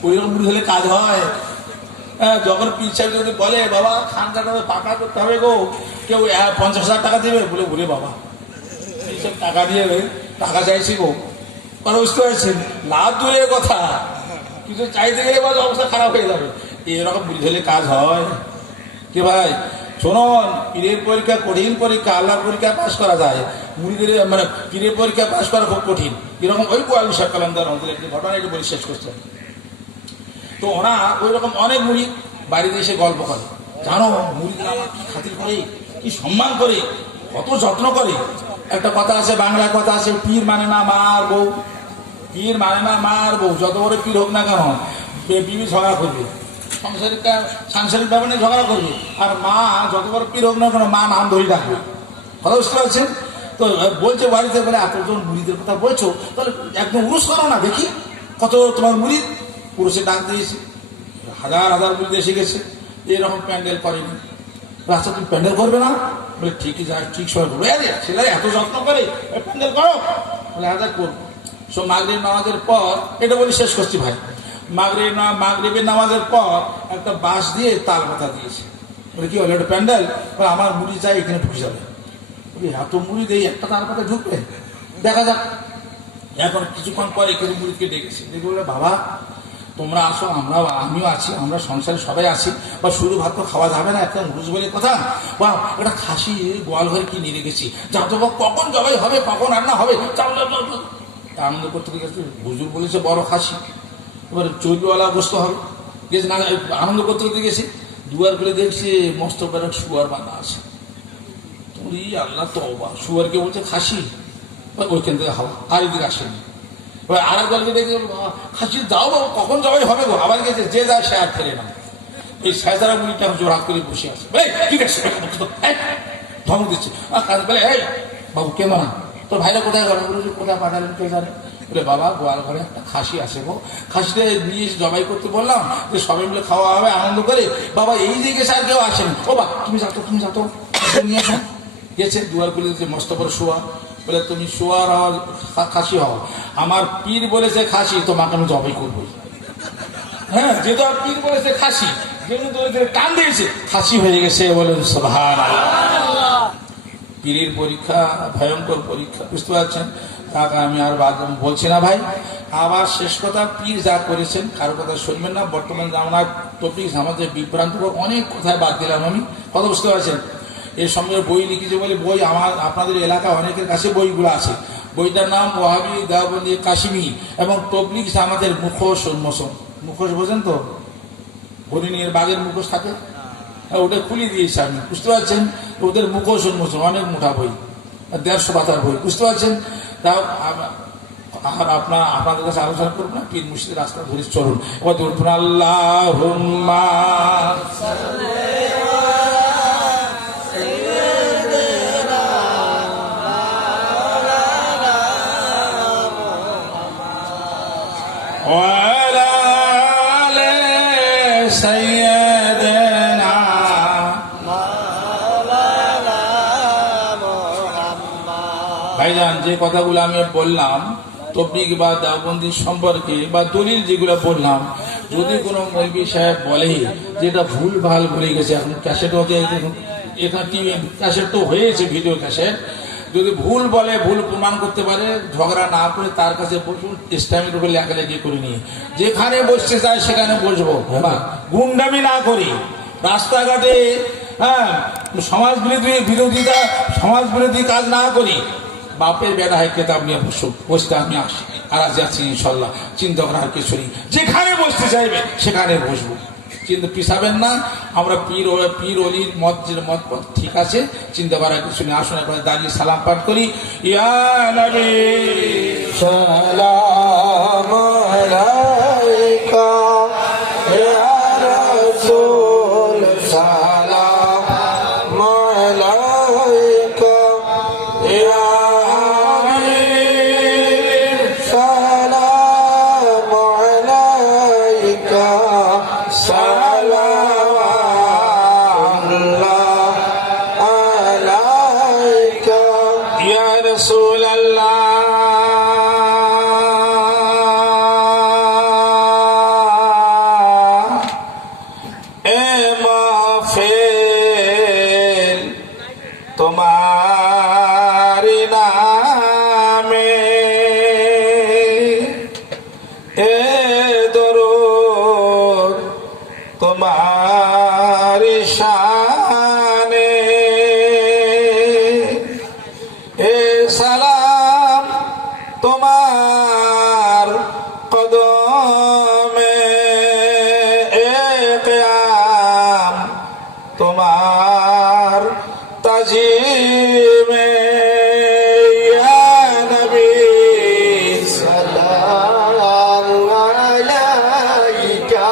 ওই রকম মুরিদ হলে কাজ হয়। যখন পিছায় যদি বলে বাবা খানকাটা পাকা করতে হবে গো, কেউ 50,000 টাকা দেবে, বলে বলে বাবা এইসব টাকা দিয়ে টাকা চাইছি গো। কারণ বুঝতে পারছেন লাভ দূরের কথা, কিছু চাইতে গেলে বা অবস্থা খারাপ হয়ে যাবে। এরকম মুরিদ হলে কাজ হয় কি ভাই? শোনুন, পীরের পরীক্ষা কঠিন পরীক্ষা, আল্লাহর পরীক্ষা পাশ করা যায়, মুরিদের মানে পীরের পরীক্ষা পাশ করা খুব কঠিন। এরকম ওই 42 কালান্দর আমাদের একটি ঘটনা একটু বলে শেষ করছে। তো ওরা ওই রকম অনেক মুরিদ বাড়িতে এসে গল্প করে, জানো মুরিদরা আমার কি খাতির করে, কি সম্মান করে, কত যত্ন করে। একটা কথা আছে, বাংলা কথা আছে, পীর মানে না মার বউ, পীর মানে না মার বউ। যত বড় পীর হোক না কেন বিবি ঝগড়া করবে, সাংসারিক ব্যাপারে ঝগড়া করবে। আর মা যত বড় পীর হোক না কেন মা নাম ধরে ডাকবে। কথা বুঝতে পারছেন? তো বলছে বাড়িতে বলে এতজন মুড়িদের কথা বলছো, তাহলে একদম উরুস করো না, দেখি কত তোমার মুড়ি। পুরুষে ডাক দিয়েছে, হাজার হাজার মুড়ি এসে গেছে, এরকম প্যান্ডেল করেনি। আচ্ছা তুমি প্যান্ডেল করবে না? বলে ঠিকই যায়, ঠিক সময় করবো। ছেলে এত যত্ন করে, প্যান্ডেল করো। বলে হাজার করবো। সো মাগরিব নামাজের পর, এটা বলে শেষ করছি ভাই, মাগরিবের নামাজের পর একটা বাঁশ দিয়ে তাল মাথা দিয়েছে। বলে কি হলো, একটা প্যান্ডেল? বলে আমার মুড়ি চাই, এখানে ঢুকে যাবে। এত মুড়ি দেই, একটা তাল মাথা ঢুকবে, দেখা যাক। এখন কিছুক্ষণ পরে কেউ মুড়িকে ডেকেছে, দেখে বলে বাবা তোমরা আসো, আমিও আছি, আমরা সংসারে সবাই আছি, বা শুধু ভাত তো খাওয়া যাবে না, একটা মুড়ি বলে কথা, বা একটা খাসি গোয়াল ঘরে কিনে রেখেছি, যাও তো কখন জবাই হবে, কখন রান্না হবে, যাও যাও যাও। আনন্দ করতে গেছে, হুজুর বলেছে বড় খাসি, এবারে চর্বিওয়ালা গোস্ত হবে, গেছে না, আনন্দ করতে করতে গেছি, দুয়ার করে দেখছি মস্ত বড় শুয়ার বাঁধা আছে। তুমি আল্লাহ তওবা, শুয়ারকে বলছে খাসি, ওইখান থেকে হাওয়া, আর এদিকে আসেনি। এবার আর একজনকে দেখে খাসি দাও বাবা, কখন জবাই হবে গো, আবার গেছে, যে যায় সে আর ফেলে না। এই সাইজারা মুড়িটা জোড়া করে বসে আছে, ঠিক আছে ধমক দিচ্ছে, কাজ বলে এই বাবু কেন না, তোর ভাইরা কোথায় গেল? কোথায় পাঠালেন কে জানে। বলে বাবা গোয়াল ঘরে একটা খাসি আছে গো, খাসিটা নিয়ে জবাই করতে বললাম, যে সবাই মিলে খাওয়া হবে আনন্দ করে। বাবা এই যে গেছে, আর কেউ আসেনি। ও বা তুমি যাতো, তুমি যাতো, নিয়ে আসো। গেছে দুয়ার খুলে দিচ্ছে, মস্ত বড় শোয়া। বলে তুমি শোয়ার হও, খাসি হও, আমার পীর বলেছে খাসি, তোমাকে আমি জবাই করবো। হ্যাঁ, যেহেতু আর পীর বলেছে খাসি, যেহেতু টান দিয়েছে, খাসি হয়ে গেছে। বলেন সুবহানাল্লাহ। পীরের পরীক্ষা ভয়ঙ্কর পরীক্ষা, বুঝতে পারছেন? তাকে আমি আর বলছি না ভাই। আবার শেষ কথা, পীর যা করেছেন কারো কথা শুনবেন না। বর্তমান জামানার টপিক আমাদের বিভ্রান্তকর অনেক কথায় বাদ দিলাম আমি, কথা বুঝতে পারছেন? এর সঙ্গে বই লিখেছে বলে, বই আপনাদের এলাকা অনেকের কাছে বইগুলো আছে। বইটার নাম ওয়াহাবি দেওবন্দি কাশিমি এবং তবলিগ আমাদের মুখোশ উন্মোচন। মুখোশ বোঝেন তো, হরিণের বাঘের মুখোশ থাকে, ওটা খুলে দিয়েছি আমি, বুঝতে পারছেন? ওদের মুখোশ উন্মোচন, অনেক মোটা বই, 150 পাতার বই, বুঝতে পারছেন? তাও আর আপনাদের কাছে আলোচনা করবো না, পীর মুর্শিদের রাস্তা ধরে চলুন। আল্লাহুম্মা وعلى آل سيدنا ভাইজান, যে কথাগুলো আমি বললাম তবলিগ বা দেওবন্দি সম্পর্কে বা দলিল যেগুলো বললাম, যদি কোনো মৌলভী সাহেব বলে যেটা ভুল ভাল বলে গেছে, এখন ক্যাসেট হতে, এখানে টিভি ক্যাসেট তো হয়েছে, ভিডিও ক্যাসেট, যদি ভুল বলে, ভুল প্রমাণ করতে পারে, ঝগড়া না করে তার কাছে বসুন, ইসলামের উপরে লেখালেখি করে নিয়ে যেখানে বসতে চায় সেখানে বসবো, গুন্ডামি না করি, রাস্তাঘাটে সমাজ বিরোধী কাজ না করি। বাপের বেড়া হয় কেতাব নিয়ে বসতে আমি আসি, আর আজ যাচ্ছি ইনশাল্লাহ, চিন্তা করার কিছু নেই, যেখানে বসতে চাইবে সেখানে বসবো, কিন্তু পিছাবেন না। আমরা পীর অলির মত ঠিক আছে, চিন্তা করার কিছু নেই। আসুন একবার দাঁড়িয়ে সালাম পাঠ করি। ইয়া নবী সালাম আলাইকা, ইয়া রাসূল সালাম আলাইকা, ইয়া আমির সালাম আলাইকা, তোমারি নামে এ দরুদ তোমারি শানে, এ সালাম তোমার কদমে, এ কিয়াম তোমার তাজিমে, ইয়া নবী সালাম আলাইকা,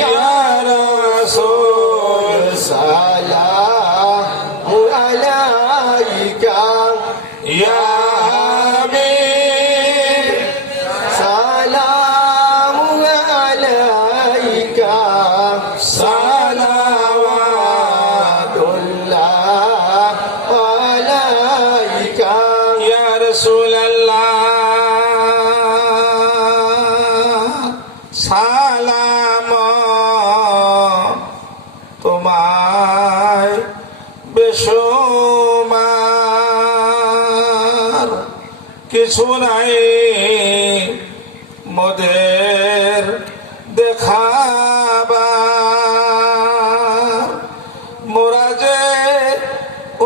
ইয়া রাসূল সালাম আলাইকা, ইয়া হাবিব সালামু আলাইকা সালাওয়াতুল্লাহ আলাইকা ইয়া রাসূলুল্লাহ সালাম তোমায় বেশুমার কিছু নাই মোদের দেখাবার মোরা যে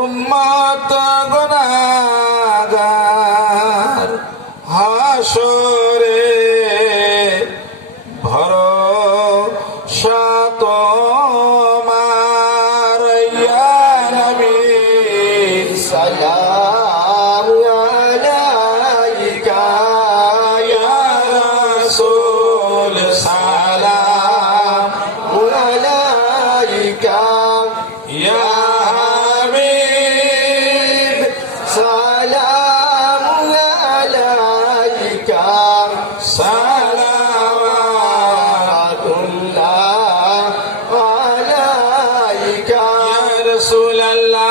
উম্মত গুনাহগার হাসরে ভরসা তোমার ইয়া নবী সালামু আলাইকা ইয়া রাসূল সালাম আলাইকা ইয়া হাবিব সালামু আলাইকা সালাওয়াতুল্লাহ আলাইকা ইয়া রাসূলুল্লাহ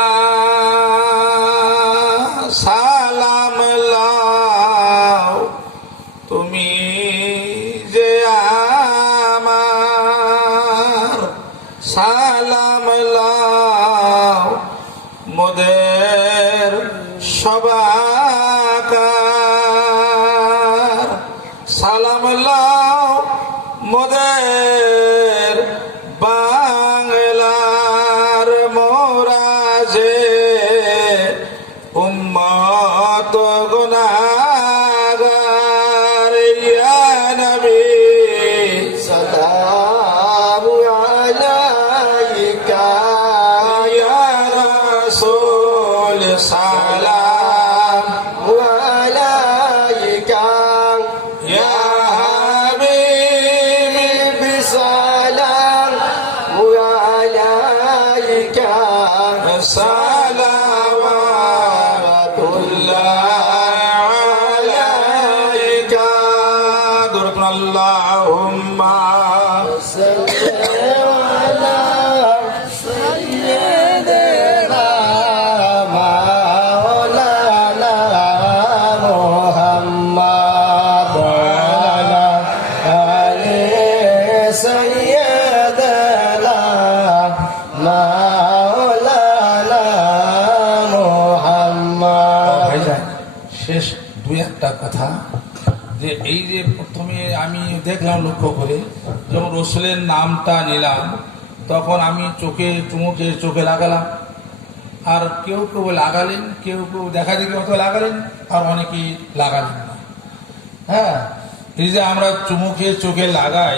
সালাম লাও তুমি যে আমার সালাম লাও মোদের সবাকার সালাম লাও মোদের বাংলার মোরা যে উম্মত গুনাহগার ইয়া নবী সালামু আলাইকা ইয়া রাসূল সালাম আলাইকা ইয়া হাবিব সালামু আলাইকা সালাওয়াতুল্লাহ আলাইকা দুরকুন আল্লাহুম্মা ভাইজান শেষ দুই একটা কথা যে এই যে প্রথমে আমি দেখলাম লক্ষ্য করে যখন রসুলের নামটা নিলাম তখন আমি চোখে লাগালাম আর কেউ কেউ লাগালেন কেউ কেউ দেখা দেখি অত লাগালেন আর অনেকেই লাগালেন না। হ্যাঁ, এই যে আমরা চোখে লাগাই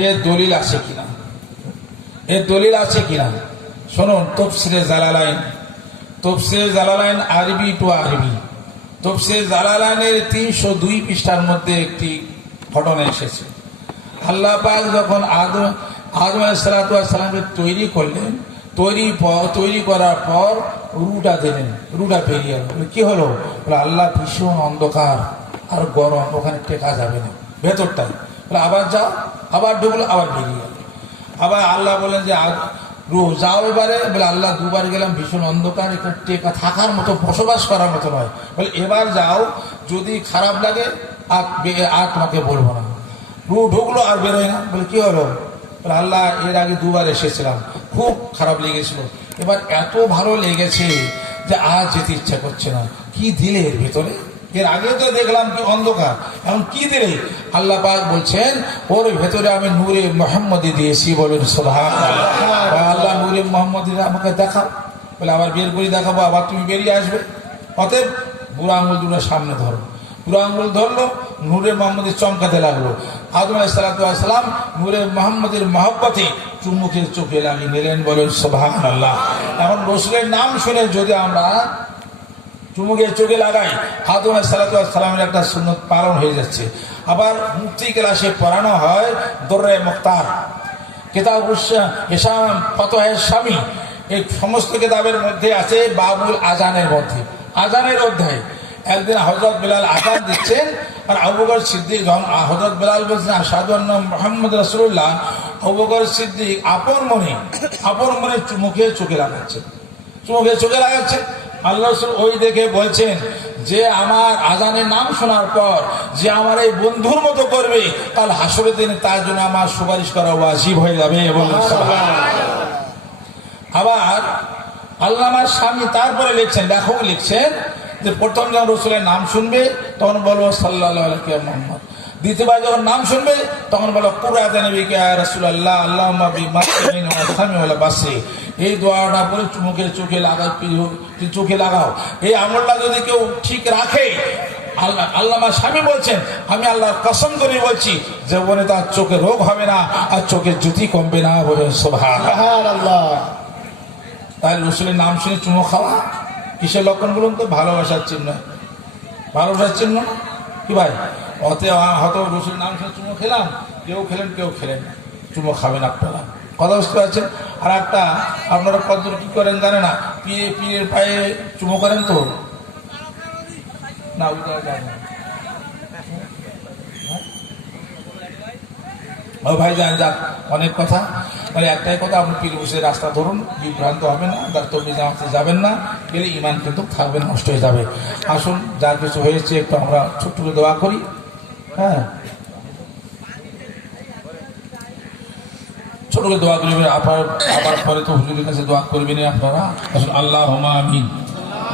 এর দলিল আছে কিনা, এর দলিল আছে কিনা শুনুন। তফসিরে জালালাইন আরবি টু আরবি, তফসিরে জালালাইনের 302 পৃষ্ঠার মধ্যে একটি ঘটনা এসেছে। আল্লাহ পাক যখন আদম আলাইহিসসালামকে তৈরি করলেন, তৈরি করার পর রুটা দিলেন, রুটা বেরিয়ে গেল। কি হলো? আল্লাহ ভীষণ অন্ধকার আর গরম, ওখানে টেকা যাবে না ভেতরটাই। আবার যাও, আবার ঢুকলো, আবার বেরিয়ে গেল। আবার আল্লাহ বলেন যে যাও এবারে, বলে আল্লাহ দুবার গেলাম, ভীষণ অন্ধকার, এখানে টেকা থাকার মতো, বসবাস করার মতো নয়। বলে এবার যাও, যদি খারাপ লাগে আর তোমাকে বলবো না। রু ঢুকলো আর বেরোয় না। বলে কি হলো? বলে আল্লাহ এর আগে দুবার এসেছিলাম, খুব খারাপ লেগেছিল, এবার এত ভালো লেগেছে যে আর যেতে ইচ্ছা করছে না। কি দিলে এর ভিতরে? এর আগে তো দেখলাম কি অন্ধকার, এখন কি দিলে? আল্লাহ পাক বলছেন ওর ভেতরে আমি নূরে মুহাম্মদী দিয়েছি। বলেন সুবহানাল্লাহ। আল্লাহ নূরে মুহাম্মদী আমাকে দেখাও। বলে আবার বের করে দেখাবো, আবার তুমি বেরিয়ে আসবে। অতএব বুড়া আঙুল দুটো সামনে ধরো। বুড়া আঙুল ধরলো, নূরে মুহাম্মদী চমকাতে লাগলো। আদম আলাইহিস সালাম নূরে মুহাম্মদের মহব্বতে চুম্বকের চোখে লাগিয়ে নিলেন। বলেন সুবহানাল্লাহ। এখন রসুলের নাম শুনে যদি আমরা চুমুকের চোখে লাগাই, আদম আলাইহিস সালামের একটা সুন্নত পালন হয়ে যাচ্ছে। আবার মুফতি ক্লাসে পড়ানো হয় দররে মুখতার, কিতাব হিসাম ফতোহের স্বামী, এই সমস্ত কিতাবের মধ্যে আছে বাবুল আজানের মধ্যে, আজানের অধ্যায়। একদিন হযরত বেলাল আযান দিচ্ছেন আর আবু বকর সিদ্দিক যখন হযরত বেলাল বলছেন আশহাদু আন্না মুহাম্মদ রাসূলুল্লাহ, আবু বকর সিদ্দিক আপন মনে মুখে চোখে লাগাচ্ছেন, চোখে লাগাচ্ছেন। আল্লাহ রাসূল ওই দেখে বলছেন যে আমার আজানের নাম শোনার পর যে আমার এই বন্ধুর মতো করবে, কাল হাসরের দিনে তার জন্য আমার সুপারিশ করা ওয়াজিব হয়ে যাবে। এবং আবার আল্লামার স্বামী তারপরে লেখক লিখছেন যে প্রথম যখন রসুলের নাম শুনবে তখন বলবো সাল্লাল্লাহু আলাইহি মুহাম্মদ, দ্বিতীয়বার যখন নাম শুনবে তখন বলো কুরআত নবীকে ইয়া রাসূলুল্লাহ আল্লাহুম্মা বিমাসমিন ওয়া সামি ওয়া বাসরি। এই দোয়াটা বলে চোখে লাগাও। এই আমলটা যদি কেউ ঠিক রাখে, আল্লামা স্বামী বলছেন আমি আল্লাহর কসম করে বলছি যে বলে তার চোখে রোগ হবে না আর চোখের জ্যোতি কমবে না। বলে সুবহানাল্লাহ। তাই রসুলের নাম শুনে চুমো খাওয়া কিসের লক্ষণ বলুন তো? ভালোবাসার চিহ্ন। ভালোবাসার চিহ্ন কি ভাই? হয়তো রসুলের নাম শুনে চুমো খেলাম, কেউ খেলেন কেউ খেলেন না, চুমো খাবেন আপনারা, কথা বুঝতে পারছেন? আর একটা আপনারা কতদূর কি করেন জানে না, পীরের পায়ে চুমো করেন তো না? ভাই যান যাক, অনেক কথা, মানে একটাই কথা, আপনি পীর বসে রাস্তা ধরুন, বিভ্রান্ত হবে না, তার তবলি জামাতে যাবেন না, গেলে ইমান কিন্তু থাকবে, নষ্ট হয়ে যাবে। আসুন, যার কিছু হয়েছে একটু আমরা ছোট্ট করে দোয়া করি। হ্যাঁ, ছোট করে দোয়া করবেন। আবার পরে তো হুজুরের কাছে দোয়া করবেন আপনারা। আসুন, আল্লাহুম্মা আমিন।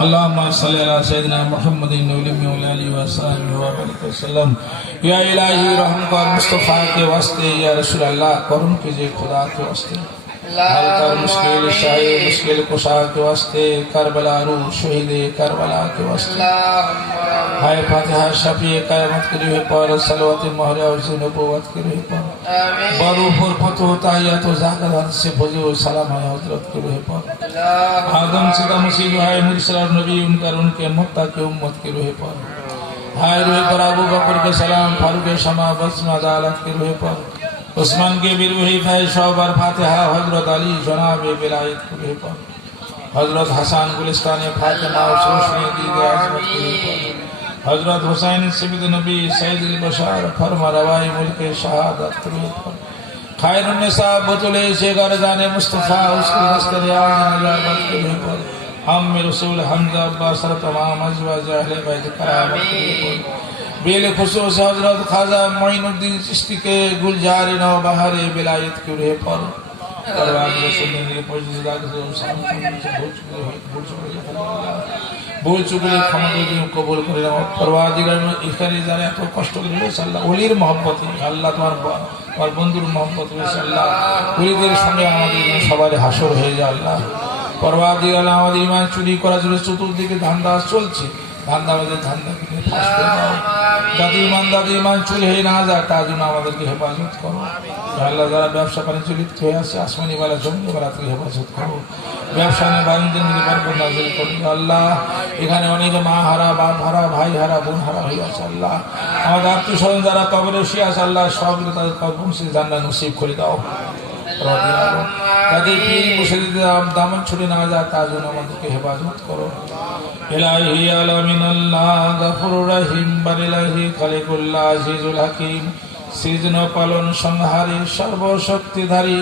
اللهم صل على سيدنا محمد وعلى آله وصحبه وسلم। या इलाही रहम कर मुस्तफा के वास्ते, या रसूल अल्लाह करम कीजिए खुदा के वास्ते। हल कर मुश्किल कुशा के वास्ते, करबला रूह शहीद करबला के वास्ते। हाय फातिहा शफी क़यामत के लिए पर सलवत मोहर और नबूवत के लिए पर बरूफुर फतह ताहियत ज़ाकत से फजू सलाम है हजरत के लिए पर आदम से मसीह है मुरसल नबी उनके मुत्ता के उम्मत के लिए पर हाय रूह पर अबू बकर के सलाम, फारूक शमा बस्मा अदालत के रूह पर, उस्मान के बिरवही फैज शौबर फातिहा हजरत अली जनाब विलायत के रूह पर, हजरत हसन गुलिस्तान फातिमा रोशनी दी आजमत के रूह पर, हजरत हुसैन सिबिद नबी सैयद बशार फरमा रवाई मुल्क शहादत के रूह पर, खैरुन निसा बतुले शेगर जाने मुस्तफा उसकी दस्तर नजाबत के रूह पर, हम रसूल हमजा अब्बास तमाम अज़वाज अहले बैत करामत के रूह पर, बेल खुसूस हजरत खाजा मोइनुद्दीन चिश्ती के गुलजार नौ बहारे विलायत के रूह पर, दरबार रसूल ने पहुंचदा ভুল চুকলে ক্ষমা করে কবুল করে নাও। পরওয়ারদিগার এখানে যারা এত কষ্ট করে রয়েছে আল্লাহ, ওলির মহব্বতে আল্লাহ, তোমার বন্ধুর মহব্বত রয়েছে আল্লাহ, ওলিদের সঙ্গে আমাদের সবার হাসর হয়ে যায় আল্লাহ। পরওয়ারদিগার আমাদের ইমান চুরি করার জন্য চতুর্দিকে ধান্দা চলছে, ধান্দাবাজের ধান্দাকে ফাঁস করে দাও। যাতে ইমান চুরি হয়ে না যায় তার জন্য আমাদেরকে হেফাজত করো আল্লাহ। যারা ব্যবসা বাণিজ্য লিপ্ত হয়ে আছে আসমানি বেলা জঙ্গি বেলা থেকে হেফাজত করো। ব্যবসা নিয়ে বাণিজ্যের মধ্যে বরকত নাযিল করো আল্লাহ। এখানে অনেকে মা হারা, বাপ হারা, ভাই হারা, বোন হারা হয়ে আছে আল্লাহ। আমাদের আত্মীয় স্বজন যারা কবরে শুয়ে আছে আল্লাহ, সবগুলো তাদের কবর জান্নাত নসিব করে দাও। তাদের পীর মুর্শিদের দামন ছুটে না যায় তার জন্য আমাদেরকে হেফাজত করো। ইলাহি আলামিন আল্লাহ গফুরুর রহিম বারিলাহি খালিকুল্লাহ আজিজুল হাকিম, সৃজন পালন সংহারী সর্বশক্তিধারী,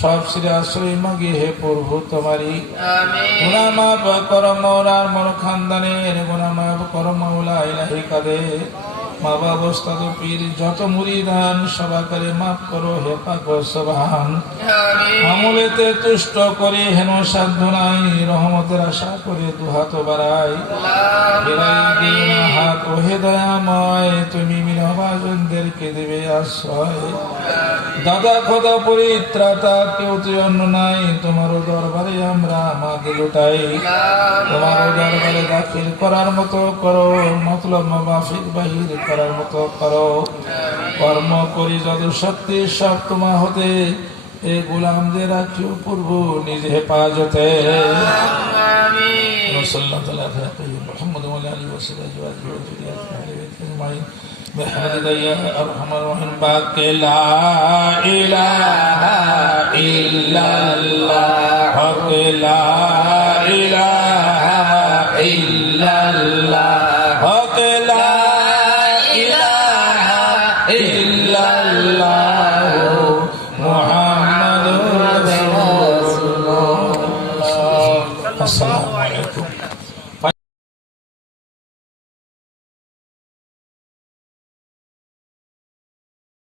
সব শ্রী আশ্রয় মাগি হে প্রভু তোমারি। গুনাহ মাফ করো মওলার মোর খানদানের, গুনাহ মাফ করো মওলা ইলাহি কাদের। মা বাবা ওস্তাদ পীর যত মুরিদান সবাইকে মাফ করো হে পাক সুবহান। আমলেতে তুষ্ট করে হেন সাধ্য নাই, রহমতের আশা করে দুহাত বাড়াই। ফেরাই দিও না হাত ও হে দয়াময়, তুমি মিনভাজনদেরকে দেবে আশ্রয়। দাদা খোদা পরিত্রাতা কেউ তুই অন্য নাই, তোমারও দরবারে আমরা আমাদের লুটাই। তোমারও দরবারে দাখিল করার মতো করো, মতলব মাফিক বাহির করার মতো করো। কর্ম করি যত শক্তি সব তোমার হতে, এ গোলামদের রাখিও পূর্ব নিজে হেফাজতে। محمد وعلى آله وصحبه أجمعين برحمتك يا أرحم الراحمين. باك لا إله إلا الله، لا إله إلا الله. ইল্লাল্লাহু মুহাম্মাদুর রাসূলুল্লাহ। আসসালামু আলাইকুম।